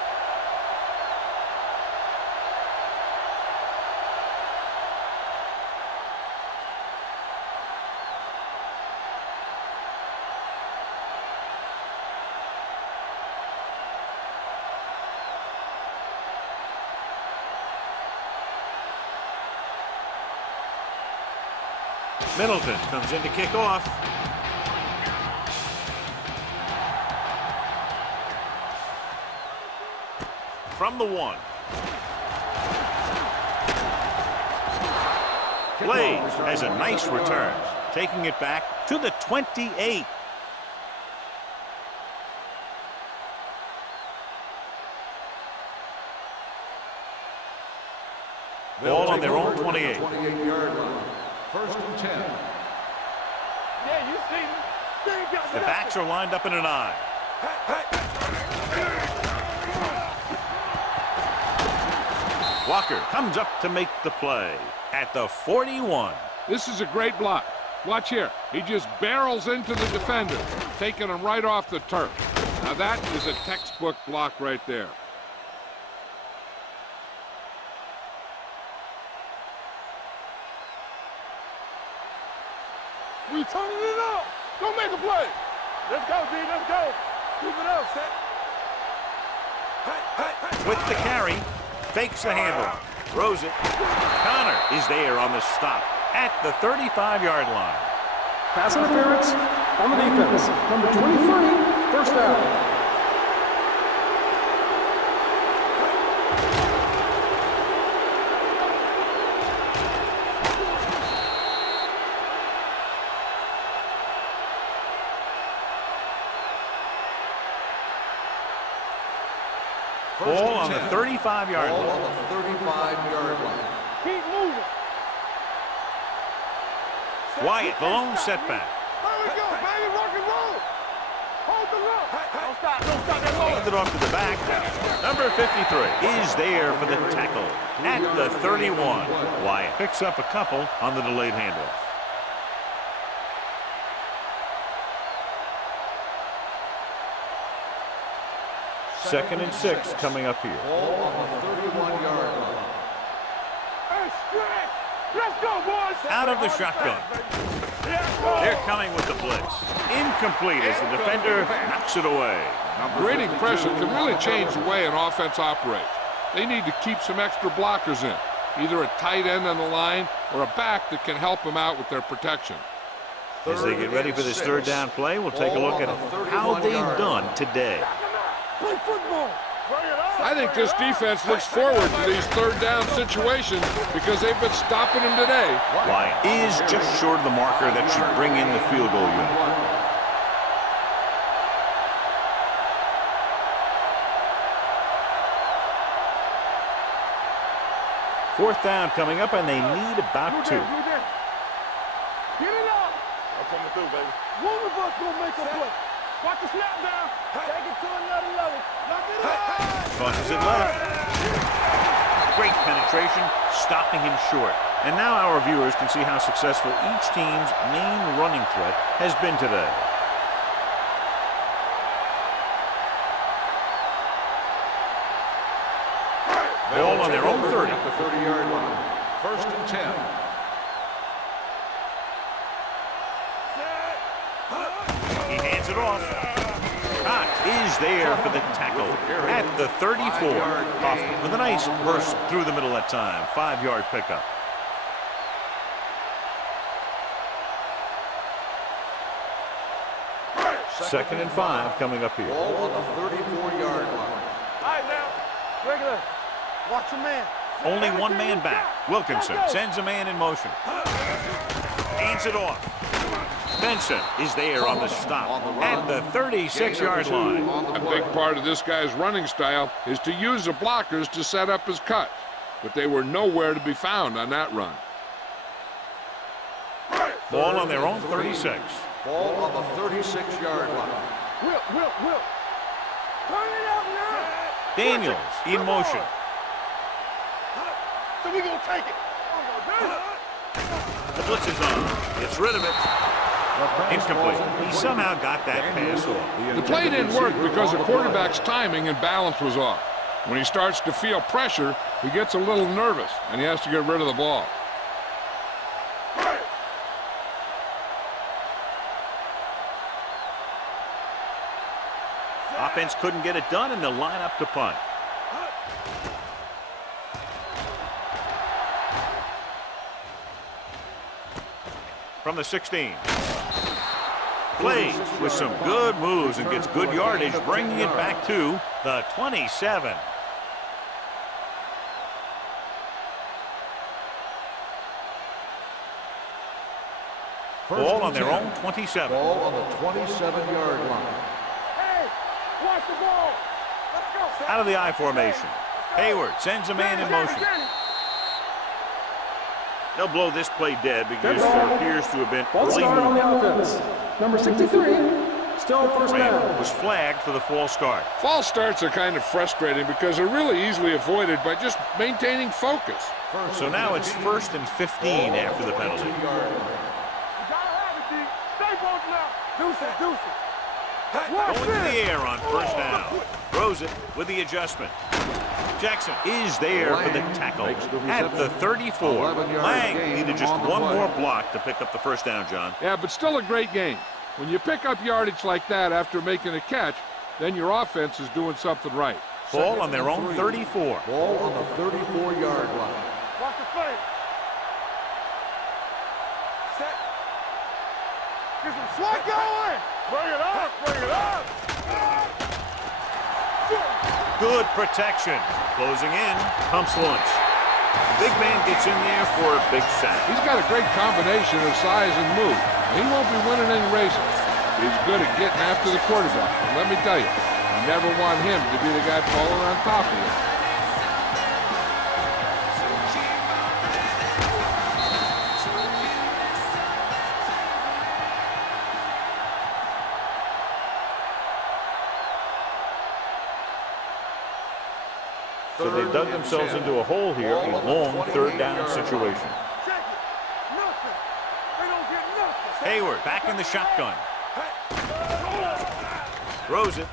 Middleton comes in to kick off. From the 1. Blaze has a nice return, taking it back to the 28. Ball on their own 28. 28-yard line. First and 10. Yeah, you see me. They ain't got The nothing. backs are lined up in an I. Walker comes up to make the play at the 41. This is a great block. Watch here. He just barrels into the defender, taking him right off the turf. Now that is a textbook block right there. We turning it up. Don't make a play. Let's go, D. Let's go. Keep it up, set. With the carry, fakes the handoff, throws it. Connor is there on the stop at the 35-yard line. Pass interference on the defense. Number 23, first down. Ball on the 35-yard Ball line. on the 35-yard line. Keep moving. Wyatt, the lone setback. There we go, baby. Rock and roll. Hold the look. Don't stop. Don't stop that ball. Handed off to the back. Number 53 is there for the tackle at the 31. Wyatt picks up a couple on the delayed handoff. Second and 6 coming up here. Ball on the 31-yard line. Hey, stretch. Let's go, boys. Out of the shotgun. They're coming with the blitz. Incomplete as the defender knocks it away. Now, creating pressure can really change the way an offense operates. They need to keep some extra blockers in, either a tight end on the line or a back that can help them out with their protection. As they get ready for this third down play, we'll take a look at how they've done today. Play football. Bring it on. I think this defense looks forward to these third down situations because they've been stopping them today. Wyatt is just short of the marker that should bring in the field goal unit. Fourth down coming up, and they need about 2. Get it up. I'm coming through, baby. One of us gonna make a play. Watch the snap down. Take it to another level. Knock it out. Tosses it left. Great penetration, stopping him short. And now our viewers can see how successful each team's main running threat has been today. Ball on their own 30. At the 30-yard line. First and 10. He hands it off. Cott is there for the tackle at the 34. Hoffman with a nice burst through the middle that time. 5-yard pickup. Second and 5 coming up here. Ball on the 34-yard line. All right, now. Regular. Watch your man. Only one man back. Wilkinson sends a man in motion. Hands it off. Benson is there on the stop at the 36-yard line. A big part of this guy's running style is to use the blockers to set up his cuts, but they were nowhere to be found on that run. Ball on their own 36. Ball on the 36-yard line. Whip. Turn it up now. Daniels in motion. So we gonna take it. The blitz is on. Gets rid of it. Incomplete. He somehow got that pass off. The play didn't work because the quarterback's timing and balance was off. When he starts to feel pressure, he gets a little nervous, and he has to get rid of the ball. Offense couldn't get it done, and they'll line up to punt. From the 16. Plays with some good moves and gets good yardage, bringing it back to the 27. Ball on their own 27. Ball on the 27-yard line. Hey, watch the ball. Let's go. Out of the I formation. Hayward sends a man in motion. They'll blow this play dead because there appears to have been False early start on movement. the offense. Number 63, still first Randall down. was flagged for the false start. False starts are kind of frustrating because they're really easily avoided by just maintaining focus. So now it's 1st and 15 after the penalty. You gotta Deuce it. Going to the air on first down. Throws it with the adjustment. Jackson is there for the tackle at the 34. Lang needed just one more block to pick up the first down, John. Yeah, but still a great game. When you pick up yardage like that after making a catch, then your offense is doing something right. Ball on their own 34. Ball on the 34-yard line. Watch the play. Set. Get some swat going. Bring it up. Bring it up. Good protection. Closing in. Pumps once. Big man gets in there for a big sack. He's got a great combination of size and move. He won't be winning any races. He's good at getting after the quarterback. And let me tell you, you never want him to be the guy falling on top of you. So they dug themselves into a hole here, a long third down situation. Check it. Nothing. They don't get nothing. Hayward back in the shotgun. Throws it.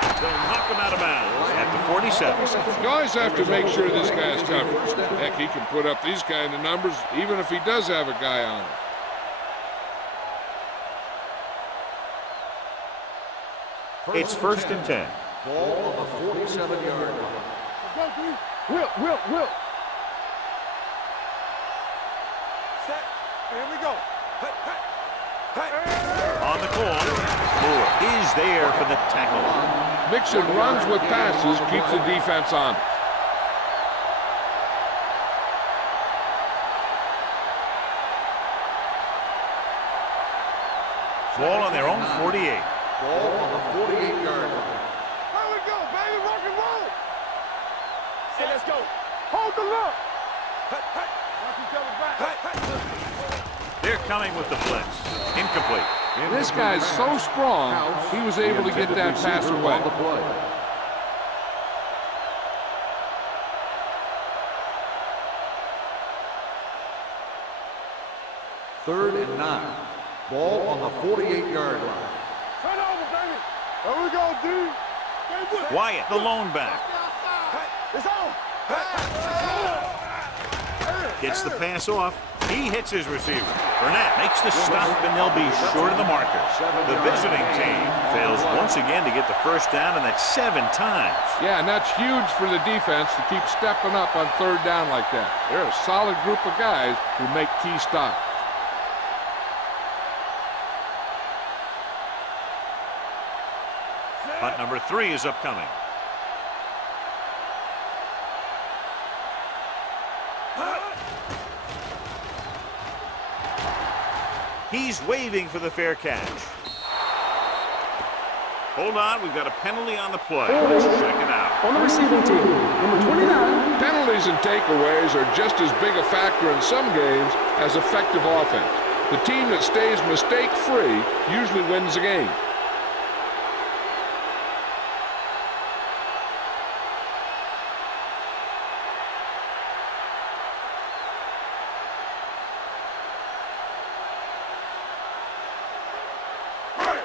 They'll knock him out of bounds at the 47. You always have to make sure this guy's covered. Heck, he can put up these kind of numbers even if he does have a guy on him. It's first and 10. Ball on the 47-yard line. Let's go, D. Will. Set. Here we go. On the corner, Moore is there for the tackle. Mixing runs with passes keeps the defense on. Ball on their own 48. Ball on the 48-yard line. Here we go, baby. Rock and roll. Hey, let's go. Hold the look. Watch each other back. They're coming with the blitz. Incomplete. This guy's so strong, he was able to get that pass away. Third and 9. Ball on the 48-yard line. Turn over, baby. Here we go, D. Wyatt, the lone back. It's on. Gets the pass off. He hits his receiver. Burnett makes the stop, and they'll be short of the marker. The visiting team fails once again to get the first down, and that's 7 times. Yeah, and that's huge for the defense to keep stepping up on third down like that. They're a solid group of guys who make key stops. Punt number 3 is upcoming. He's waving for the fair catch. Hold on, we've got a penalty on the play. Let's check it out. On the receiving team, number 29. Penalties and takeaways are just as big a factor in some games as effective offense. The team that stays mistake-free usually wins the game.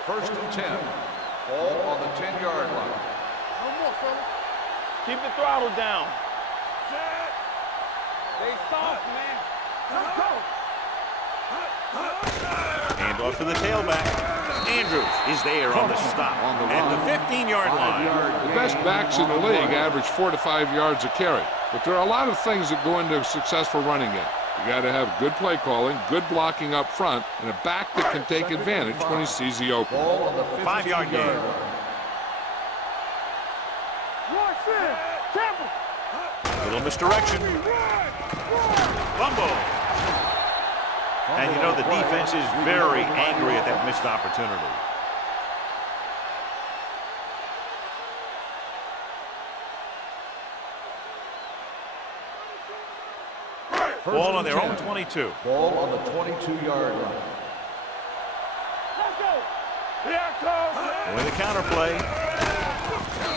First and 10. Ball on the 10-yard line. One more, fella. Keep the throttle down. Set. Stay soft, man. Let's go. Hand off to the tailback. Andrews is there on the stop at the 15-yard line. The best backs in the league average 4 to 5 yards a carry. But there are a lot of things that go into a successful running game. You got to have good play calling, good blocking up front, and a back that can take advantage when he sees the open. Ball on the 5-yard gain. Watch it. Temple. Little misdirection. Fumble. And you know the defense is very angry at that missed opportunity. Ball on their own 22. Ball on the 22-yard line. Let's go. Here it comes. Going the counter play.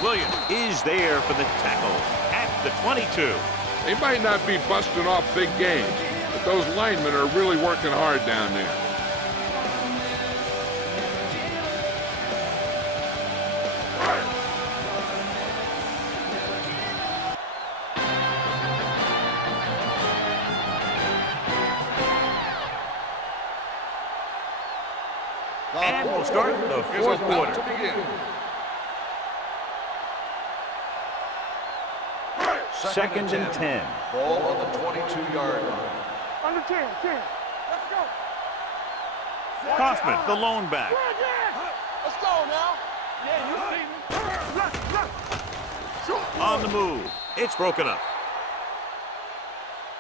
Williams is there for the tackle at the 22. They might not be busting off big games, but those linemen are really working hard down there. We'll start the is fourth about quarter. to begin. Second and 10. Ball on the 22-yard line. Under 10, 10. Let's go. Kaufman, the lone back. Let's go now. Yeah, you see me. On the move. It's broken up.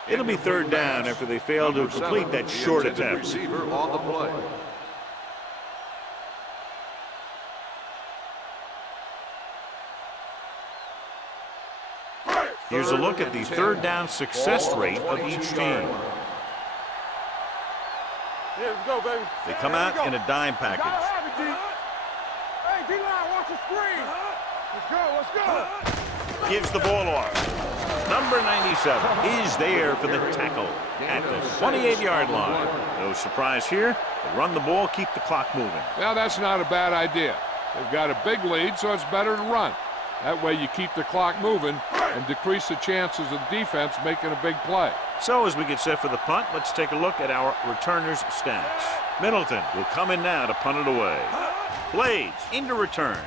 It'll be third down after they fail to complete that short attempt. Receiver on the play. Here's a look at the third down success rate of each team. Yeah, let's go, baby. They come out in a dime Gotta package. have it, D. Hey, D-line, watch the screen. Let's go, let's go. Gives the ball off. Number 97 is there for the tackle at the 28-yard line. No surprise here. They run the ball, keep the clock moving. Well, that's not a bad idea. They've got a big lead, so it's better to run. That way you keep the clock moving and decrease the chances of the defense making a big play. So as we get set for the punt, let's take a look at our returners' stats. Middleton will come in now to punt it away. Blades into return.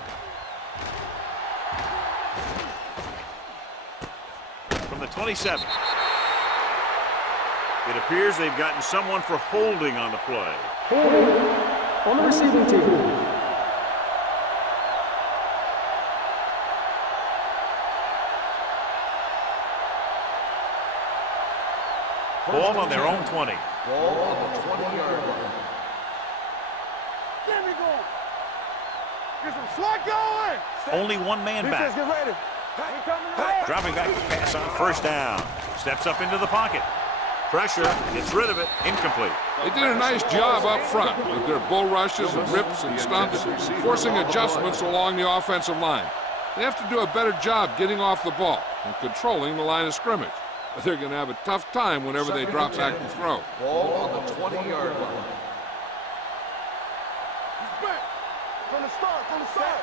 From the 27. It appears they've gotten someone for holding on the play. Holding on the receiving team. Ball on their own 20. Ball on the 20-yard line. There we go. Get some slack going. Only one man Defense, back. get ready. We coming around. Dropping back to pass on first down. Steps up into the pocket. Pressure, gets rid of it, incomplete. They did a nice job up front with their bull rushes and rips and stunts, forcing adjustments along the offensive line. They have to do a better job getting off the ball and controlling the line of scrimmage. But they're going to have a tough time whenever they drop back to throw. Ball on the 20-yard line. He's back. From the start, from the start.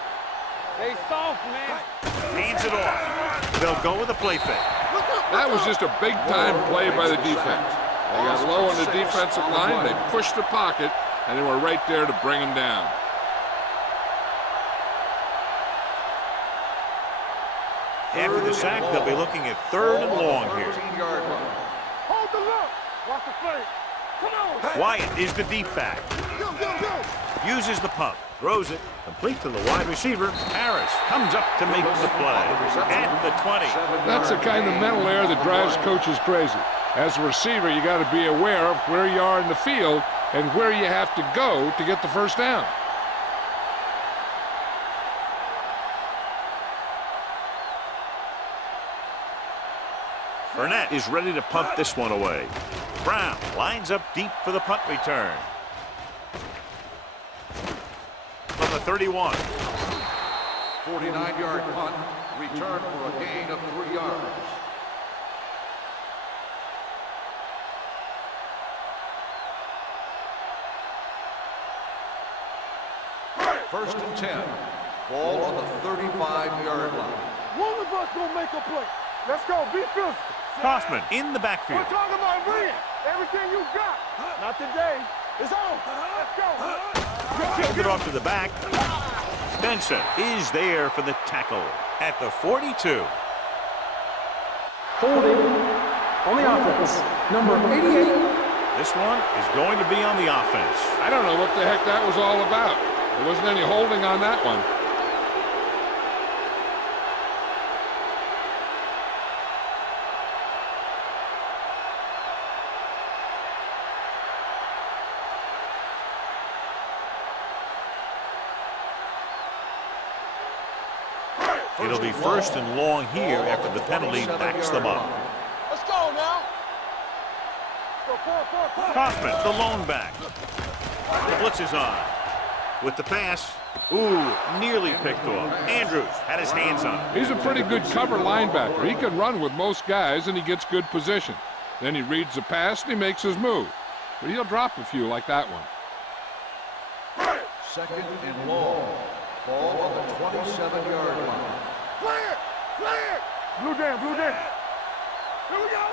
They soft, man. Hands it off. They'll go with a play fake. That was just a big-time play by the defense. They got low on the defensive line, they pushed the pocket, and they were right there to bring them down. After the sack, they'll be looking at third and long here. 13-yard line. Hold the look. Watch the fake. Come on. Wyatt is the deep back. Go, go, go. Uses the pump. Throws it. Complete to the wide receiver. Harris comes up to make the play. At the 20. That's the kind of mental error that drives coaches crazy. As a receiver, you got to be aware of where you are in the field and where you have to go to get the first down. Burnett is ready to punt this one away. Brown lines up deep for the punt return. From the 31. 49-yard punt. Return for a gain of 3 yards. First and 10. Ball on the 35-yard line. One of us gonna make a play. Let's go. Be physical. Kaufman in the We're backfield. talking about bring it. Everything you got. Not today. It's on. Let's go. Kicked it off to the back. Benson is there for the tackle at the 42. Holding on the offense. Number 88. This one is going to be on the offense. I don't know what the heck that was all about. There wasn't any holding on that one. It'll be first and long here after the penalty backs them up. Let's go now. Kaufman, the lone back. The blitz is on. With the pass, nearly picked off. Andrews had his hands on it. He's a pretty good cover linebacker. He can run with most guys, and he gets good position. Then he reads the pass, and he makes his move. But he'll drop a few like that one. Second and long. Ball on the 27-yard line. Clear. Clear. Blue down. Blue down. Here we go.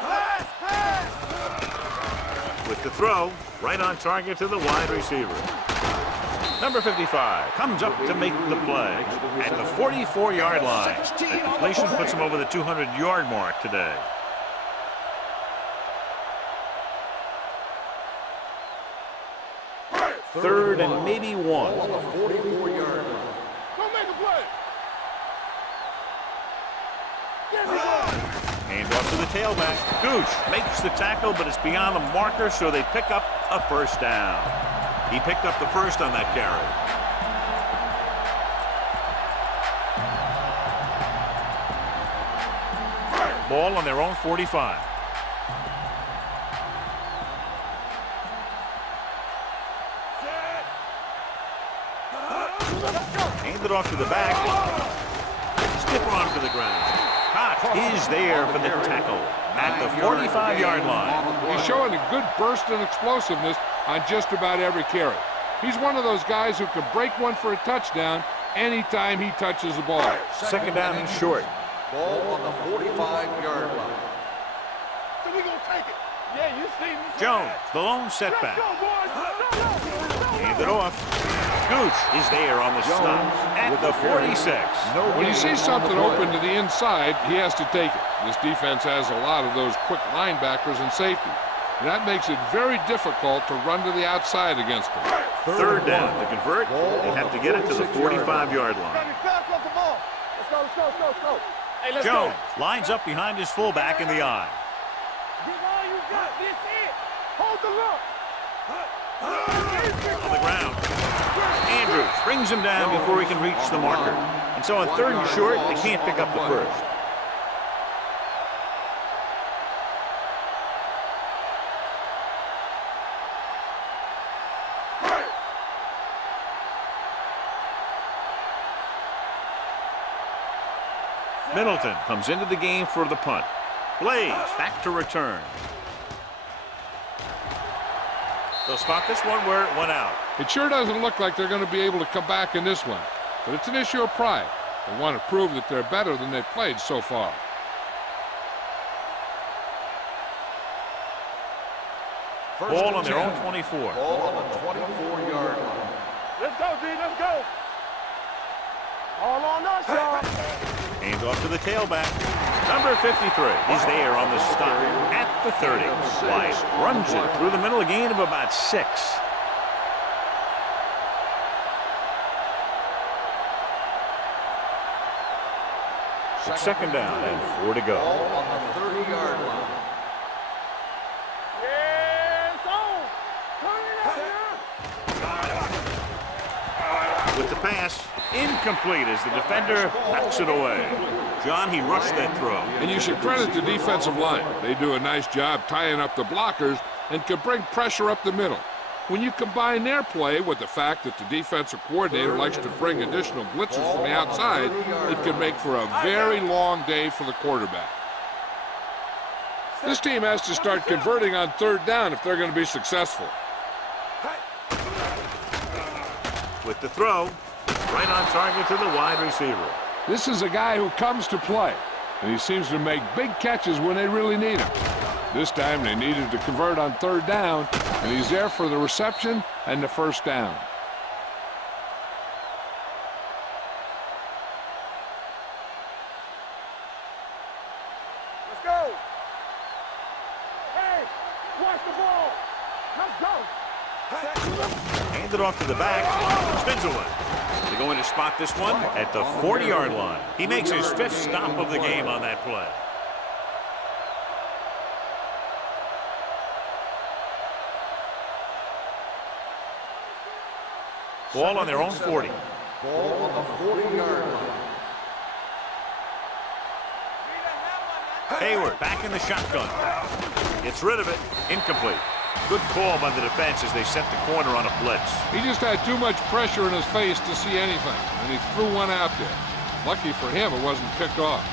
Pass. Pass. With the throw, Right on target to the wide receiver. Number 55 comes up to make the play at the 44-yard line. The completion puts him over the 200-yard mark today. Third and maybe one. On the 44-yard line. Go make a play. Hand off to the tailback. Gooch makes the tackle, but it's beyond the marker, so they pick up a first down. He picked up the first on that carry. Ball on their own 45. Hand it off to the back. Stiff arm to the ground. Koch is there for the tackle at the 45-yard line. He's showing a good burst and explosiveness on just about every carry. He's one of those guys who can break one for a touchdown anytime he touches the ball. Second down and short. Ball on the 45-yard line. So we gonna take it. Yeah, you see me. Jones, the lone setback. Go, boys. Go. Hand it off. Gooch is there on the stop at the 46. When he sees something open to the inside, he has to take it. This defense has a lot of those quick linebackers and safety. And that makes it very difficult to run to the outside against them. Third down. To convert, they have to get it to the 45-yard line. Fast off the ball. Let's go. Hey, let's Jones go. lines up behind his fullback in the eye. Give all you got. This it. Hold the look. On the ground. Andrews brings him down before he can reach the marker. And so on third and short, they can't pick up the first. Middleton comes into the game for the punt. Blaze back to return. They'll spot this one where it went out. It sure doesn't look like they're going to be able to come back in this one. But it's an issue of pride. They want to prove that they're better than they've played so far. Ball on their own 24. Ball on the 24-yard line. Let's go, D. Let's go. All on us, y'all. Hands off to the tailback. Number 53 is there on the stop at the 30. Wyatt runs it through the middle, a gain of about 6. Second down and 4 to go. Ball on the 30-yard line. Yeah, it's on. Turn it up, With the pass, incomplete as the defender backs it away. John, he rushed that throw. And you should credit the defensive line. They do a nice job tying up the blockers and can bring pressure up the middle. When you combine their play with the fact that the defensive coordinator likes to bring additional blitzers from the outside, it can make for a very long day for the quarterback. This team has to start converting on third down if they're going to be successful. With the throw, right on target to the wide receiver. This is a guy who comes to play, and he seems to make big catches when they really need him. This time they needed to convert on third down, and he's there for the reception and the first down. Let's go. Hey, watch the ball. Let's go. Hand it off to the back. Spins away. They're going to spot this one at the 40-yard line. He makes his 5th stop of the game on that play. Ball on their own 40. Ball on the 40-yard line. Hayward back in the shotgun. Gets rid of it. Incomplete. Good call by the defense as they set the corner on a blitz. He just had too much pressure in his face to see anything, and he threw one out there. Lucky for him, it wasn't picked off.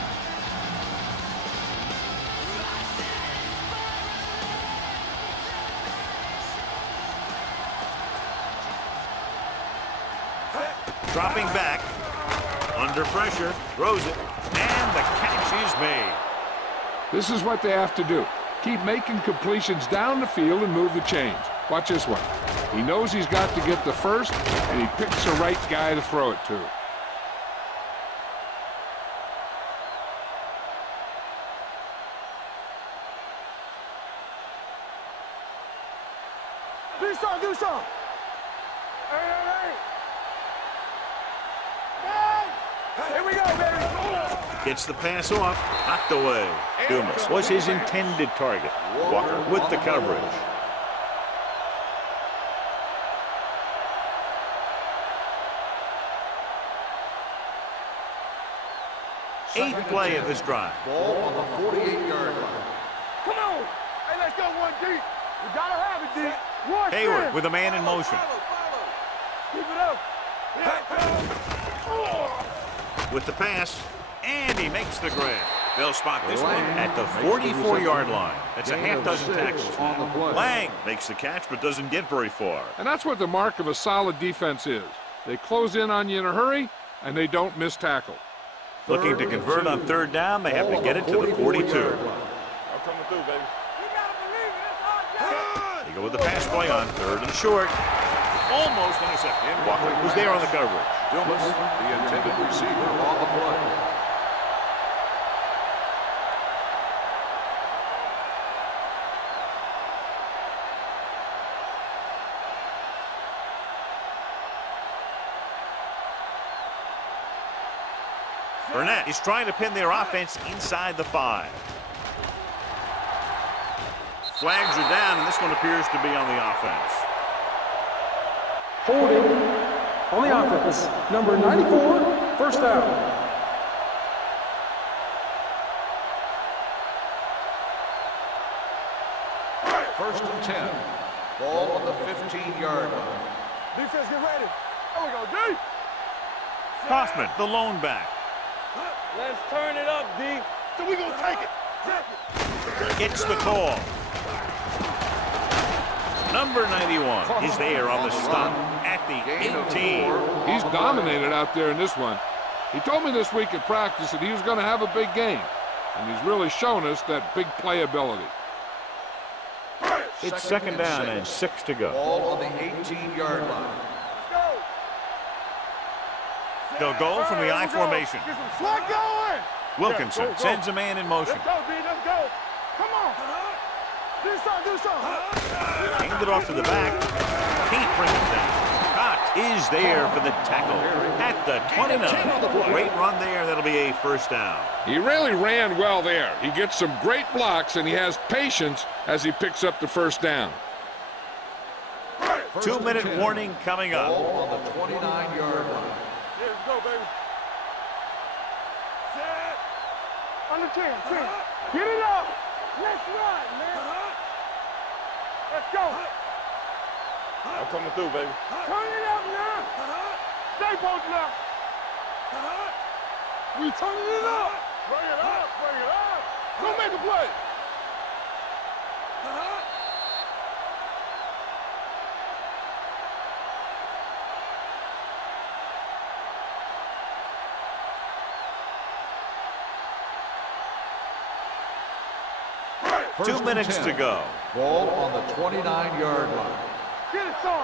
Dropping back. Under pressure. Throws it. And the catch is made. This is what they have to do. Keep making completions down the field and move the chains. Watch this one. He knows he's got to get the first, and he picks the right guy to throw it to. Do something, do something. Hey. Here we go, baby. Gets the pass off, knocked away. Dumas was his intended target. Walker with the coverage. Eighth play of this drive. Ball on the 48-yard line. Come on. Hey, let's go one deep. We gotta have it deep. One Hayward spin. with a man in motion. Keep it up. With the pass, and he makes the grab. They'll spot this one at the 44-yard line. That's a half dozen tackles. Lang makes the catch but doesn't get very far. And that's what the mark of a solid defense is. They close in on you in a hurry, and they don't miss tackle. Looking to convert on third down, they have to get it to the 42. I'm coming through, baby. You gotta believe it. It's our job. They go with the pass play on third and short. Almost intercepted. Walker was there on the coverage. Dumas, the intended receiver on the play. Burnett is trying to pin their offense inside the 5. Flags are down, and this one appears to be on the offense. Holding on the offense. Number 94, first down. First and 10. Ball on the 15-yard line. Defense, get ready. There we go, deep. Kaufman, the lone back. Let's turn it up, D. So we gonna take it. Gets the call. Number 91 is there on the stop at the 18. He's dominated out there in this one. He told me this week at practice that he was going to have a big game, and he's really shown us that big playability. It's second down and 6 to go. Ball on the 18-yard line. They'll go from the I formation. Get some slack going. Wilkinson sends a man in motion. Let's go, D. Let's go. Come on. Do something. Hand it off to the back. Can't bring it down. Scott is there for the tackle at the 29. Great run there. That'll be a first down. He really ran well there. He gets some great blocks, and he has patience as he picks up the first down. 2-minute warning coming up. Ball on the 29-yard line. Yeah, let's go, baby. Set. Under 10. Get it up. Let's run, man. Let's go. I'm coming through, baby. Turn it up now. Stay posted up. We turning it up. Bring it up. Bring it up. Go make a play. First 2 minutes and to 10. go. Ball on the 29-yard line. Get it, son.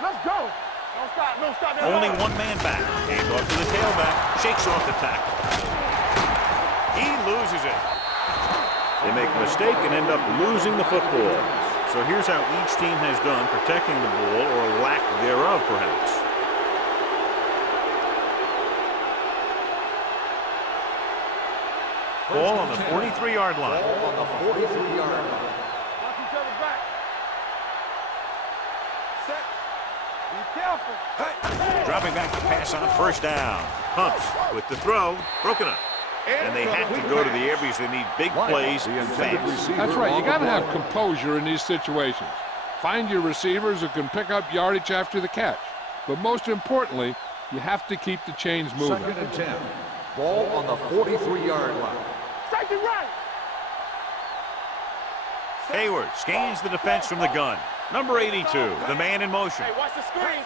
Let's go. Don't stop. Don't stop. Only one man back. Hand off to the tailback. Shakes off the tackle. He loses it. They make a mistake and end up losing the football. So here's how each team has done protecting the ball, or lack thereof, perhaps. Ball on the 43-yard line. Ball on the 43-yard line. Watch each other back. Set. Be careful. Dropping back to pass on first down. Pumps with the throw. Broken up. And they have to go to the air because they need big plays fast. That's right. You got to have composure in these situations. Find your receivers who can pick up yardage after the catch. But most importantly, you have to keep the chains moving. Second and 10. Ball on the 43-yard line. Take it right. Hayward scans the defense from the gun. Number 82, the man in motion. Hey, watch the screen.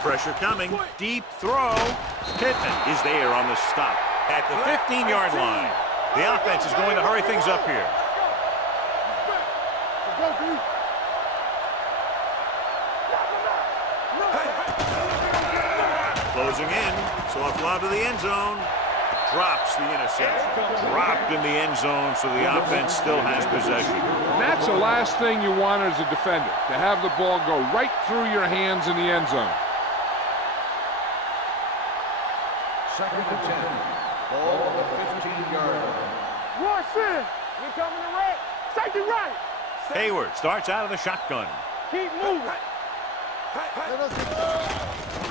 Pressure coming. Deep throw. Pittman is there on the stop at the 15-yard line. The offense is going to hurry things up here. Let's go, D. Closing in, so a fly to the end zone. Drops the interception. Dropped in the end zone, so the offense still has possession. And that's the last thing you want as a defender, to have the ball go right through your hands in the end zone. 2nd and 10. Ball on the 15-yard line. Rush in. We coming to right. Safety right. Hayward starts out of the shotgun. Keep moving.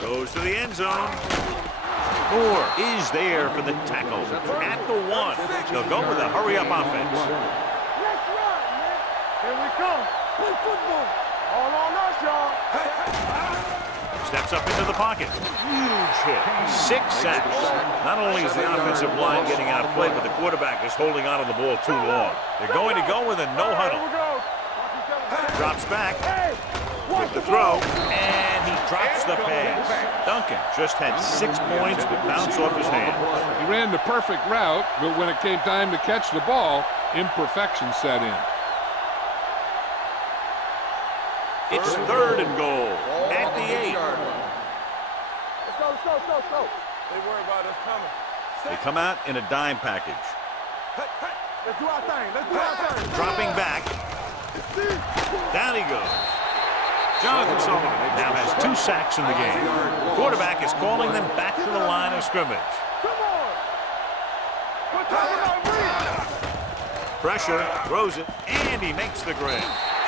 Goes to the end zone. Moore is there for the tackle. At the 1. They'll go with a hurry-up offense. Let's run, man. Here we come. Play football. All on us, y'all. Steps up into the pocket. Huge hit. 6 sacks. Not only is the offensive line getting outplayed, but the quarterback is holding on to the ball too long. They're going to go with a no huddle. Here we go. Watch each other. Drops back. Hey, watch With the throw. And he drops the pass. Duncan just had 6 points, but bounced off his hand. He ran the perfect route, but when it came time to catch the ball, imperfection set in. It's 3rd and goal at the 8. Let's go, let's go, let's go, let's go. They worry about us coming. They come out in a dime package. Hey, hey, let's do our thing. Let's do our thing. Dropping back. Down he goes. Jonathan Sullivan now has 2 sacks in the game. The quarterback is calling them back to the line of scrimmage. Come on. We're talking about reach. Pressure, throws it, and he makes the grab.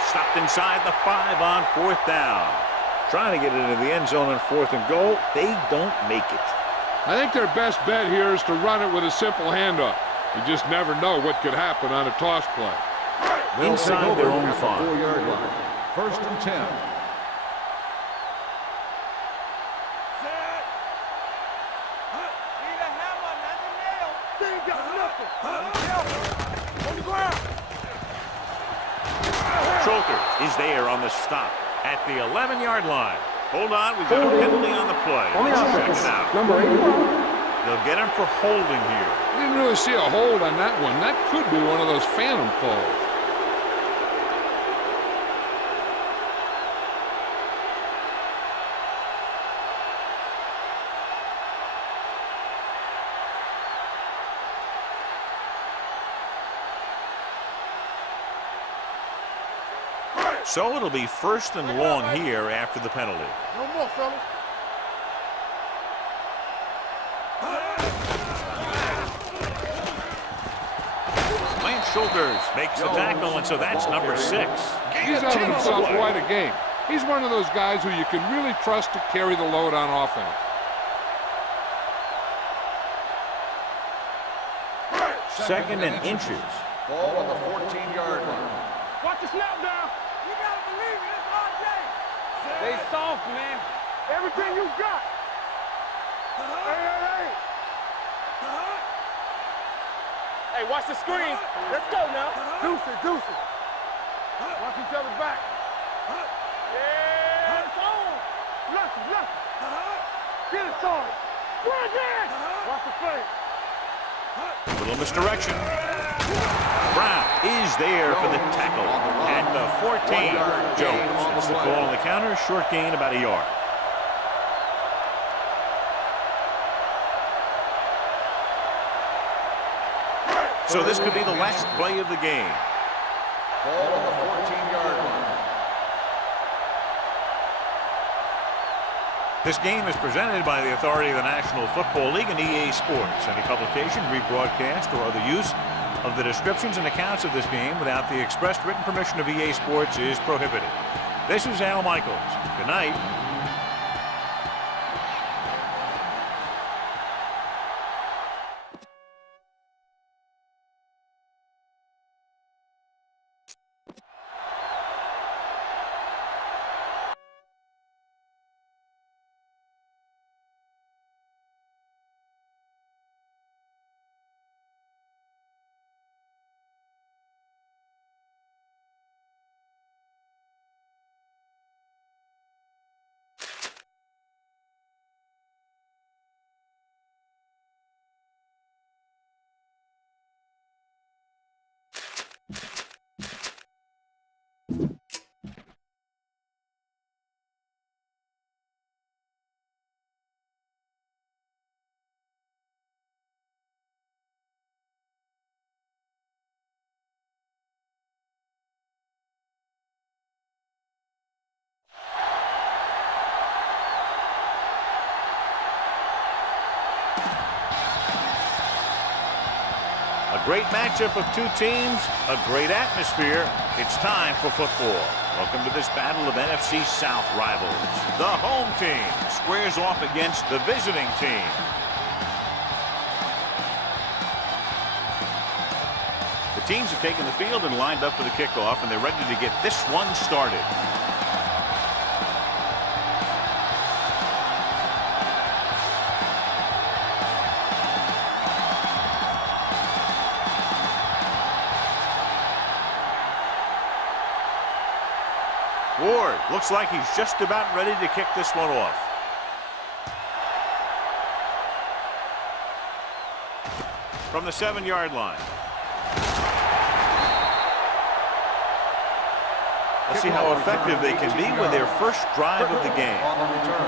Stopped inside the 5 on 4th down. Trying to get it into the end zone on 4th and goal. They don't make it. I think their best bet here is to run it with a simple handoff. You just never know what could happen on a toss play. Inside their own 5. 4-yard line. 1st and 10. Need a hammer, not the nail. They ain't got nothing. On the ground. Schulter is there on the stop at the 11-yard line. Hold on, we've got a penalty on the play. On the Let's check offense, it out. number 81. They'll get him for holding here. Didn't really see a hold on that one. That could be one of those phantom calls. So it'll be 1st and long here after the penalty. No more, fellas. Lance Schulters makes the tackle, and so that's number 6. He's having himself quite a game. He's one of those guys who you can really trust to carry the load on offense. 2nd and inches. Ball on the 14-yard line. Watch the snap down. You gotta believe it. It's RJ. Stay soft, man. Everything you got. Hey. Hey, watch the screen. Let's go now. Deuce it. Watch each other back. Yeah, it's on. Lucky. Get it, son. Bring it in. Watch the fake. Little misdirection. Brown is there for the tackle at the 14. Jones gets the call on the counter. Short gain, about a yard. So this could be the last play of the game. Ball on the 14-yard line. This game is presented by the authority of the National Football League and EA Sports. Any publication, rebroadcast, or other use of the descriptions and accounts of this game without the expressed written permission of EA Sports is prohibited. This is Al Michaels. Good night. A great matchup of two teams, a great atmosphere. It's time for football. Welcome to this battle of NFC South rivals. The home team squares off against the visiting team. The teams have taken the field and lined up for the kickoff, and they're ready to get this one started. Ward looks like he's just about ready to kick this one off. From the 7-yard line. Let's see how effective they can be with their first drive of the game. On the return.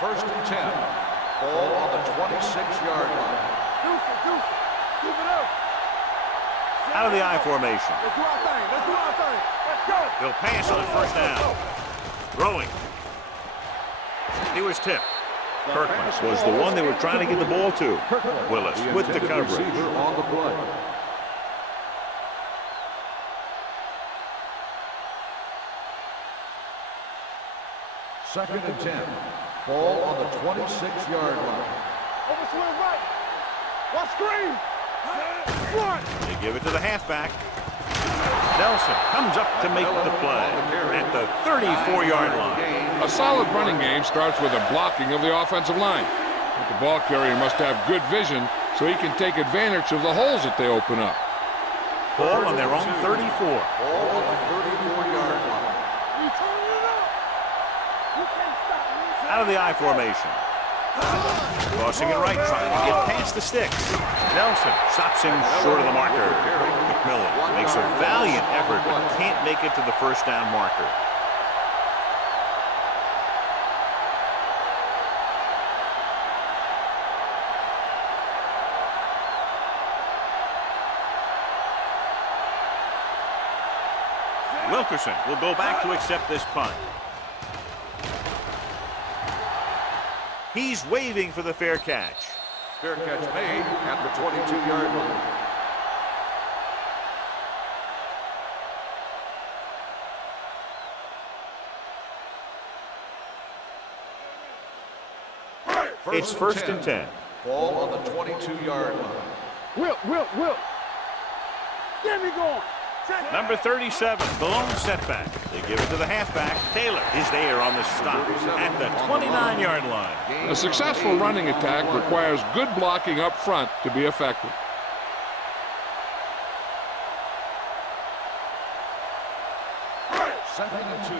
First and 10. Ball on the 26-yard line. Deuce, keep it up. Out of the I formation. Let's do our thing. Let's go. They'll pass on first down. Throwing. He was tipped. Kirkland was the one they were trying to get the ball to. Willis with the coverage. Receiver on the play. Second and 10. Ball on the 26-yard line. Over swing right. Watch screen. One. They give it to the halfback. Nelson comes up to make the play at the 34-yard line. A solid running game starts with a blocking of the offensive line. But the ball carrier must have good vision so he can take advantage of the holes that they open up. Ball on their own 34. Ball on the 34-yard line. You turn it up. You can't stop me. Out of the I formation. Crossing it right, trying to get past the sticks. Nelson stops him short of the marker. McMillan makes a valiant effort but can't make it to the first down marker. Wilkerson will go back to accept this punt. He's waving for the fair catch. Fair catch made at the 22-yard line. It's first and 10. Ball on the 22-yard line. Will. Get me going. Number 37, the lone setback. They give it to the halfback. Taylor is there on the stop at the 29-yard line. A successful running attack requires good blocking up front to be effective. Second and 2.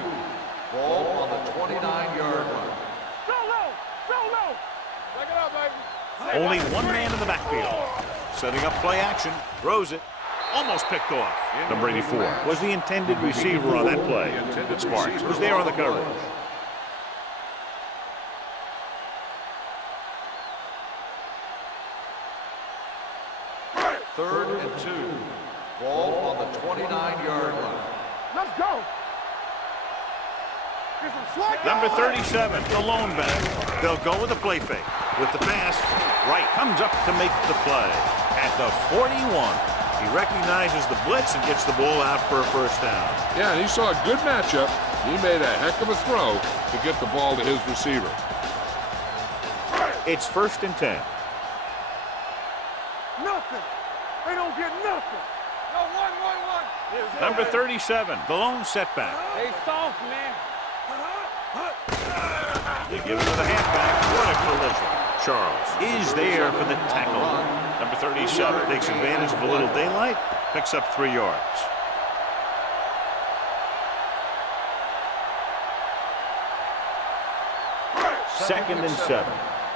Ball on the 29-yard line. So low. Back it up, baby. Only one man in the backfield. Setting up play action. Throws it. Almost picked off. Number 84 was the intended receiver on that play. Sparks was there on the coverage. Third and 2. Ball on the 29-yard line. Let's go. Get some slack. Number 37, the lone back. They'll go with a play fake. With the pass, Wright comes up to make the play at the 41. He recognizes the blitz and gets the ball out for a first down. Yeah, and he saw a good matchup. He made a heck of a throw to get the ball to his receiver. It's first and 10. Nothing. They don't get nothing. No, one. Number 37, the lone setback. They soft, man. They give it to the halfback. What a collision. Charles is there for the tackle. Number 37 takes advantage of a little daylight, picks up 3 yards. Second and 7.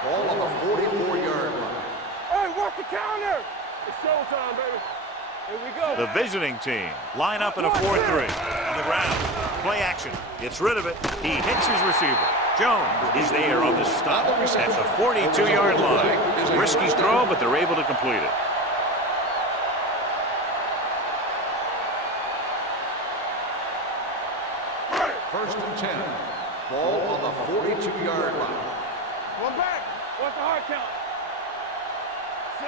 Ball on the 44-yard line. Hey, watch the counter. It's showtime, baby. Here we go. The visiting team line up in a 4-3 on the ground. Play action. Gets rid of it. He hits his receiver. Jones is there on the stop at the 42-yard line. Risky throw, but they're able to complete it. First and 10. Ball on the 42-yard line. One back. What's the hard count?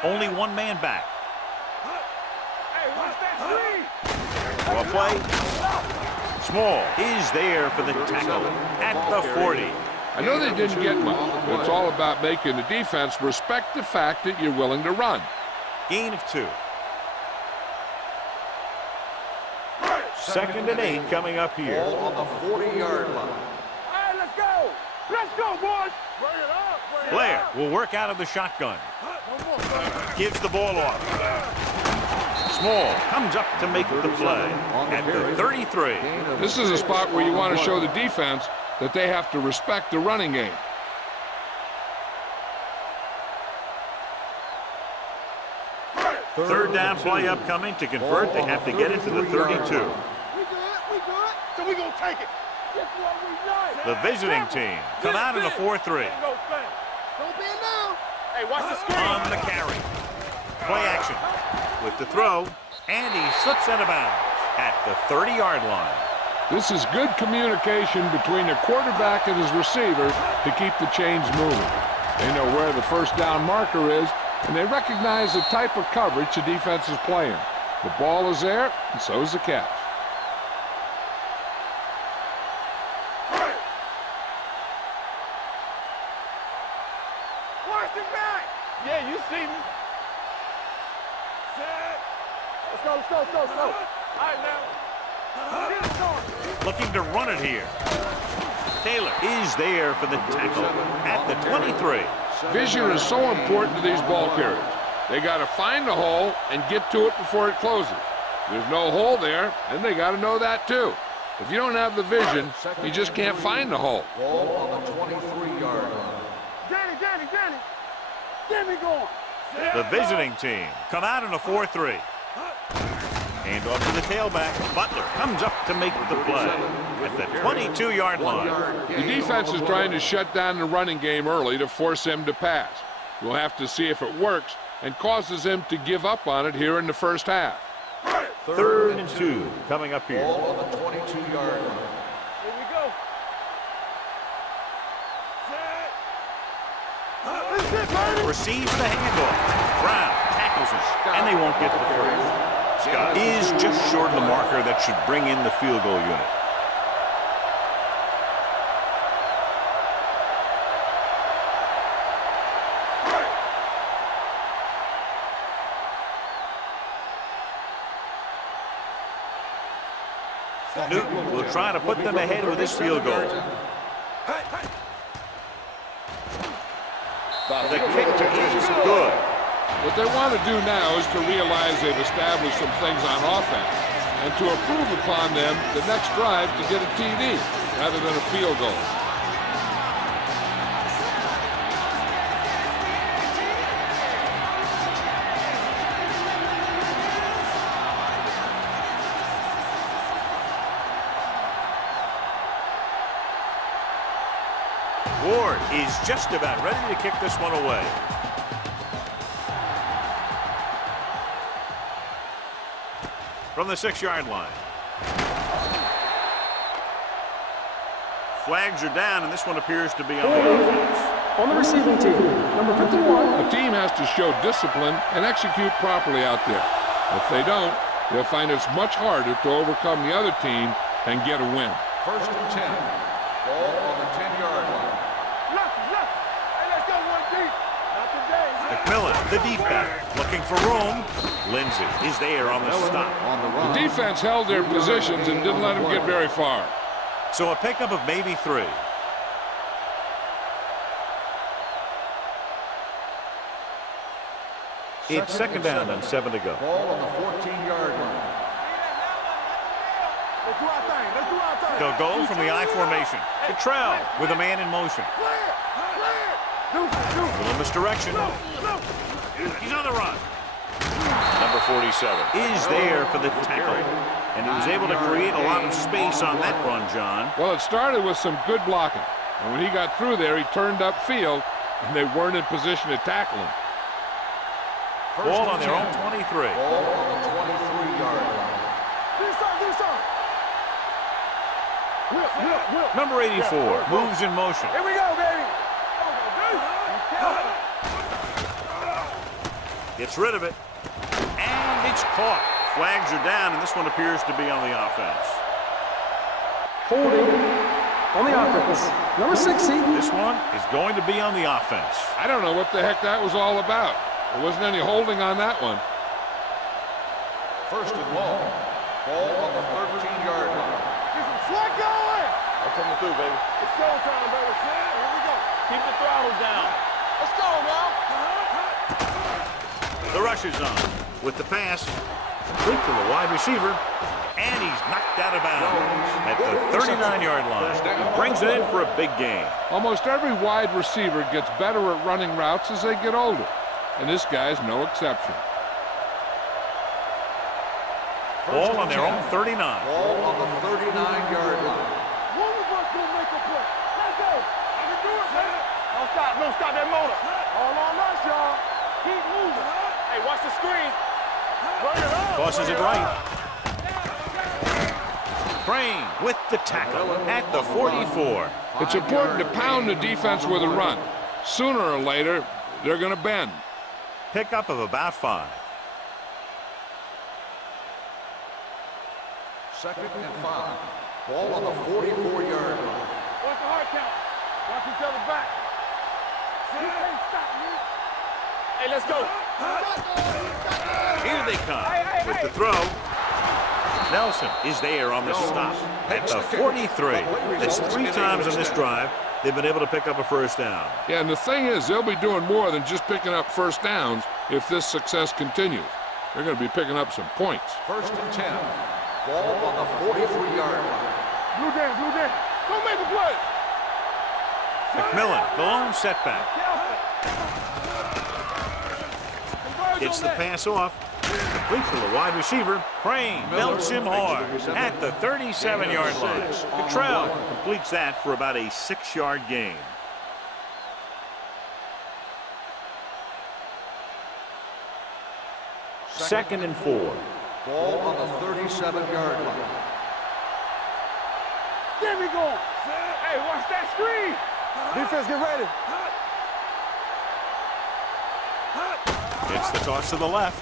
Only one man back. Hey, what's that screen? Well play. Small is there for the tackle at the 40. I know they didn't get much, but it's all about making the defense respect the fact that you're willing to run. Gain of 2. Second and 8 coming up here. Ball on the 40-yard line. All right, let's go. Let's go, boys. Bring it up. Bring it Blair up. will work out of the shotgun. Gives the ball off. Small comes up to make the play at the 33. This is a spot where you want to show the defense that they have to respect the running game. Third down play upcoming. To convert, they have to get it to the 32. We good. So we gonna take it. This is what we like. The visiting team come out in a 4-3. Go bang. Don't bend down. Hey, watch the screen. On the carry. Play action with the throw, and he slips out of bounds at the 30-yard line. This is good communication between the quarterback and his receiver to keep the chains moving. They know where the first down marker is, and they recognize the type of coverage the defense is playing. The ball is there, and so is the catch. Watch it back. Yeah, you see me. Set. Let's go. All right, now. Get it going. Looking to run it here. Taylor is there for the tackle at the 23. Vision is so important to these ball carriers. They got to find the hole and get to it before it closes. There's no hole there, and they got to know that too. If you don't have the vision, you just can't find the hole. Ball on the 23-yard line. Danny. Get me going. The visiting team come out in a 4-3. Hand off to the tailback. Butler comes up to make the play at the 22-yard line. The defense is trying to shut down the running game early to force him to pass. We'll have to see if it works and causes him to give up on it here in the first half. Third and 2 coming up here. Ball on the 22-yard line. Here we go. Set. Receives the handoff. Brown tackles him, and they won't get the first. Scott is just short of the marker that should bring in the field goal unit. Newton will try to put them ahead with this field goal. The kick is good. What they want to do now is to realize they've established some things on offense and to improve upon them the next drive to get a TD rather than a field goal. Ward is just about ready to kick this one away. From the 6-yard line. Flags are down, and this one appears to be on the offense. On the receiving team, number 51. A team has to show discipline and execute properly out there. If they don't, they'll find it's much harder to overcome the other team and get a win. First and 10. Ball on the 10-yard line. Look. Hey, let's go one deep. Not today. McMillan, the deep back, looking for room. Lindsey is there on the stop. On the run. The defense held their positions and didn't let them get very far. So a pickup of maybe 3. It's second down and 7 to go. Ball on the 14-yard line. Let's do our thing. They'll go from the I formation. Cottrell with a man in motion. A little misdirection. He's on the run. Number 47 is there for the tackle. And he was able to create a lot of space on that run, John. Well, it started with some good blocking. And when he got through there, he turned upfield, and they weren't in position to tackle him. Ball on their own 23. Ball on the 23-yard line. Do something. Whip. Number 84 moves in motion. Here we go, baby. Gets rid of it. And it's caught. Flags are down, and this one appears to be on the offense. Holding on the offense. Number 60. This one is going to be on the offense. I don't know what the heck that was all about. There wasn't any holding on that one. First and long. Ball on the 13-yard line. Get some slack going. I'm coming through, baby. It's showtime, baby. Here we go. Keep the throttle down. Let's go now. The rush is on with the pass. Complete to the wide receiver. And he's knocked out of bounds at the 39-yard line. He brings it in for a big gain. Almost every wide receiver gets better at running routes as they get older. And this guy's no exception. Ball on their own 39. Ball on the 39-yard line. One of us will make a play. Let's go. I can do it, man. Don't stop that motor. All on us, y'all. Keep moving. Hey, watch the screen. Bring it up. Tosses it right. Crane with the tackle at the 44. It's important to pound the defense with a run. Sooner or later, they're going to bend. Pickup of about 5. Second and 5. Ball on the 44-yard line. Watch the hard count. Watch each other back. You can't stop me. Hey, let's go. Here they come with the throw. Nelson is there on the stop at the 43. That's 3 times on this drive they've been able to pick up a first down. Yeah, and the thing is, they'll be doing more than just picking up first downs if this success continues. They're going to be picking up some points. First and 10. Ball on the 43-yard line. Blue Dan. Don't make a play. McMillan, the lone setback. Gets the pass off. Complete to the wide receiver. Crane melts him hard at the 37-yard line. Cottrell completes that for about a 6-yard gain. Second and 4. Ball on the 37-yard line. There we go. Hey, watch that screen. Defense, get ready. It's the toss to the left.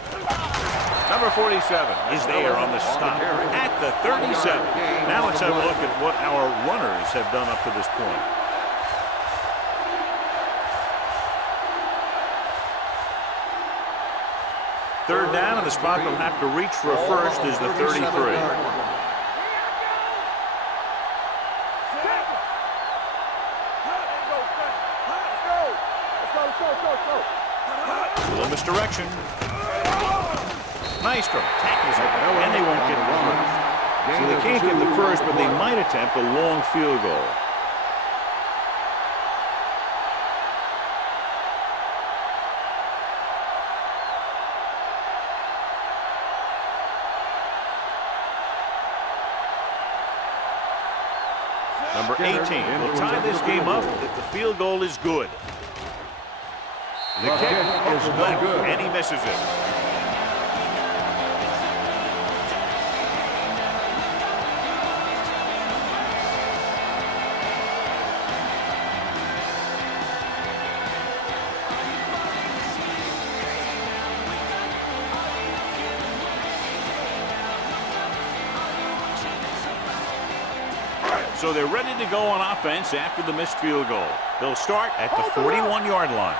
Number 47 is there on the stop at the 37. Now let's have a look at what our runners have done up to this point. Third down, and the spot they'll have to reach for a first is the 33. A little misdirection. Maestro tackles it, and they won't get the first. So they can't get the first, but they might attempt a long field goal. Number 18 will tie this game up if the field goal is good. The kick is left, and he misses it. So they're ready to go on offense after the missed field goal. They'll start at the 41-yard line.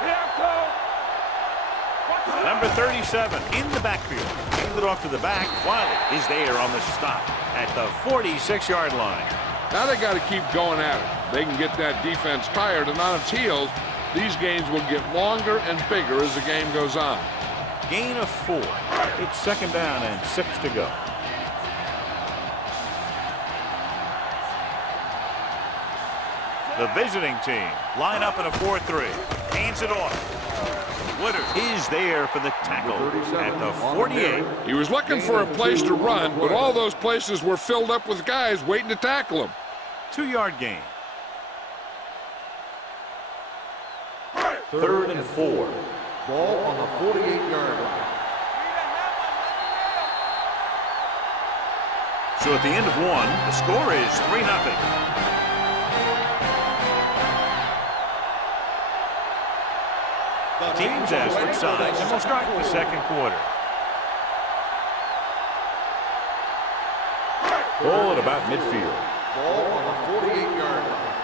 Number 37 in the backfield. Hand it off to the back. Twilight is there on the stop at the 46-yard line. Now they got to keep going at it. They can get that defense tired and on its heels. These games will get longer and bigger as the game goes on. Gain of 4. It's second down and 6 to go. The visiting team line up in a 4-3. Hands it off. Woodard is there for the tackle at the 48. He was looking for a place to run, but all those places were filled up with guys waiting to tackle him. 2-yard gain. Third and 4. Ball on the 48-yard line. So at the end of one, the score is 3-0. Teams have switched sides, and we'll start the second quarter. Ball at about midfield. Ball on the 48-yard line.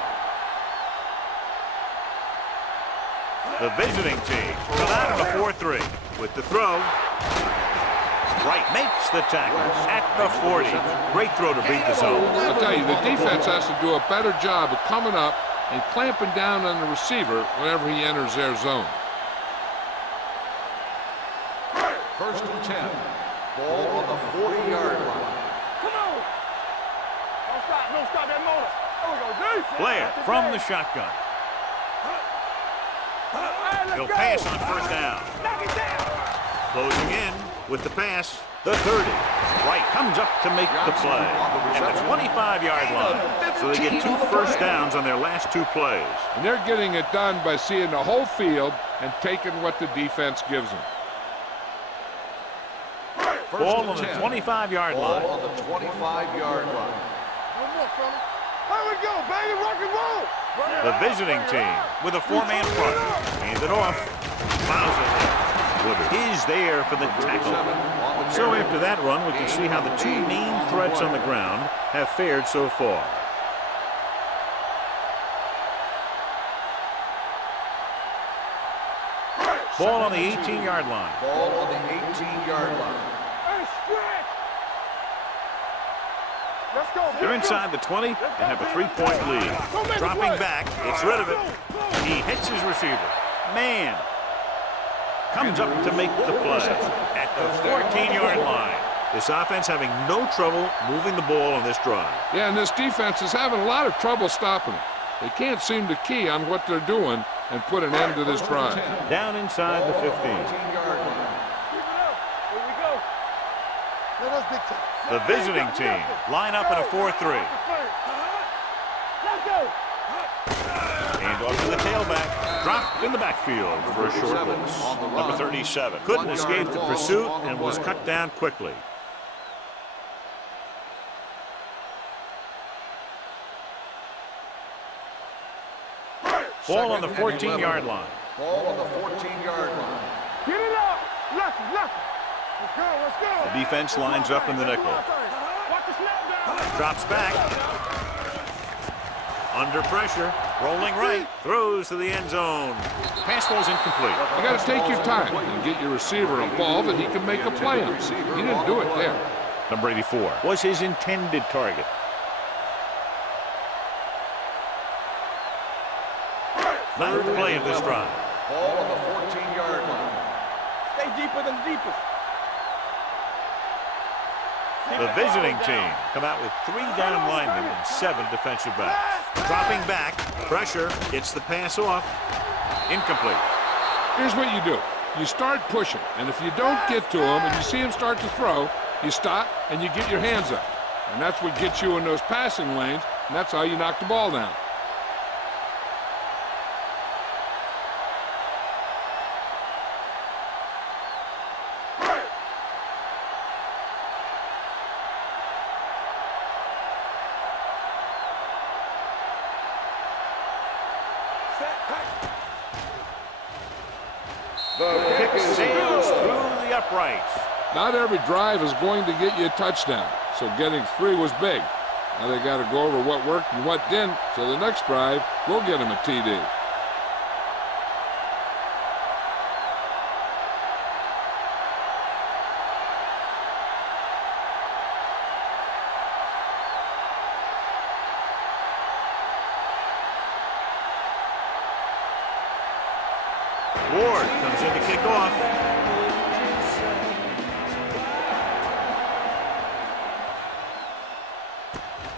The visiting team come out in a 4-3 with the throw. Wright makes the tackle at the 40. Great throw to beat the zone. I'll tell you, the defense has to do a better job of coming up and clamping down on the receiver whenever he enters their zone. 1st and 10. Ball on the 40-yard line. Come on. Don't stop that motor. There we go, defense. Blair from the shotgun. He'll pass on 1st down. Knock it down. Closing in with the pass, the 30. Wright comes up to make the play at the 25-yard line. So they get 2 first downs on their last 2 plays. And they're getting it done by seeing the whole field and taking what the defense gives them. Ball on the 25-yard line. Ball on the 25-yard line. One more, fella. Here we go, baby. Rock and roll. The visiting team with a 4-man front. Hands it off. Fouls it. Woodard is there for the tackle. So after that run, we can see how the 2 main threats on the ground have fared so far. Ball on the 18-yard line. Ball on the 18-yard line. Hey, stretch. Let's go. They're inside the 20 and have a 3-point lead. Dropping back, gets rid of it. He hits his receiver. Man comes up to make the play at the 14-yard line. This offense having no trouble moving the ball on this drive. Yeah, and this defense is having a lot of trouble stopping it. They can't seem to key on what they're doing and put an end to this drive. Down inside the 15. Keep it up. Here we go. Let us big time. The visiting team line up in a 4-3. Let's go. And off to the tailback. Dropped in the backfield for a short loss. Number 37 couldn't escape the pursuit and was cut down quickly. Ball on the 14-yard line. Ball on the 14-yard line. Get it up. Lucky. Let's go. Let's go. The defense lines up in the nickel. Watch the snap down. Drops back. Under pressure. Rolling right. Throws to the end zone. Pass ball's incomplete. You got to take your time and get your receiver a ball that he can make a play on. He didn't do it there. Number 84 was his intended target. Ninth play of this drive. Ball on the 14-yard line. Stay deeper than the deepest. The visiting team come out with 3 down linemen and 7 defensive backs. Dropping back, pressure, gets the pass off. Incomplete. Here's what you do. You start pushing, and if you don't get to him and you see him start to throw, you stop and you get your hands up. And that's what gets you in those passing lanes, and that's how you knock the ball down. Sails through the uprights. Not every drive is going to get you a touchdown, so getting 3 was big. Now they got to go over what worked and what didn't, so the next drive will get them a TD. Ward comes in to kick off.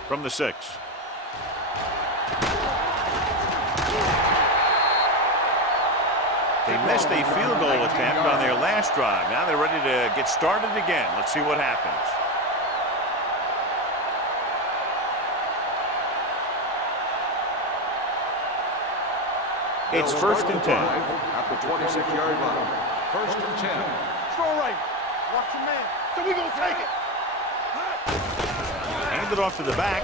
From the 6. They missed a field goal attempt on their last drive. Now they're ready to get started again. Let's see what happens. It's 1st and 10. At the 26-yard line. 1st and 10. Throw right. Watch your man. So we gonna take it. hand it off to the back.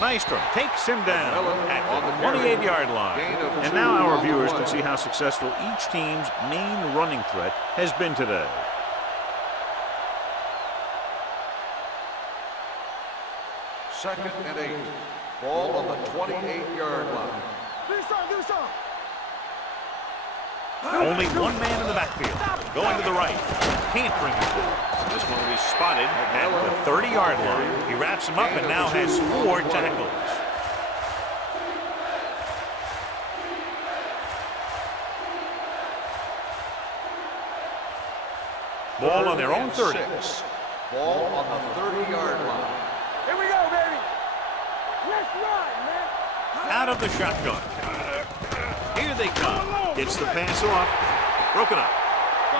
Maestro takes him down at the 28-yard line. And now our viewers can see how successful each team's main running threat has been today. Second and 8. Ball on the 28-yard line. Do some. Only one man in the backfield. Going to the right. Can't bring it forward. This one will be spotted at the 30-yard line. He wraps him up and now has 4 tackles. Ball on their own 30. Ball on the 30-yard line. Here we go, baby. Let's ride, man. Out of the shotgun. Here they come. Gets the pass off. Broken up.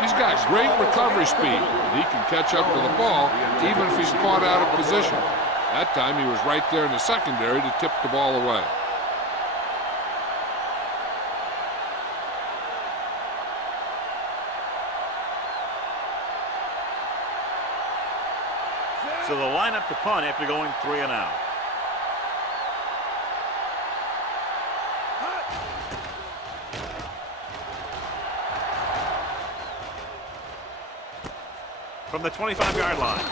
He's got great recovery speed. He can catch up to the ball even if he's caught out of position. That time he was right there in the secondary to tip the ball away. So the lineup to punt after going 3 and out. From the 25-yard line.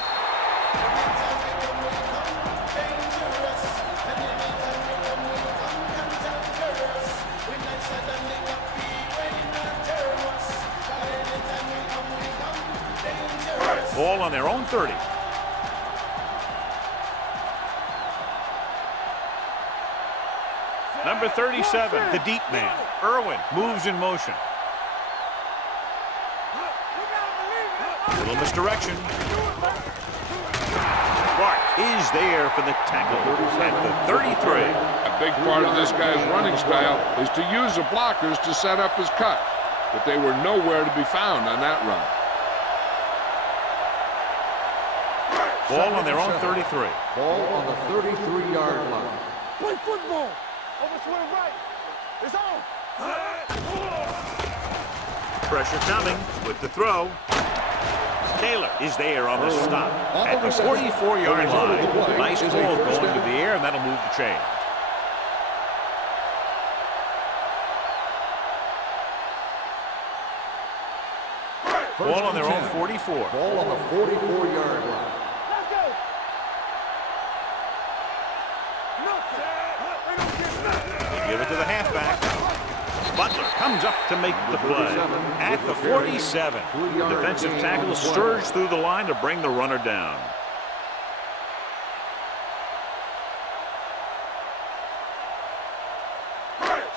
Ball on their own 30. Number 37, the deep man. Irwin moves in motion. Little misdirection. Clark is there for the tackle at the 33. A big part of this guy's running style is to use the blockers to set up his cut, but they were nowhere to be found on that run. Ball on their own 33. Ball on the 33-yard line. Play football. Over to the right. It's on. Pressure coming with the throw. Taylor is there on the stop at the 44-yard line. Nice ball going to the air, and that'll move the chains. Ball on their own 44. Ball on the 44-yard line. Let's go. They give it to the halfback. Butler comes up to make the play at the 47. Defensive tackle surged through the line to bring the runner down.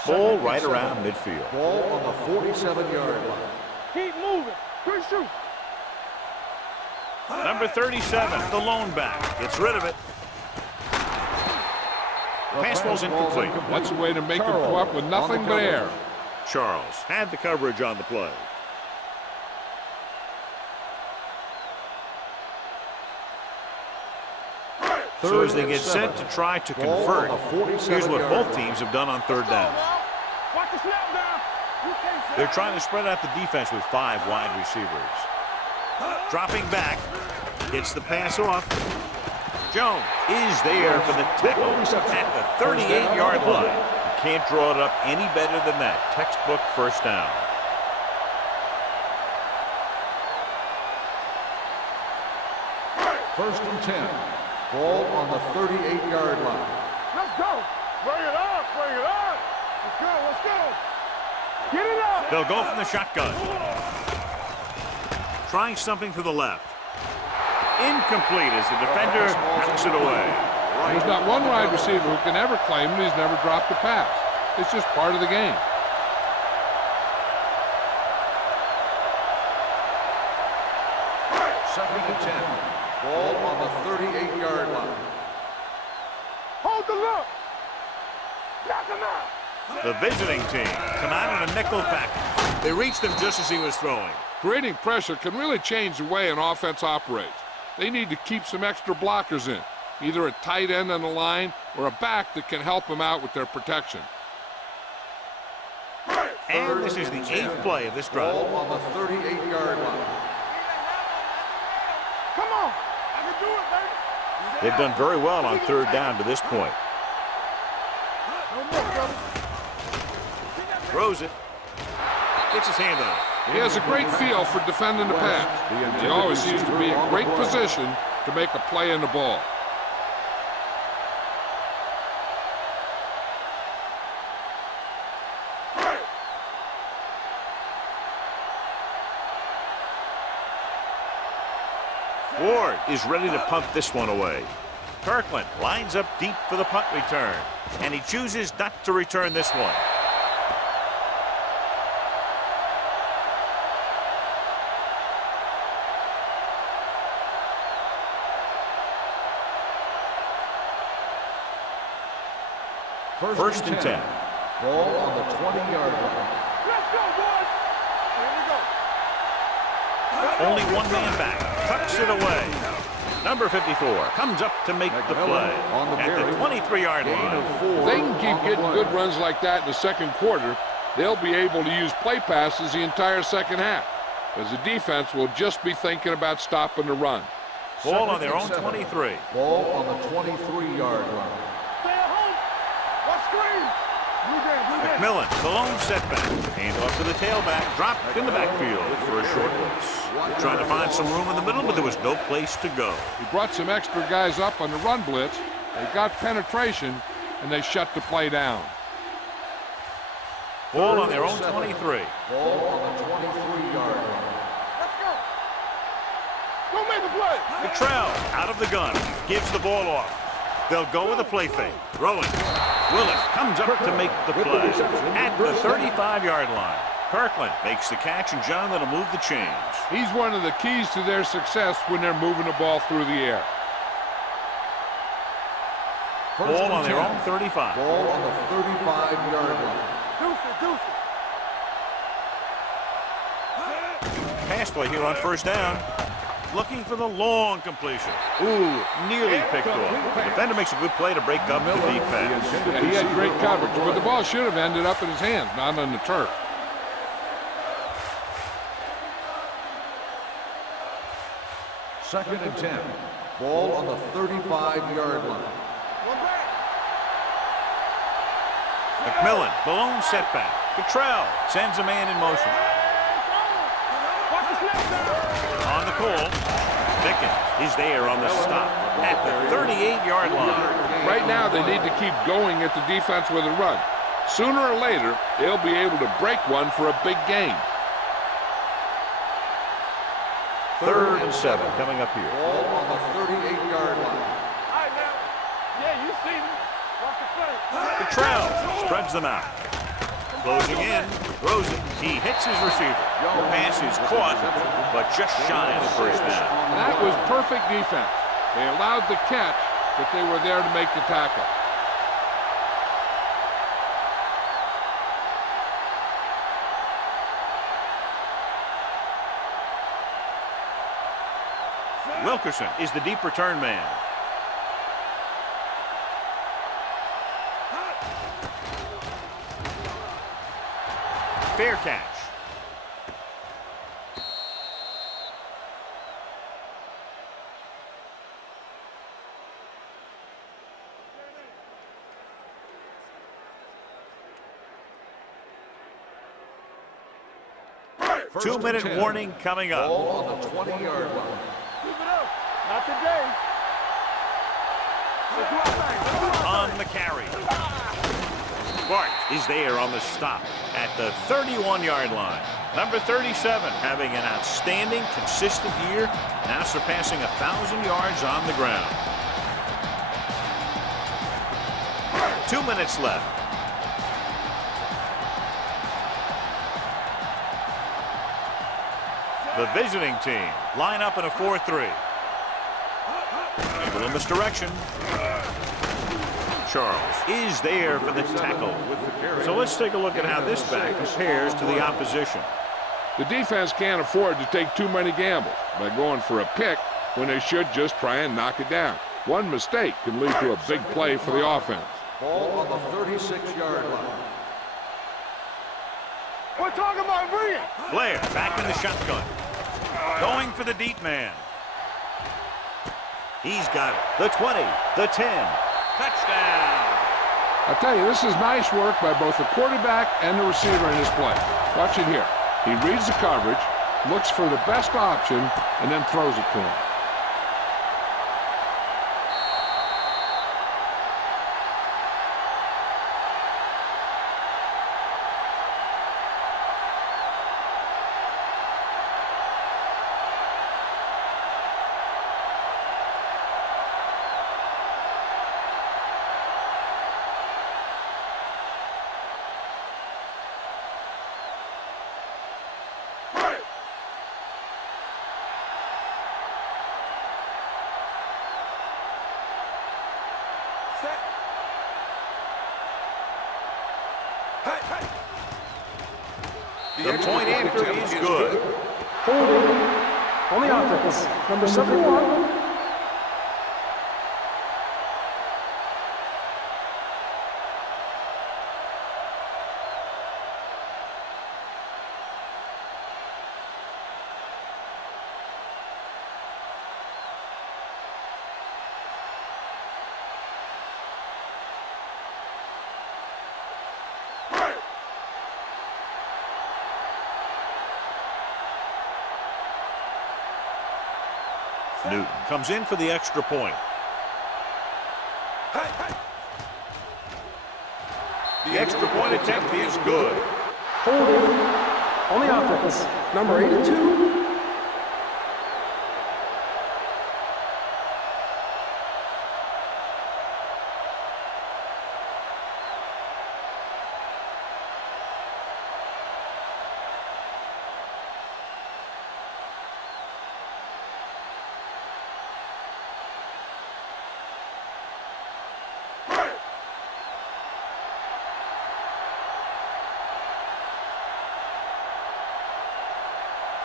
Ball right around midfield. Ball on the 47-yard line. Keep moving. Good shoot. Number 37, the lone back, gets rid of it. Pass ball's incomplete. That's a way to make him go up with nothing but air. Charles had the coverage on the play. So as they get set to try to convert, here's what both teams have done on third down. Watch the snap down. They're trying to spread out the defense with 5 wide receivers. Dropping back, gets the pass off. Jones is there for the tackle at the 38-yard line. You can't draw it up any better than that. Textbook first down. First and 10. Ball on the 38-yard line. Let's go. Bring it on. Bring it on. Let's go. Let's go. Get it up. They'll go from the shotgun. Trying something to the left. Incomplete as the defender knocks it away. There's not one wide receiver who can ever claim that he's never dropped a pass. It's just part of the game. Second and 10. Ball on the 38-yard line. Hold the look. Knock him out. The visiting team come out in a nickel package. They reached him just as he was throwing. Creating pressure can really change the way an offense operates. They need to keep some extra blockers in, either a tight end on the line or a back that can help them out with their protection. And this is the 8th play of this drive. Ball on the 38-yard line. Come on. I can do it, baby. They've done very well on third down to this point. Throws it. Gets his hand on it. He has a great feel for defending the pass. He always seems to be in great position to make a play in the ball. Ward is ready to punt this one away. Kirkland lines up deep for the punt return, and he chooses not to return this one. First and 10. Ball on the 20-yard line. Let's go, boys. Here we go. Only one man back. Tucks it away. Number 54 comes up to make the play at the 23-yard line. If they can keep getting good runs like that in the second quarter, they'll be able to use play passes the entire second half, as the defense will just be thinking about stopping the run. Ball on their own 23. Ball on the 23-yard line. Stay at home. What screen? McMillan, the lone setback. Hand off to the tailback. Dropped in the backfield for a short loss. Trying to find some room in the middle, but there was no place to go. He brought some extra guys up on the run blitz. They got penetration, and they shut the play down. Ball on their own 23. Ball on the 23-yard line. Let's go. Go make the play. Cottrell out of the gun. Gives the ball off. They'll go with a play fake. Throwing. Willis comes up to make the play at the 35-yard line. Kirkland makes the catch, and John, that'll move the chains. He's one of the keys to their success when they're moving the ball through the air. Ball on their own 35. Ball on the 35-yard line. Deuce it. Pass play here on first down. Looking for the long completion. Ooh, nearly picked off. The defender makes a good play to break up the deep pass. Yeah, he had great coverage, but the ball should have ended up in his hands, not on the turf. Second and 10. Ball on the 35-yard line. McMillan, the lone setback. Cottrell sends a man in motion. Watch the snap down. On the call, Pickens is there on the stop at the 38-yard line. Right now, they need to keep going at the defense with a run. Sooner or later, they'll be able to break one for a big gain. Third and 7 coming up here. Ball on the 38-yard line. All right, now. Yeah, you see me. Watch the play. Cottrell spreads them out. Closing in, throws it. He hits his receiver. The pass is caught, but just shy of the first down. That was perfect defense. They allowed the catch, but they were there to make the tackle. Wilkerson is the deep return man. Fair catch. First 2-minute and 10. warning coming up. Ball on the 20-yard line. Keep it up. Not today. Let's do our thing. Let's do our On the carry. Bart is there on the stop at the 31-yard line. Number 37 having an outstanding, consistent year, now surpassing 1,000 yards on the ground. 2 minutes left. The visiting team line up in a 4-3. A little misdirection. Charles is there for the tackle. So let's take a look at how this back compares to the opposition. The defense can't afford to take too many gambles by going for a pick when they should just try and knock it down. One mistake can lead to a big play for the offense. Ball on the 36-yard line. We're talking about bringing. Blair back in the shotgun. Going for the deep man. He's got it. The 20, the 10. Touchdown. I tell you, this is nice work by both the quarterback and the receiver in his play. Watch it here. He reads the coverage, looks for the best option, and then throws it to him. The point after is good. Holding on the offense. Number 71. Newton comes in for the extra point. The extra point attempt is good. Holding on the offense. Number 82.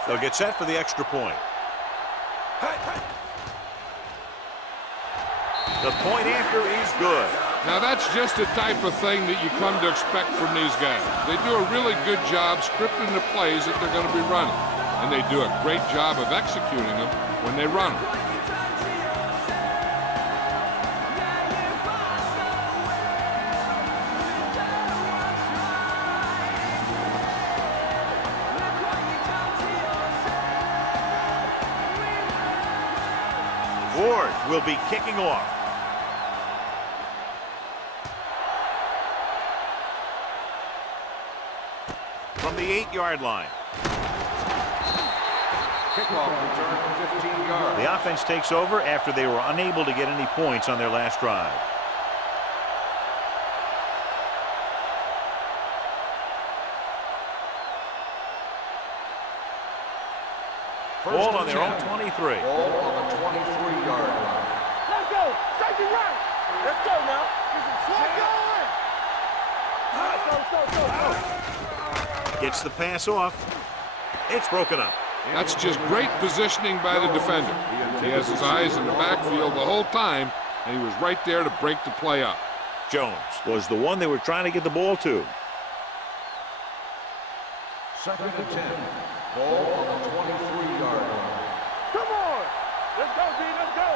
They'll get set for the extra point. The point after is good. Now that's just the type of thing that you come to expect from these guys. They do a really good job scripting the plays that they're going to be running. And they do a great job of executing them when they run them. Ward will be kicking off. From the 8-yard line. Kickoff return 15 yards. The offense takes over after they were unable to get any points on their last drive. Ball on their own 23. Ball on the 23-yard line. Let's go. Take it right. Let's go now. Let's go. Gets the pass off. It's broken up. That's just great positioning by the defender. He has his eyes in the backfield the whole time, and he was right there to break the play up. Jones was the one they were trying to get the ball to. 2nd and 10. Ball on the 23-yard line. Come on. Let's go, D. Let's go.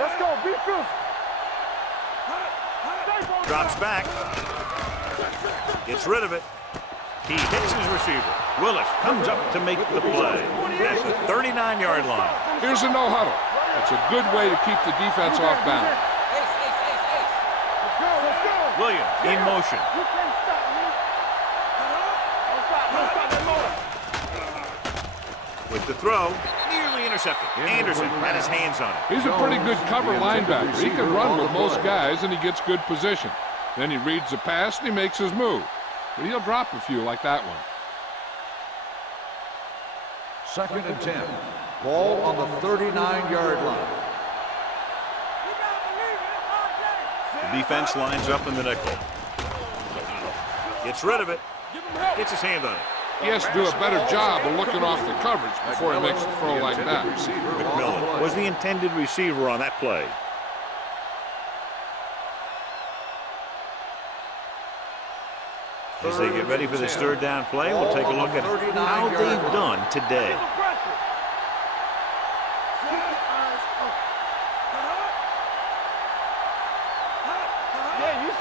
Let's go. Be physical. Drops back. Gets rid of it. He hits his receiver. Willis comes up to make the play at the 39-yard line. Here's a no-huddle. It's a good way to keep the defense off balance. Let's go. Let's go. Williams in motion. You can't stop me. Don't stop that motor. With the throw, nearly intercepted. Anderson had his hands on it. He's a pretty good cover linebacker. He can run with most guys, and he gets good position. Then he reads the pass, and he makes his move. But he'll drop a few like that one. 2nd and 10. Ball on the 39-yard line. The defense lines up in the nickel. Gets rid of it. Gets his hand on it. He has to do a better job of looking off the coverage before he makes a throw like that. McMillan was the intended receiver on that play. As they get ready for this 3rd down play, we'll take a look at how they've done today.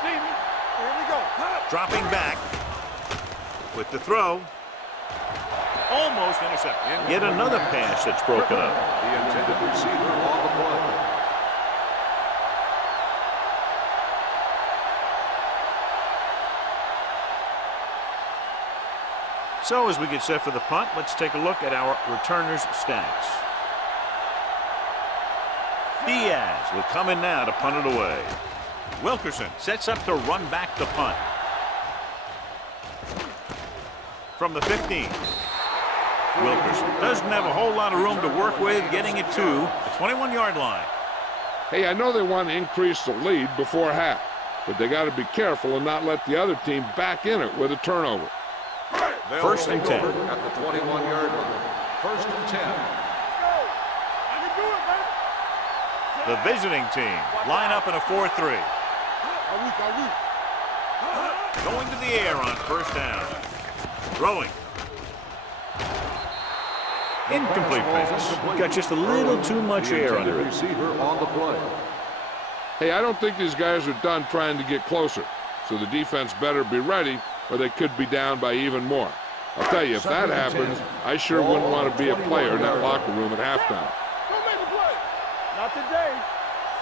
see me. Here we go. Dropping back with the throw. Almost intercepted. Yet another pass that's broken up. The intended receiver on the play. So as we get set for the punt, let's take a look at our returners' stats. Diaz will come in now to punt it away. Wilkerson sets up to run back the punt. From the 15. Wilkerson doesn't have a whole lot of room to work with, getting it to the 21-yard line. Hey, I know they want to increase the lead before half, but they got to be careful and not let the other team back in it with a turnover. First and 10. At the 21-yard line. First and 10. I can do it, man. The visiting team line up in a 4-3. Going to the air on first down. Throwing. Incomplete pass. Got just a little too much air under it. Receiver on the play. Hey, I don't think these guys are done trying to get closer, so the defense better be ready or they could be down by even more. I'll tell you, if that happens, I sure wouldn't want to be a player in that locker room at halftime. Don't make a play. Not today.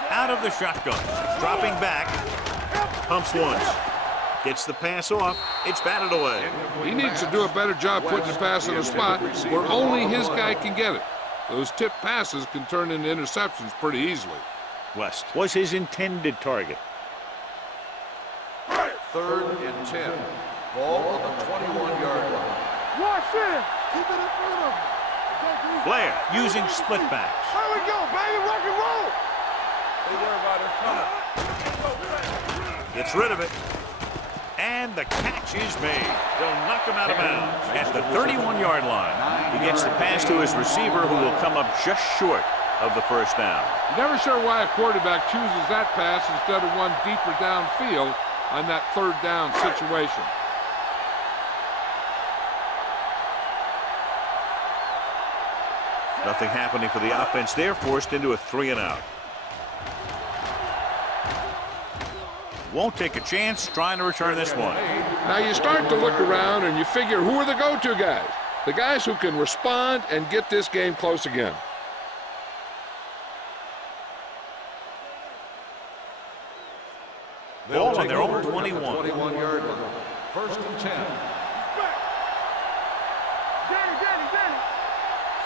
Out of the shotgun. Dropping back. Pumps once. Gets the pass off. It's batted away. He needs to do a better job putting the pass in a spot where only his guy can get it. Those tip passes can turn into interceptions pretty easily. West was his intended target. Third and 10. Ball on the 21-yard line. Watch in. Keep it in front of him. Blair using split backs. Here we go, baby. Rock and roll. Hey, everybody. Gets rid of it. And the catch is made. They'll knock him out of bounds at the 31-yard line. He gets the pass to his receiver, who will come up just short of the first down. Never sure why a quarterback chooses that pass instead of one deeper downfield on that third down situation. Nothing happening for the offense. They're forced into a 3-and-out. Won't take a chance trying to return this one. Now you start to look around and you figure, who are the go-to guys? The guys who can respond and get this game close again. Ball on their own 21. 21-yard line. First and 10.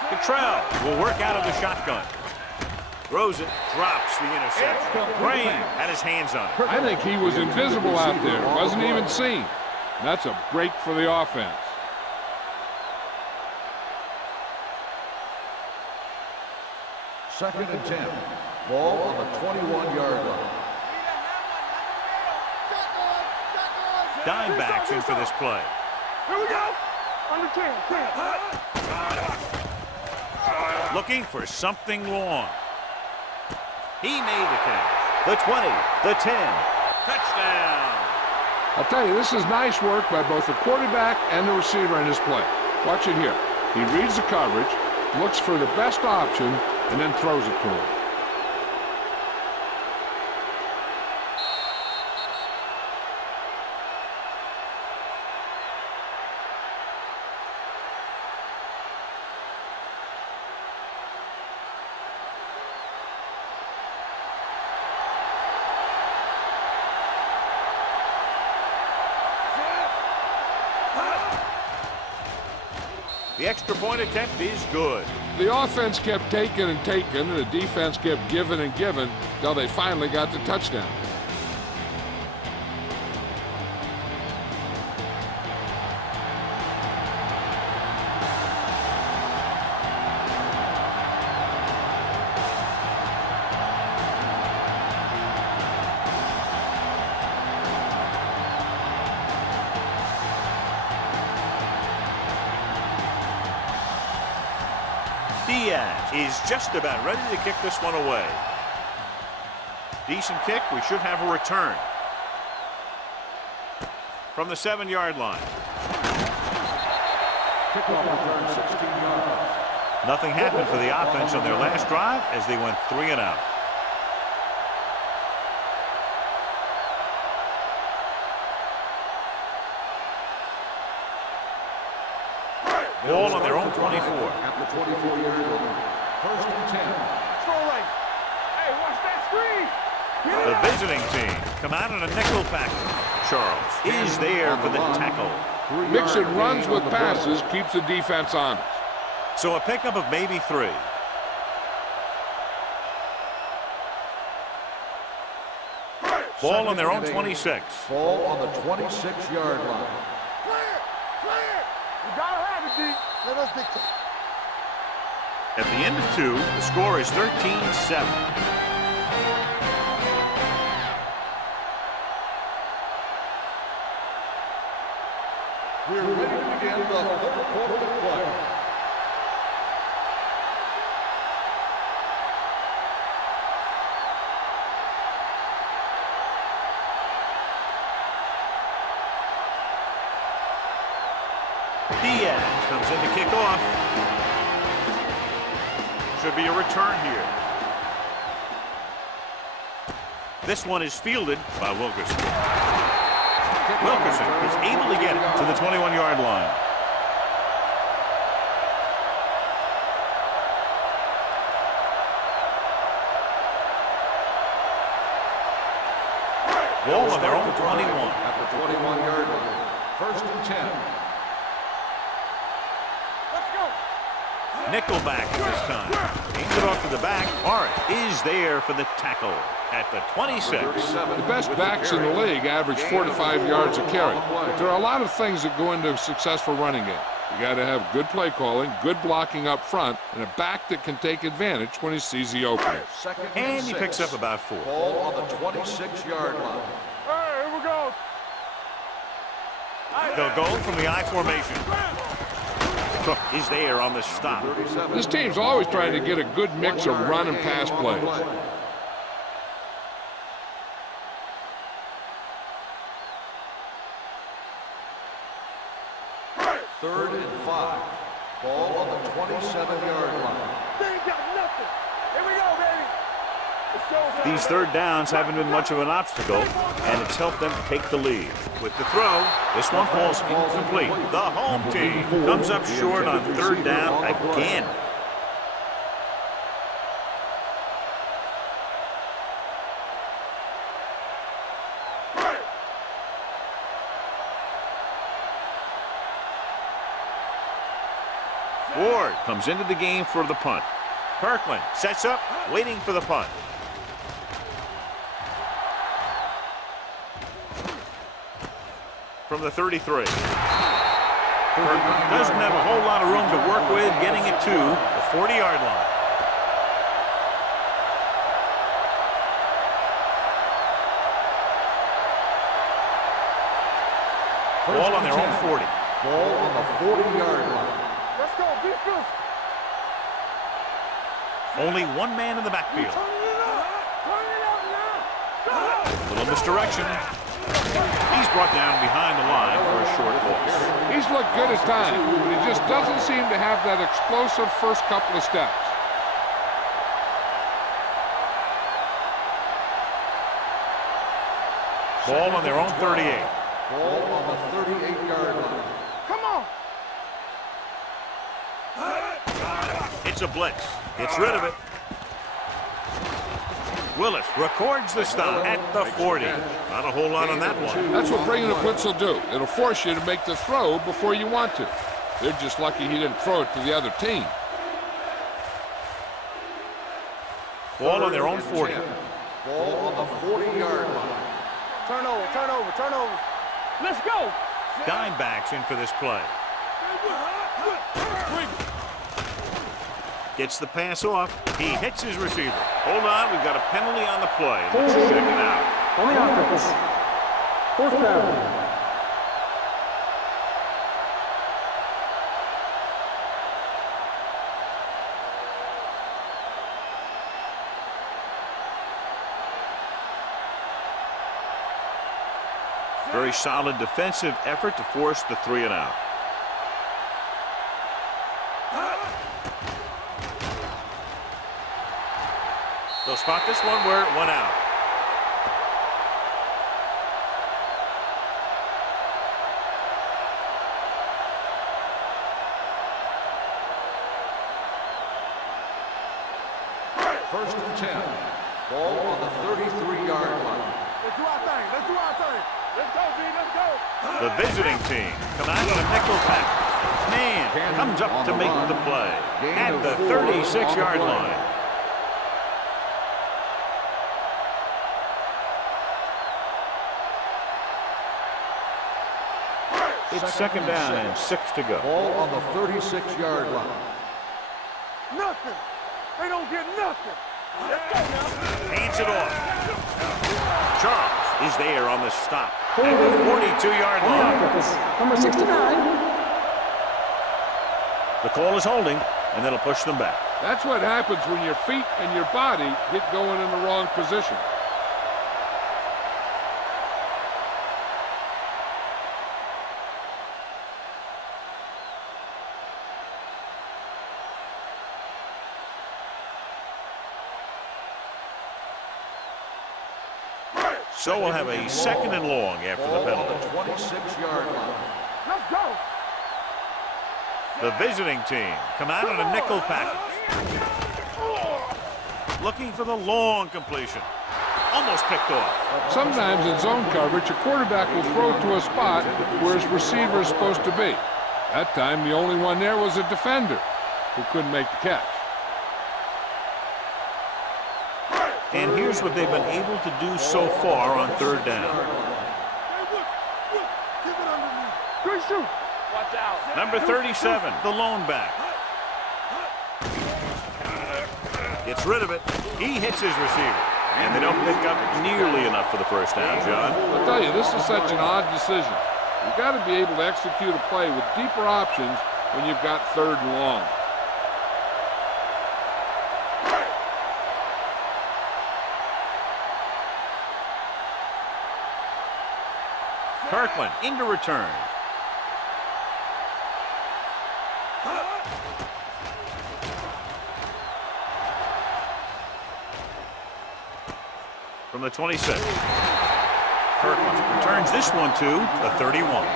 Cottrell will work out of the shotgun. Throws it, drops the interception. Crane had his hands on it. I think he was invisible out there, wasn't even seen. That's a break for the offense. Second and 10. Ball on the 21-yard line. Dime backs in for this play. Here we go. Under 10. Looking for something long. He made the catch. The 20, the 10. Touchdown. I'll tell you, this is nice work by both the quarterback and the receiver in his play. Watch it here. He reads the coverage, looks for the best option, and then throws it to him. The extra point attempt is good. The offense kept taking and taking, and the defense kept giving and giving until they finally got the touchdown. Diaz is just about ready to kick this one away. Decent kick. We should have a return. From the 7-yard line. Kickoff return 16 yards. Nothing happened for the offense on their last drive as they went 3-and-out. Ball on their own 24. At the 24-yard line. First and 10. Control lane. Hey, watch that screen. Get it The up. visiting team come out in a nickel package. Charles is there for the tackle. Mixing runs with passes keeps the defense honest. So a pickup of maybe 3. Ball on their own 26. Ball on the 26-yard line. Clear. Clear. You gotta have it, D. Let us dictate. At the end of 2, the score is 13-7. We're ready to begin the third quarter of play. Diaz comes in to kick off. Should be a return here. This one is fielded by Wilkerson. Wilkerson is able to get it to the 21-yard line. Ball on their own 21. At the 21-yard line. First and 10. Let's go. Nickelback this time. Aims it off to the back. Morris is there for the tackle at the 26. The best backs in the league average 4 to 5 yards a carry. But there are a lot of things that go into a successful running game. You got to have good play calling, good blocking up front, and a back that can take advantage when he sees the opening. Second And he 6. picks up about 4. Ball on the 26-yard line. Hey, here we go. They'll go from the I formation. Cook is there on the stop. 37. This team's always trying to get a good mix of run and pass plays. Third and 5. Ball on the 27-yard line. They ain't got nothing. Here we go, baby. It's showtime. These third downs haven't been much of an obstacle, and it's helped them take the lead. With the throw, this one falls incomplete. The home team comes up short on third down again. Ward comes into the game for the punt. Kirkland sets up, waiting for the punt. From the 33. Kirkland doesn't have a whole lot of room to work with, getting it to the 40-yard line. Ball on their own 40. Ball on the 40-yard line. Let's go, defense. Only one man in the backfield. Turn it up. Turn it up now. Little misdirection. He's brought down behind the line for a short loss. He's looked good at times, but he just doesn't seem to have that explosive first couple of steps. Ball on their own 38. Ball on the 38-yard line. Come on. It's a blitz. Gets rid of it. Willis records the stop at the 40. Not a whole lot on that one. That's what bringing a blitz will do. It'll force you to make the throw before you want to. They're just lucky he didn't throw it to the other team. Ball on their own 40. Ball on the 40-yard line. Turn over, turn over, turn over. Let's go. Dimebacks in for this play. Gets the pass off. He hits his receiver. Hold on, we've got a penalty on the play. Let's check it out. On the offense. 4th down. Very solid defensive effort to force the 3 and out. They'll spot this one where it went out. First and 10. Ball on the 33-yard line. Let's do our thing. Let's do our thing. Let's go, D. Let's go. The visiting team come out on a nickel package. Man comes up to make the play at the 36-yard line. It's second down and 6 to go. Ball on the 36-yard line. Nothing. They don't get nothing. Let's go now. Hands it off. Charles is there on the stop at the 42-yard line. Number 69. The call is holding, and that'll push them back. That's what happens when your feet and your body get going in the wrong position. So we'll have a second and long after the Ball on penalty. the 26-yard line. Let's go. The visiting team come out on a nickel package. Looking for the long completion. Almost picked off. Sometimes in zone coverage, a quarterback will throw to a spot where his receiver is supposed to be. That time, the only one there was a defender who couldn't make the catch. And here's what they've been able to do so far on third down. Good shoot. Number 37, the lone back. Gets rid of it. He hits his receiver. And they don't pick up nearly enough for the first down, John. I'll tell you, this is such an odd decision. You've got to be able to execute a play with deeper options when you've got third and long. Kirkland into return. From the 26. Kirkland returns this one to the 31.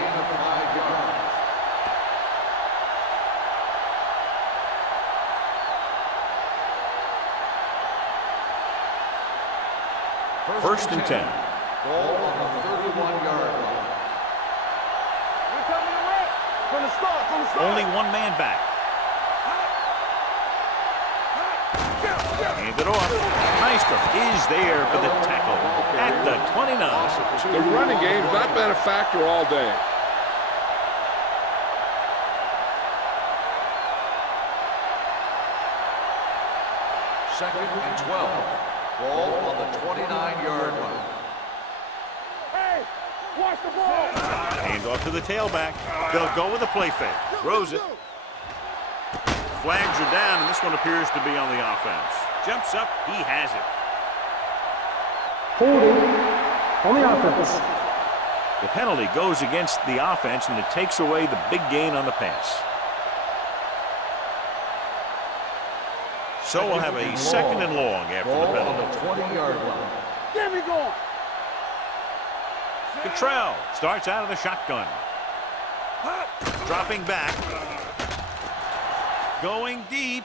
First and 10. Ball on the 31-yard line. From the start. Only one man back. Hand it off. Nystrom is there for the tackle at the 29. The running game's not been a factor all day. Second and 12. Ball on the 29-yard line. Hey, watch the ball. Hands off to the tailback. They'll go with a play fake. Throws it. Flags are down, and this one appears to be on the offense. Jumps up. He has it. Holding on the offense. The penalty goes against the offense, and it takes away the big gain on the pass. So we'll have a second and long after the Ball on penalty. the 20-yard line. Get me going. Cottrell starts out of the shotgun. Dropping back. Going deep.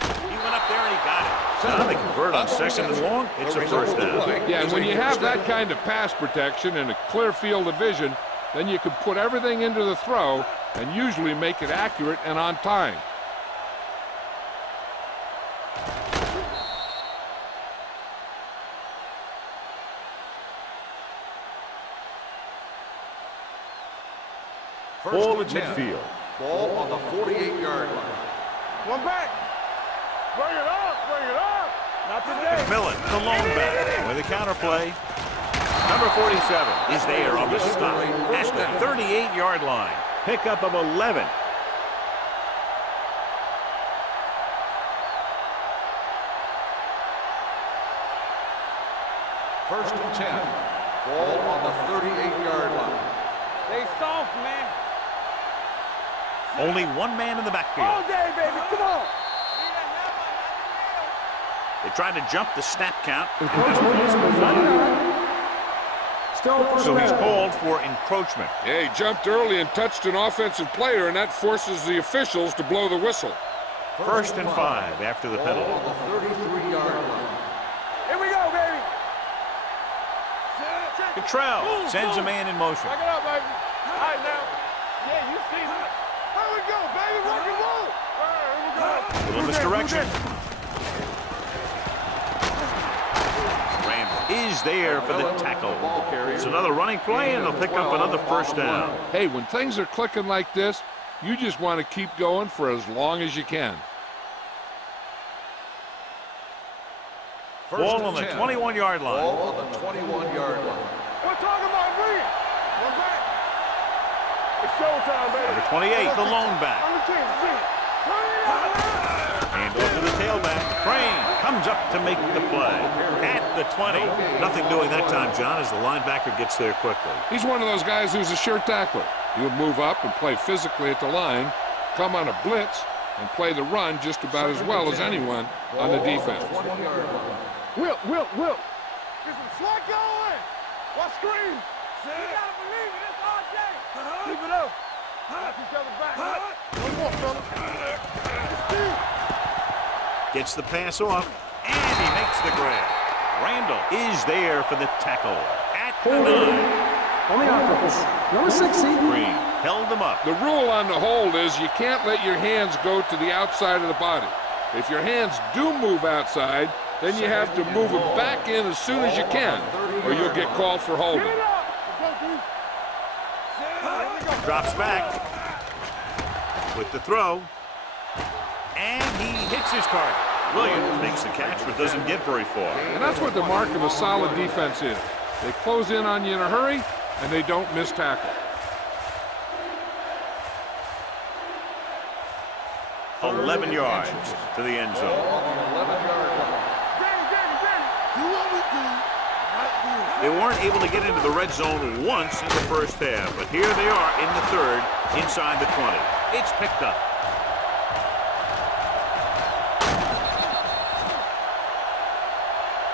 He went up there and he got it. Now they convert on second and long. It's a first down. Yeah, when you have that kind of pass protection and a clear field of vision, then you can put everything into the throw and usually make it accurate and on time. Ball at midfield. Ball on the 48-yard line. One back. Bring it up. Bring it up. Not today. McMillan, the lone back, with a counter play. Number 47 is there on the stop at the 38-yard line. Pickup of 11. First and 10. Ball on the 38-yard line. They soft, man. Only one man in the backfield. All day, baby. Come on. They tried to jump the snap count. Still first So he's down. called for encroachment. Yeah, he jumped early and touched an offensive player, and that forces the officials to blow the whistle. First and 5 after the penalty. Ball on the 33-yard line. Here we go, baby. Cottrell sends a man in motion. Back it up, baby. All right, now. Yeah, you see that. Here we go, baby. Rock and roll. All right, here we go. A little misdirection. Randall is there for the tackle. It's another running play, and they'll pick up another first down. Hey, when things are clicking like this, you just want to keep going for as long as you can. Ball on the 21-yard line. Ball on the 21-yard line. We're talking about Reed. We're back. It's showtime, baby. Number 28, the lone back. On the 10, 10. Turn it up. Hand off to the tailback. Crane comes up to make the play. At the 20. Nothing doing that time, John, as the linebacker gets there quickly. He's one of those guys who's a sure tackler. He'll move up and play physically at the line, come on a blitz, and play the run just about as well as anyone on the defense. Whip. Get some slack going. Watch screen. You gotta believe it. It's all day. Keep it up. Watch each other back. One more, fella. Gets the pass off, and he makes the grab. Randall is there for the tackle. At the 9. On the offense, number 60. Green held him up. The rule on the hold is you can't let your hands go to the outside of the body. If your hands do move outside, then you have to move them back in as soon as you can, or you'll get called for holding. Drops back with the throw, and he hits his target. Williams makes the catch, but doesn't get very far. And that's what the mark of a solid defense is. They close in on you in a hurry, and they don't miss tackle. 11 yards to the end zone. They weren't able to get into the red zone once in the first half, but here they are in the third, inside the 20. It's picked up.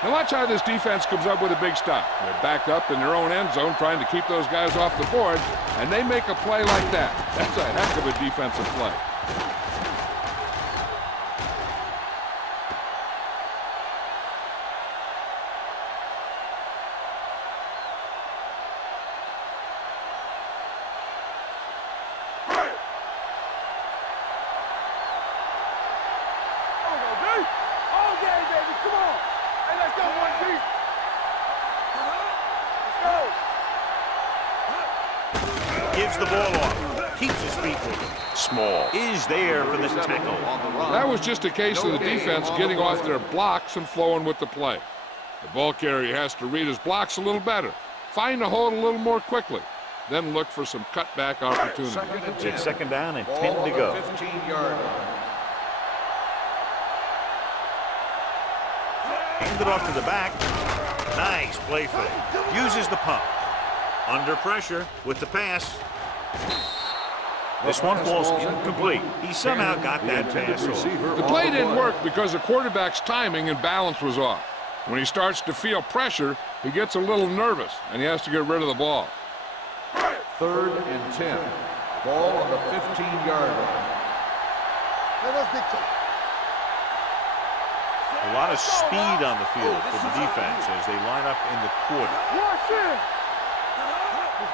Now watch how this defense comes up with a big stop. They're backed up in their own end zone trying to keep those guys off the board, and they make a play like that. That's a heck of a defensive play. Gives the ball off. Keeps his feet moving. Small is there for the tackle. That was just a case of the defense getting off their blocks and flowing with the play. The ball carrier has to read his blocks a little better, find the hold a little more quickly, then look for some cutback opportunity. It's second down and 10 to go. 15-yard line. Hand it off to the back. Nice play fake. Uses the pump. Under pressure with the pass. This one falls incomplete. He somehow got that pass off. The play didn't work because the quarterback's timing and balance was off. When he starts to feel pressure, he gets a little nervous, and he has to get rid of the ball. 3rd and 10. Ball on the 15-yard line. A lot of speed on the field for the defense as they line up in the quarter. Watch it.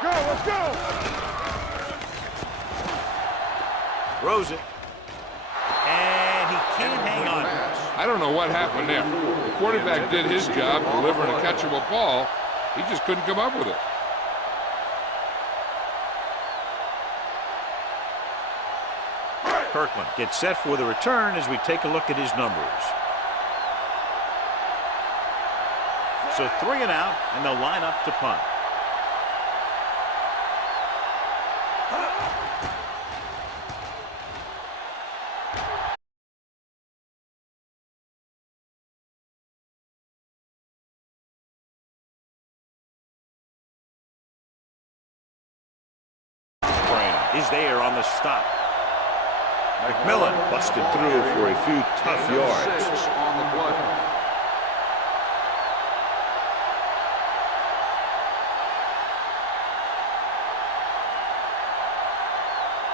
Let's go. Throws it. And he can't hang on. I don't know what happened there. The quarterback did his job delivering a catchable ball. He just couldn't come up with it. Kirkland gets set for the return as we take a look at his numbers. So 3 and out, and they'll line up to punt. Is there on the stop. McMillan busted through for a few tough yards. On the play.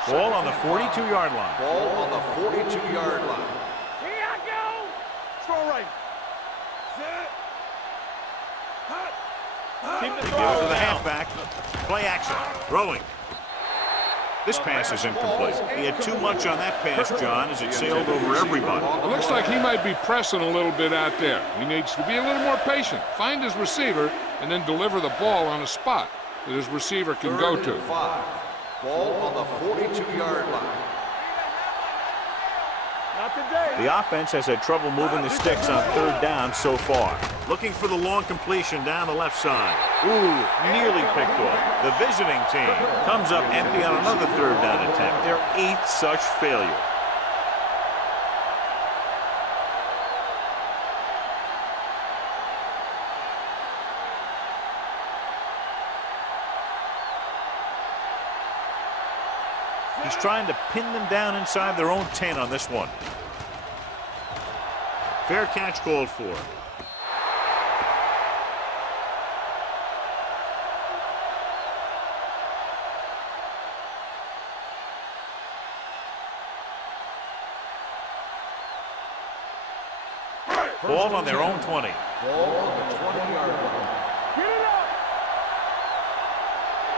Ball on the 42-yard line. Ball on the 42-yard line. Here I go. Throw right. Set. They give it to the halfback. Play action. Throwing. This pass is incomplete. He had too much on that pass, John, as it sailed over everybody. It looks like he might be pressing a little bit out there. He needs to be a little more patient, find his receiver, and then deliver the ball on a spot that his receiver can go to. 5. Ball on the 42-yard line. Not today. The offense has had trouble moving the sticks on third down so far. Looking for the long completion down the left side. Ooh, nearly picked off. The visiting team comes up empty on another third down attempt. Their 8th such failure. He's trying to pin them down inside their own 10 on this one. Fair catch called for. Ball on their own 20. Ball on the 20-yard line. Get it up.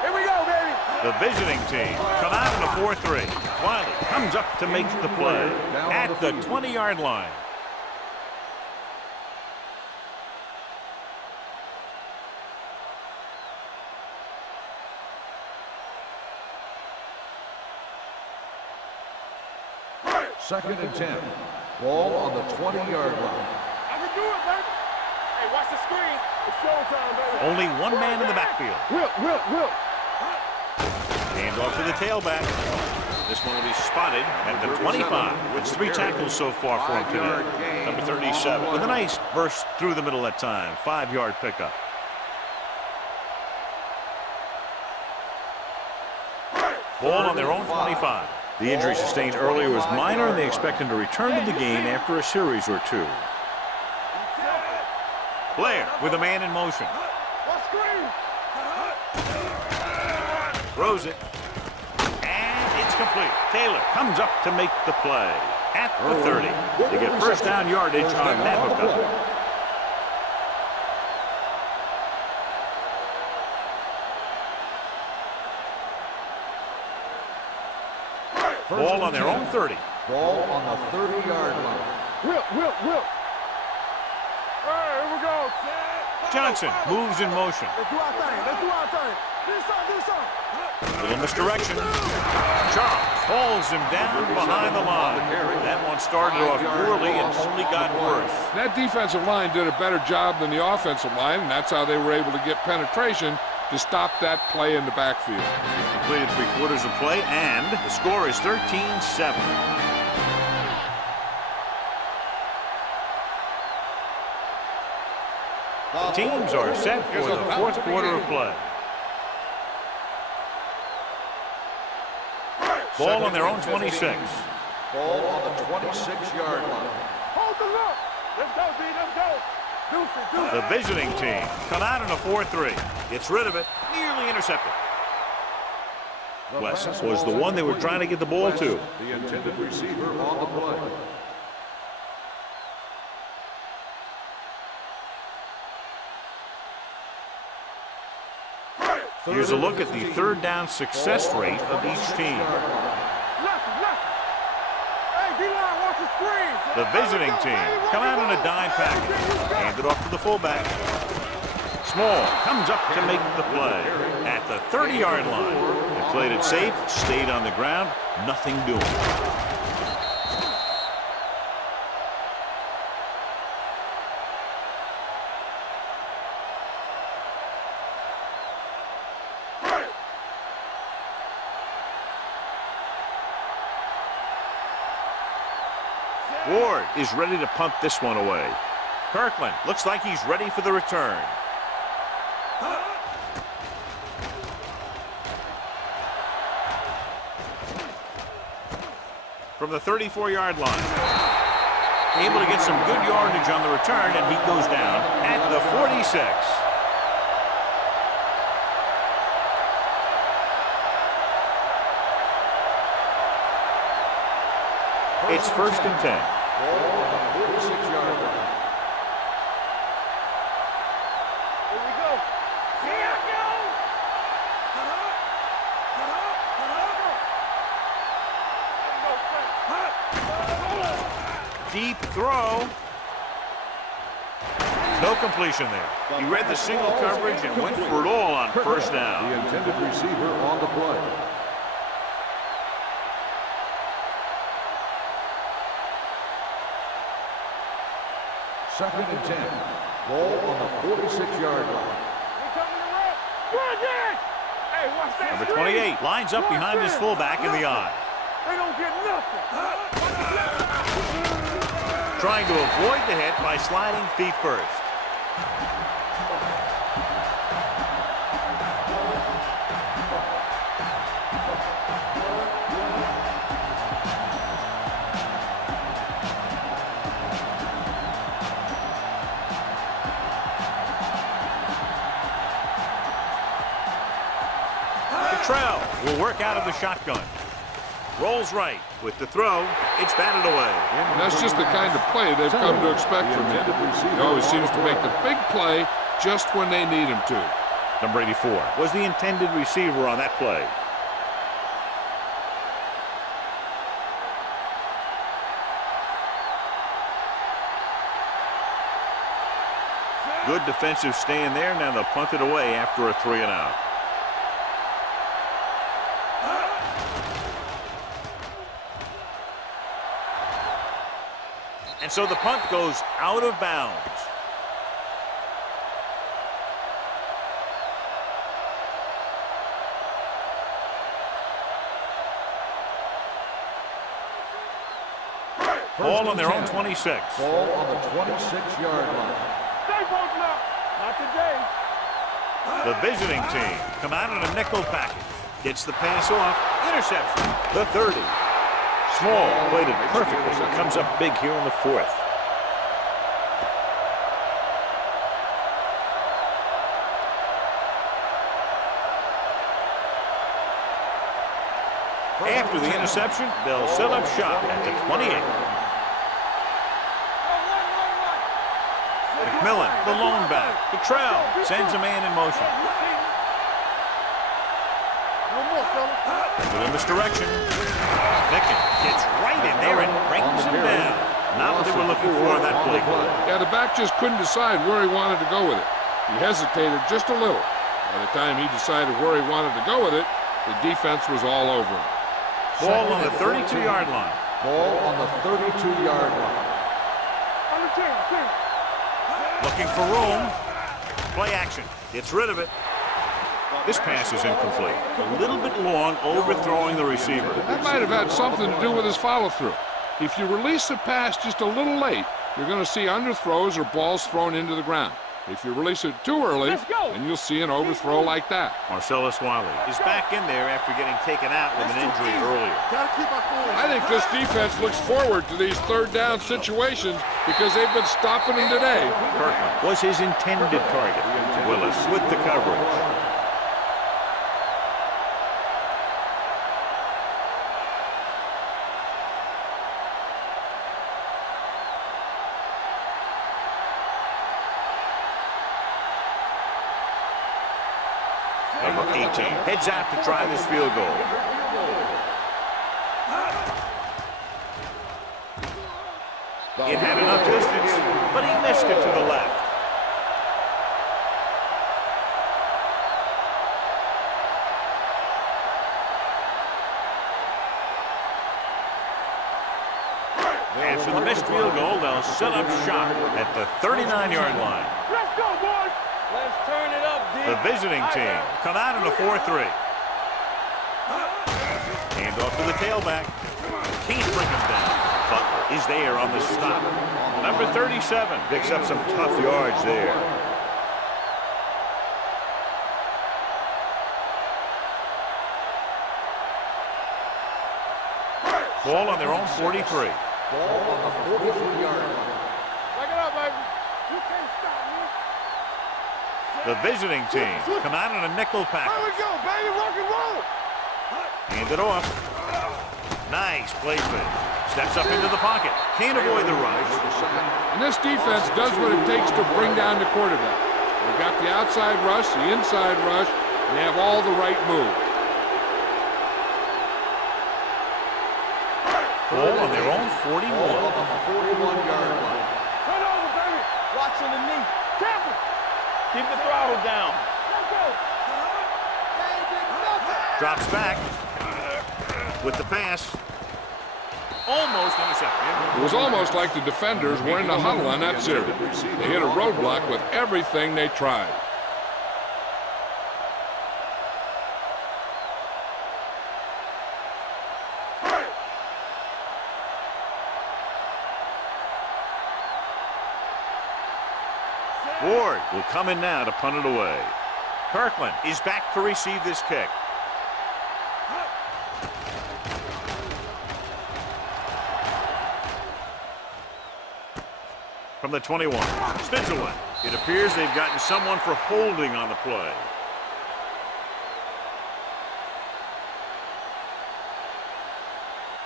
Here we go, baby. The visiting team come out in a 4-3. Twilight comes up to make the play at the 20-yard line. Second and 10. Ball on the 20-yard line. I can do it, baby. Hey, watch the screen. It's showtime, baby. Only one man in the backfield. Will. Hand off to the tailback. This one will be spotted at the 25. It's 3 tackles so far for him today. Number 37 with a nice burst through the middle that time. 5-yard pickup. Ball on their own 25. The injury sustained earlier was minor, and they expect him to return to the game after a series or 2. Blair with a man in motion. Watch screen. Throws it. And it's complete. Taylor comes up to make the play at the 30. They get first down yardage on that hookup. Ball on their own 30. Ball on the 30-yard line. Will. All right, here we go. Johnson moves in motion. Let's do our thing. Do something. Little misdirection. Charles hauls him down behind the line. That one started off poorly and only got worse. That defensive line did a better job than the offensive line, and that's how they were able to get penetration to stop that play in the backfield. Completed 3/4 of play, and the score is 13-7. The teams are set for the 4th quarter of play. Ball on their own 26. Ball on the 26-yard line. Hold the look. Let's go, B. Let's go. Deuce it. The visiting team come out in a 4-3. Gets rid of it, nearly intercepted. West was the one they were trying to get the ball to. The intended receiver on the play. Here's a look at the third down success rate of each team. Hey, D-line, watch the screen. The visiting team come out in a dime package. Hand it off to the fullback. Small comes up to make the play at the 30-yard line. They played it safe, stayed on the ground, nothing doing. Ward is ready to punt this one away. Kirkland looks like he's ready for the return. From the 34-yard line. Able to get some good yardage on the return, and he goes down at the 46. It's 1st and 10. Ball on the 46-yard line. Here we go. Here I go. Deep throw. No completion there. He read the single coverage and went for it all on 1st down. The intended receiver on the play. Second and 10. Ball on the 46-yard line. Hey, watch that Number screen. 28 lines up behind his fullback in the eye. They don't get nothing. Trying to avoid the hit by sliding feet first. Trail will work out of the shotgun. Rolls right with the throw. It's batted away. And that's just the kind of play they've come to expect from him. He always seems to make the big play just when they need him to. Number 84 was the intended receiver on that play. Good defensive stand there. Now they'll punt it away after a 3-and-out. And so the punt goes out of bounds. Ball on their own 26. Ball on the 26-yard line. Stay both now. Not today. The visiting team come out in a nickel package. Gets the pass off. Interception. The 30. Small played it perfectly. Comes up big here in the 4th. After the interception, they'll set up shop at the 28. McMillan, the lone back. The trail sends a man in motion. With in this direction. Nicken gets right in there and brings him down. Not what they were looking for on that play. Yeah, the back just couldn't decide where he wanted to go with it. He hesitated just a little. By the time he decided where he wanted to go with it, the defense was all over him. Ball on the 32-yard line. Ball on the 32-yard line. Looking for room. Play action. Gets rid of it. This pass is incomplete. A little bit long, overthrowing the receiver. That might have had something to do with his follow-through. If you release the pass just a little late, you're going to see underthrows or balls thrown into the ground. If you release it too early, then you'll see an overthrow like that. Marcellus Wiley is back in there after getting taken out with an injury earlier. I think this defense looks forward to these third-down situations because they've been stopping them today. Kirkland was his intended target. Willis with the coverage. Number 18 heads out to try this field goal. It had enough distance, but he missed it to the left. After the missed field goal, they'll set up shop at the 39-yard line. Let's go, boys. Let's turn it up, D. The visiting team come out in a 4-3. Hand off to the tailback. Can't bring him down. Butler is there on the stop. Number 37 picks up some tough yards there. Ball on their own 43. Ball on the 43-yard line. Back it up, baby. You can't stop me. The visiting team come out in a nickel package. Here we go, baby. Rock and roll. Hand it off. Nice play fake. Steps up into the pocket. Can't avoid the rush. And this defense does what it takes to bring down the quarterback. They've got the outside rush, the inside rush, and they have all the right moves. Ball on their own 41. Ball on the 41-yard line. Turn over, baby. Watch underneath. Careful. Keep the throttle down. Let's go. Drops back with the pass. Almost intercepted. It was almost like the defenders were in the huddle on that series. They hit a roadblock with everything they tried. Ward will come in now to punt it away. Kirkland is back to receive this kick. From the 21, spins away. It appears they've gotten someone for holding on the play.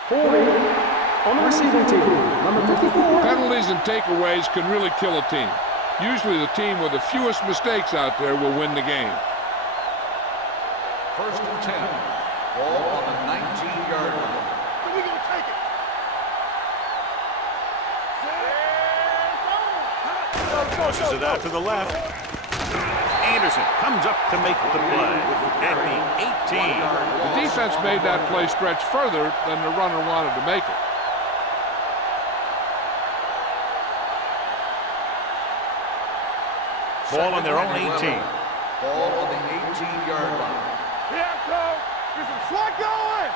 Holding on the receiving team. Number 54. Penalties and takeaways can really kill a team. Usually the team with the fewest mistakes out there will win the game. 1st and 10. Ball on the 19-yard line. So we're going to take it. Tosses it out to the left. Anderson comes up to make the play at the 18. The defense made that play stretch further than the runner wanted to make it. Ball on their own 18. Ball on the 18-yard line. Here I come. Get some slot going.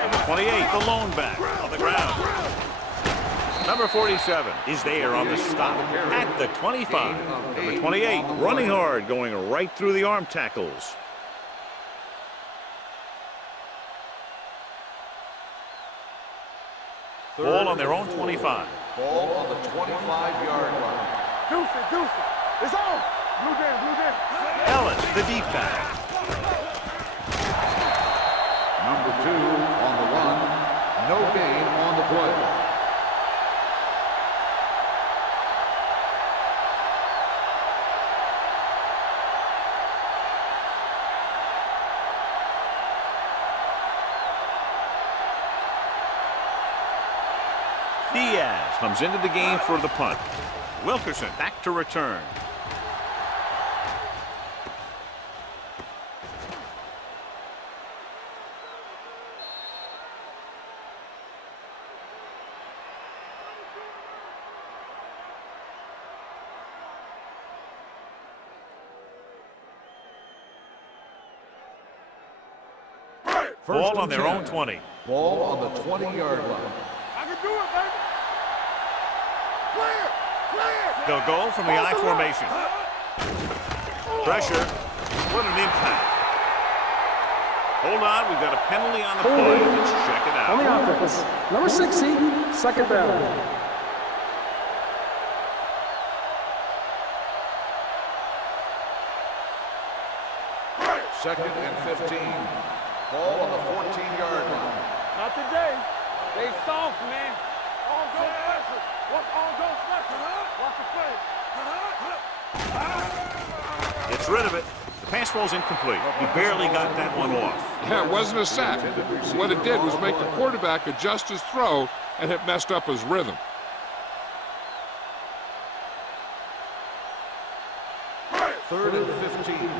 Number 28, the lone back on the ground. Number 47 is there on the stop at the 25. Number 28 running hard, going right through the arm tackles. Ball on their own 25. Ball on the 25-yard line. Deuce it, deuce it. It's on. Blue down, blue down. Ellis, the deep back. Number 2 on the run. No gain on the play. Diaz comes into the game for the punt. Wilkerson back to return. Ball on their own 20. Ball on the 20-yard line. I can do it, baby. Clear, clear. They'll go from the I formation. Pressure. What an impact. Hold on, we've got a penalty on the play. Let's check it On the out. offense. Number 60, 2nd down. 2nd and 15. Ball on the 14-yard line. Not today. They soft, man. All go special. What all go special? Watch the play. Gets rid of it. The pass ball's incomplete. He barely got that one off. Yeah, it wasn't a sack. What it did was make the quarterback adjust his throw, and it messed up his rhythm. Third and 15.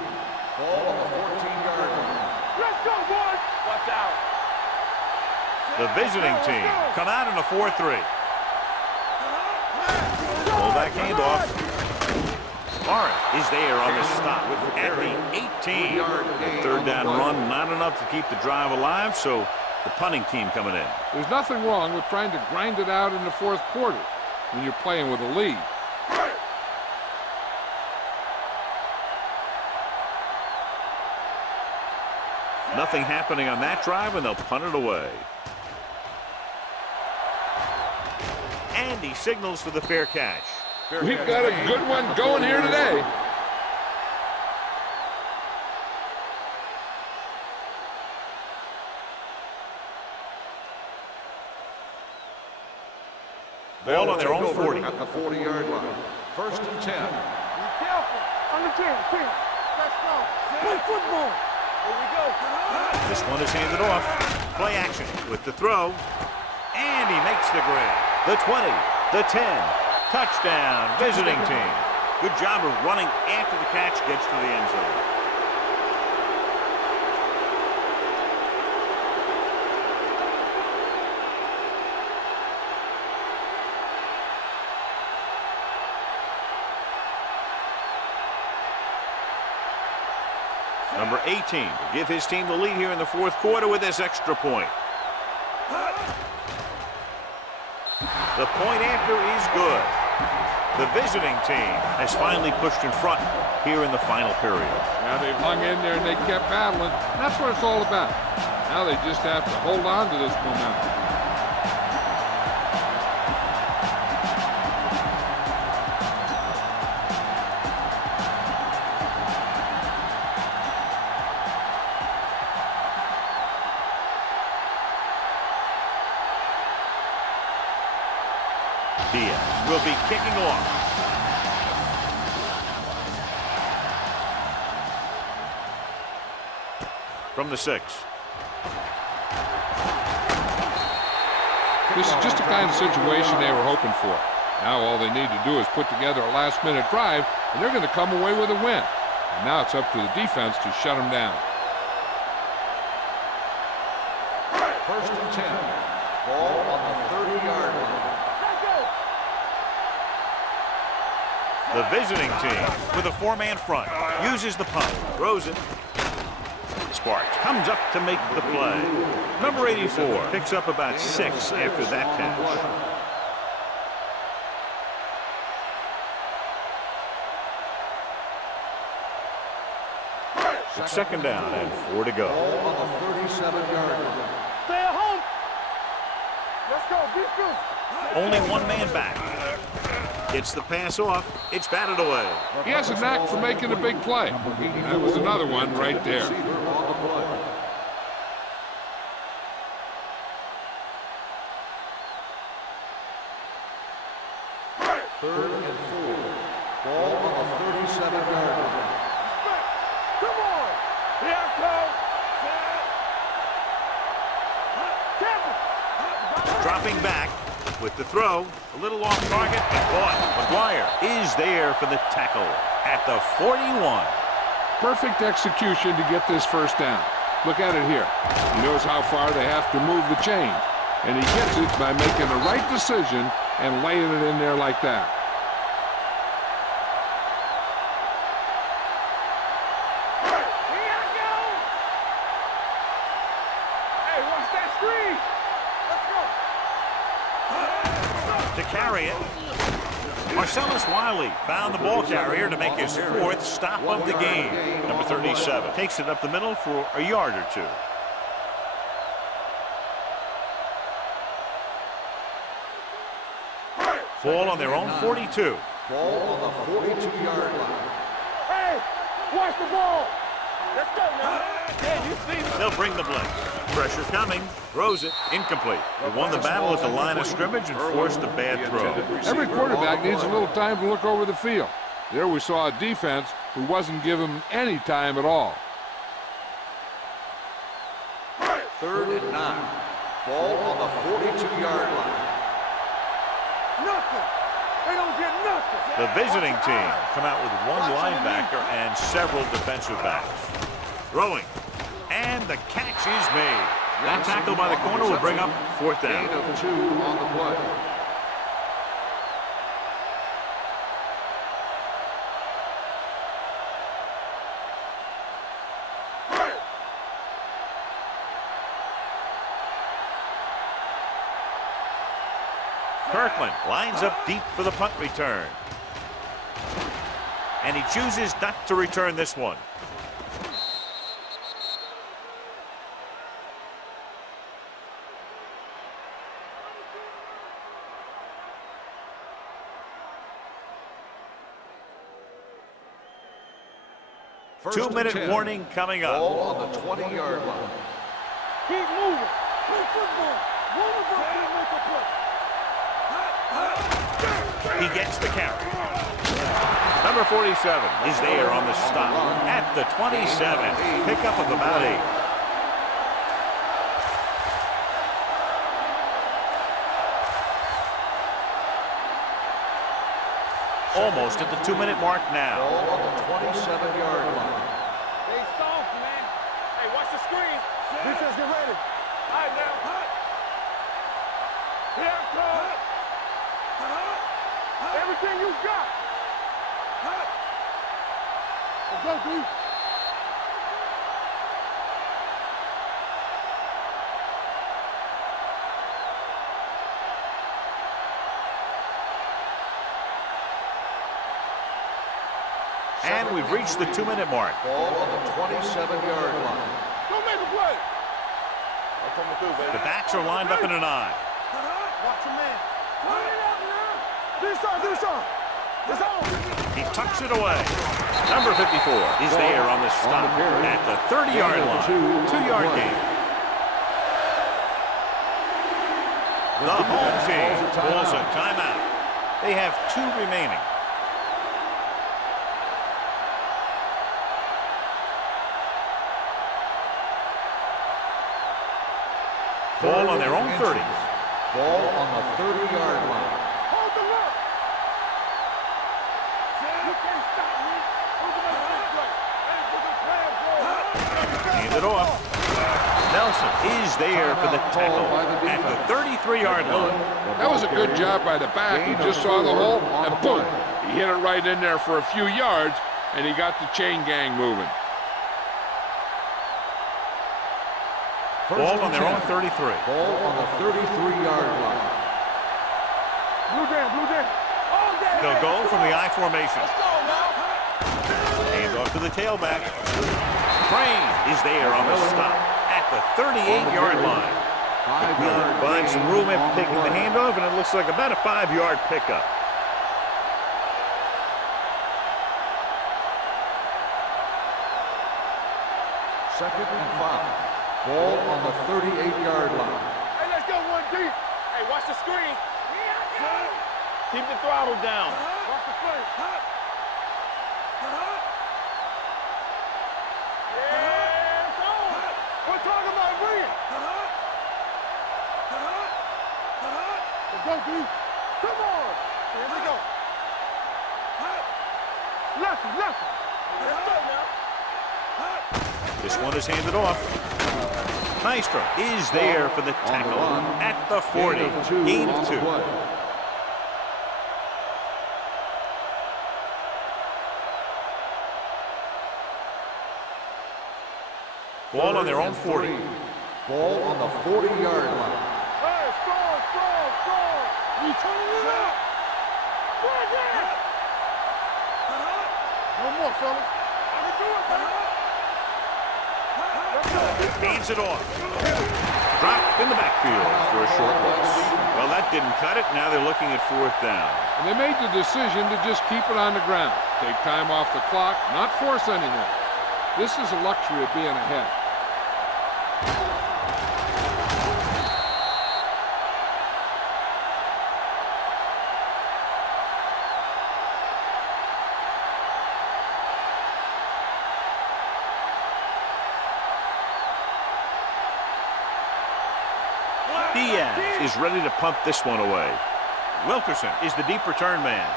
Ball on the 14-yard line. Let's go, boys. Watch out. The visiting team come out in a 4-3. Fullback handoff. Morris is there on the stop at the 18. Third down run, not enough to keep the drive alive, so the punting team coming in. There's nothing wrong with trying to grind it out in the fourth quarter when you're playing with a lead. Nothing happening on that drive, and they'll punt it away. And he signals for the fair catch. We've got a good one going here today. Ball on their own 40. At the 40-yard line. First and 10. Be careful. Under 10. Let's go. Play football. Here we go. This one is handed off. Play action with the throw. And he makes the grab. The 20, the 10. Touchdown, visiting team. Good job of running after the catch gets to the end zone. Number 18 will give his team the lead here in the fourth quarter with this extra point. The point after is good. The visiting team has finally pushed in front here in the final period. Now they've hung in there and they kept battling. That's what it's all about. Now they just have to hold on to this momentum. Diaz will be kicking off. From the 6. This is just the kind of situation they were hoping for. Now all they need to do is put together a last-minute drive, and they're going to come away with a win. And now it's up to the defense to shut them down. First and 10. Ball on the 30-yard line. The visiting team with a 4-man front uses the punt, throws it. Sparks comes up to make the play. Number 84 picks up about 6 after that catch. It's second down and 4 to go. Ball on the 37-yard line. Stay at home. Let's go. Be good. Only one man back. Gets the pass off. It's batted away. He has a knack for making a big play. That was another one right there. Receiver on the play. Third and 4. Ball on the 37-yard line. Come on. Here I come. Dropping back with the throw. A little off target and caught. McGuire is there for the tackle at the 41. Perfect execution to get this first down. Look at it here. He knows how far they have to move the chain. And he gets it by making the right decision and laying it in there like that. Here I go. Hey, watch that screen. Let's go. To carry it, Marcellus Wiley found the ball carrier to make his 4th stop of the game. Number 37 takes it up the middle for a yard or 2. Ball on their own 42. Ball on the 42-yard line. Hey, watch the ball. Let's go now. Yeah, you see me. They'll bring the blitz. Pressure coming. Throws it. Incomplete. They won the battle at the line of scrimmage and forced a bad throw. Every quarterback needs a little time to look over the field. There we saw a defense who wasn't given any time at all. Third and 9. Ball on the 42-yard line. Nothing. They don't get nothing. The visiting team come out with one linebacker and several defensive backs. Throwing. And the catch is made. That tackle by the corner will bring up 4th down. Gain of 2 on the play. Kirkland lines up deep for the punt return. And he chooses not to return this one. First and 2-minute 10. warning coming up. Ball on the 20-yard line. Keep moving. Play football. Roll the ball and make a play. He gets the carry. Number 47 is there on the stop at the 27. Pickup of about 8. Almost at the 2-minute mark now. Ball on the 27-yard line. Stay soft, man. Hey, watch the screen. Defense, get ready. All right, now. Here it comes. Everything you got. Let's go, D. And we've reached the 2-minute mark. Ball on the 27-yard line. Don't make a play. The backs are lined up in a 9. Watch him, man. Turn it up now. Do something. It's on. He tucks it away. Number 54 is there on the stop at the 30-yard line. 2-yard gain. The home team calls a timeout. They have 2 remaining. Ball on their own 30. Ball on the 30-yard line. Hold the look. You can't stop me. Who's going to make this play? Hey, put the plans on. Hand it off. Nelson is there for the tackle at the 33-yard line. That was a good job by the back. He just saw the hole, and boom, he hit it right in there for a few yards, and he got the chain gang moving. Ball on their own 33. Ball on the 33-yard line. Blue down. All day. They'll go from the I formation. Let's go now. Hand off to the tailback. Crane is there on the stop at the 38-yard line. Finds some room after taking the handoff, and it looks like about a 5-yard pickup. Second and 5. Ball on the 38-yard line. Hey, let's go one deep. Hey, watch the screen. Keep the throttle down. Watch the play. Yeah, it's on. We're talking about win. Let's go, D. Come on. Here we go. Lefty. Let's go now. This one is handed off. Maestro is there for the tackle at the 40. Gain of 2. Ball on their own 40. Ball on the 40-yard line. Hey, score. We turning it up. Right there. No more, fellas. I can do it, man. Hands it off. Dropped in the backfield for a short loss. Well, that didn't cut it. Now they're looking at 4th down. And they made the decision to just keep it on the ground. Take time off the clock, not force anything. This is a luxury of being ahead. Diaz is ready to punt this one away. Wilkerson is the deep return man.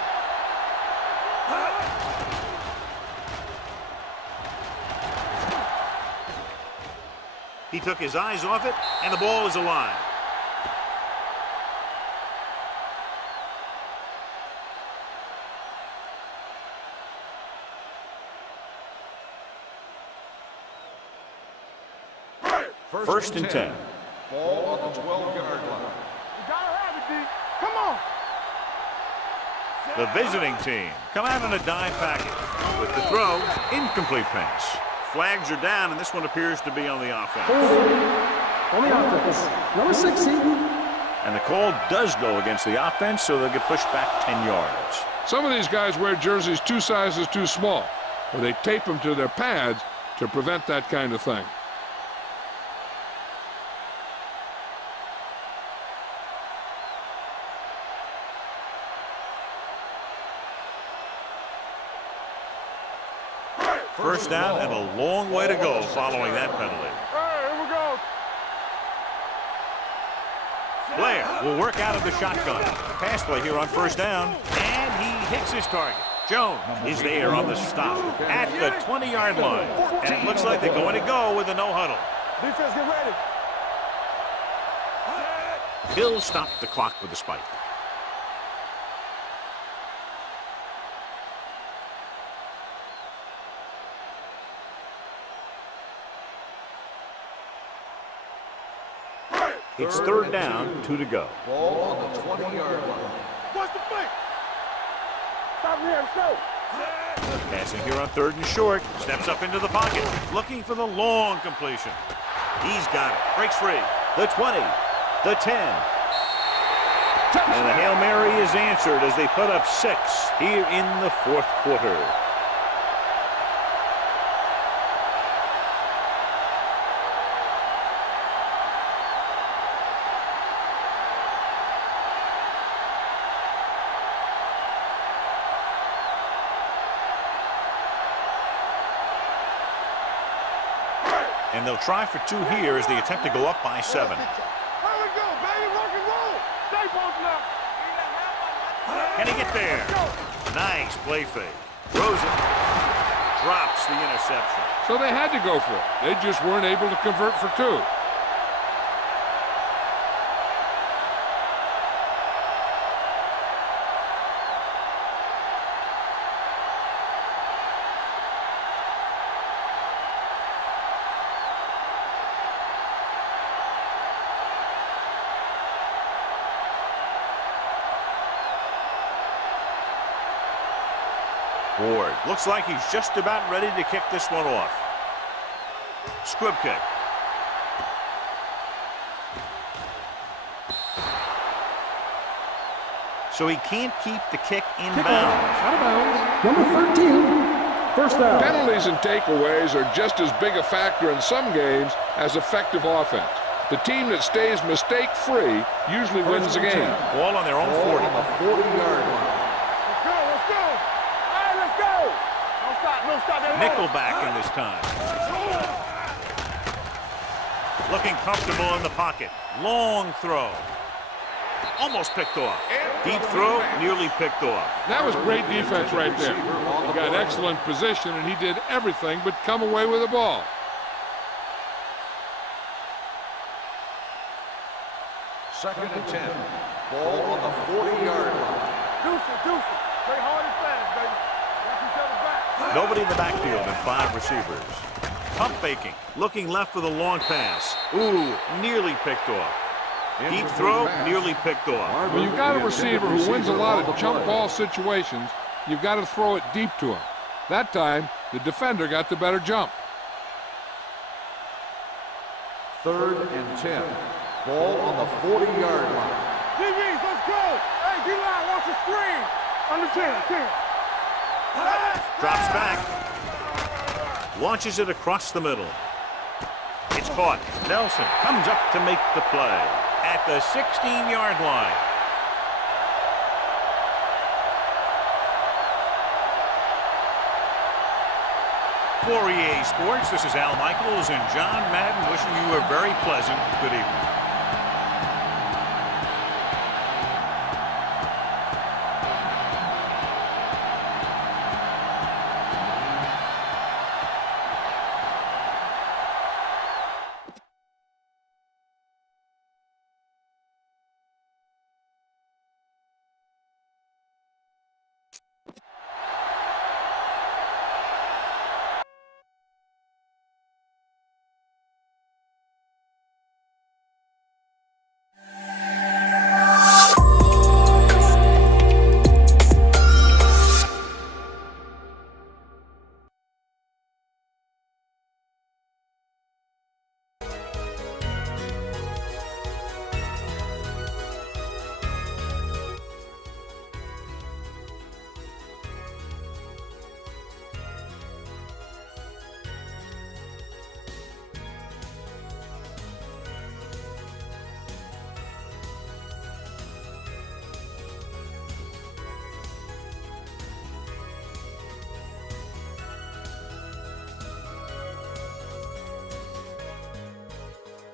He took his eyes off it, and the ball is alive. First and 10. Ball on the 12-yard line. You gotta have it, D. Come on. The visiting team come out in a dime package with the throw, incomplete pass. Flags are down, and this one appears to be on the offense. On the offense. Number 60. And the call does go against the offense, so they'll get pushed back 10 yards. Some of these guys wear jerseys 2 sizes too small, or they tape them to their pads to prevent that kind of thing. First down and a long way to go following that penalty. Hey, here we go. Blair will work out of the shotgun. Pass play here on first down, and he hits his target. Jones is there on the stop at the 20-yard line. And it looks like they're going to go with a no huddle. Defense, get ready. He'll stop the clock with the spike. It's third down, 2 to go. Ball on the 20-yard line. What's the fake? Stop here, let's go. Passing here on third and short. Steps up into the pocket. Looking for the long completion. He's got it. Breaks free. The 20. The 10. And the Hail Mary is answered as they put up 6 here in the fourth quarter. And they'll try for 2 here as they attempt to go up by 7. Here we go, baby. Rock and roll. Stay posted up. Can he get there? Nice play fake. Rosen drops the interception. So they had to go for it. They just weren't able to convert for 2. Ward looks like he's just about ready to kick this one off. Squib kick. So he can't keep the kick in bounds. Out of bounds. Number 13. First down. Penalties and takeaways are just as big a factor in some games as effective offense. The team that stays mistake-free usually wins the game. Ball on their own 40. On the 40-yard line. Let's go. All right, let's go. Don't stop, don't stop that. Nickelback in this time. Looking comfortable in the pocket. Long throw. Almost picked off. Deep throw, nearly picked off. That was great defense right there. He got excellent position, and he did everything but come away with the ball. Second and 10. Ball on the 40-yard line. Deuce it. Play hard and fast, baby. Watch each other back. Nobody in the backfield and 5 receivers. Pump faking. Looking left for the long pass. Ooh, nearly picked off. Deep throw, nearly picked off. When you've got a receiver who wins a lot of jump ball situations, you've got to throw it deep to him. That time, the defender got the better jump. Third and 10. Ball on the 40-yard line. DBs, let's go. Hey, D-line, watch the screen. Under 10. Drops back. Launches it across the middle. It's caught. Nelson comes up to make the play at the 16-yard line. For EA Sports, this is Al Michaels and John Madden wishing you a very pleasant good evening.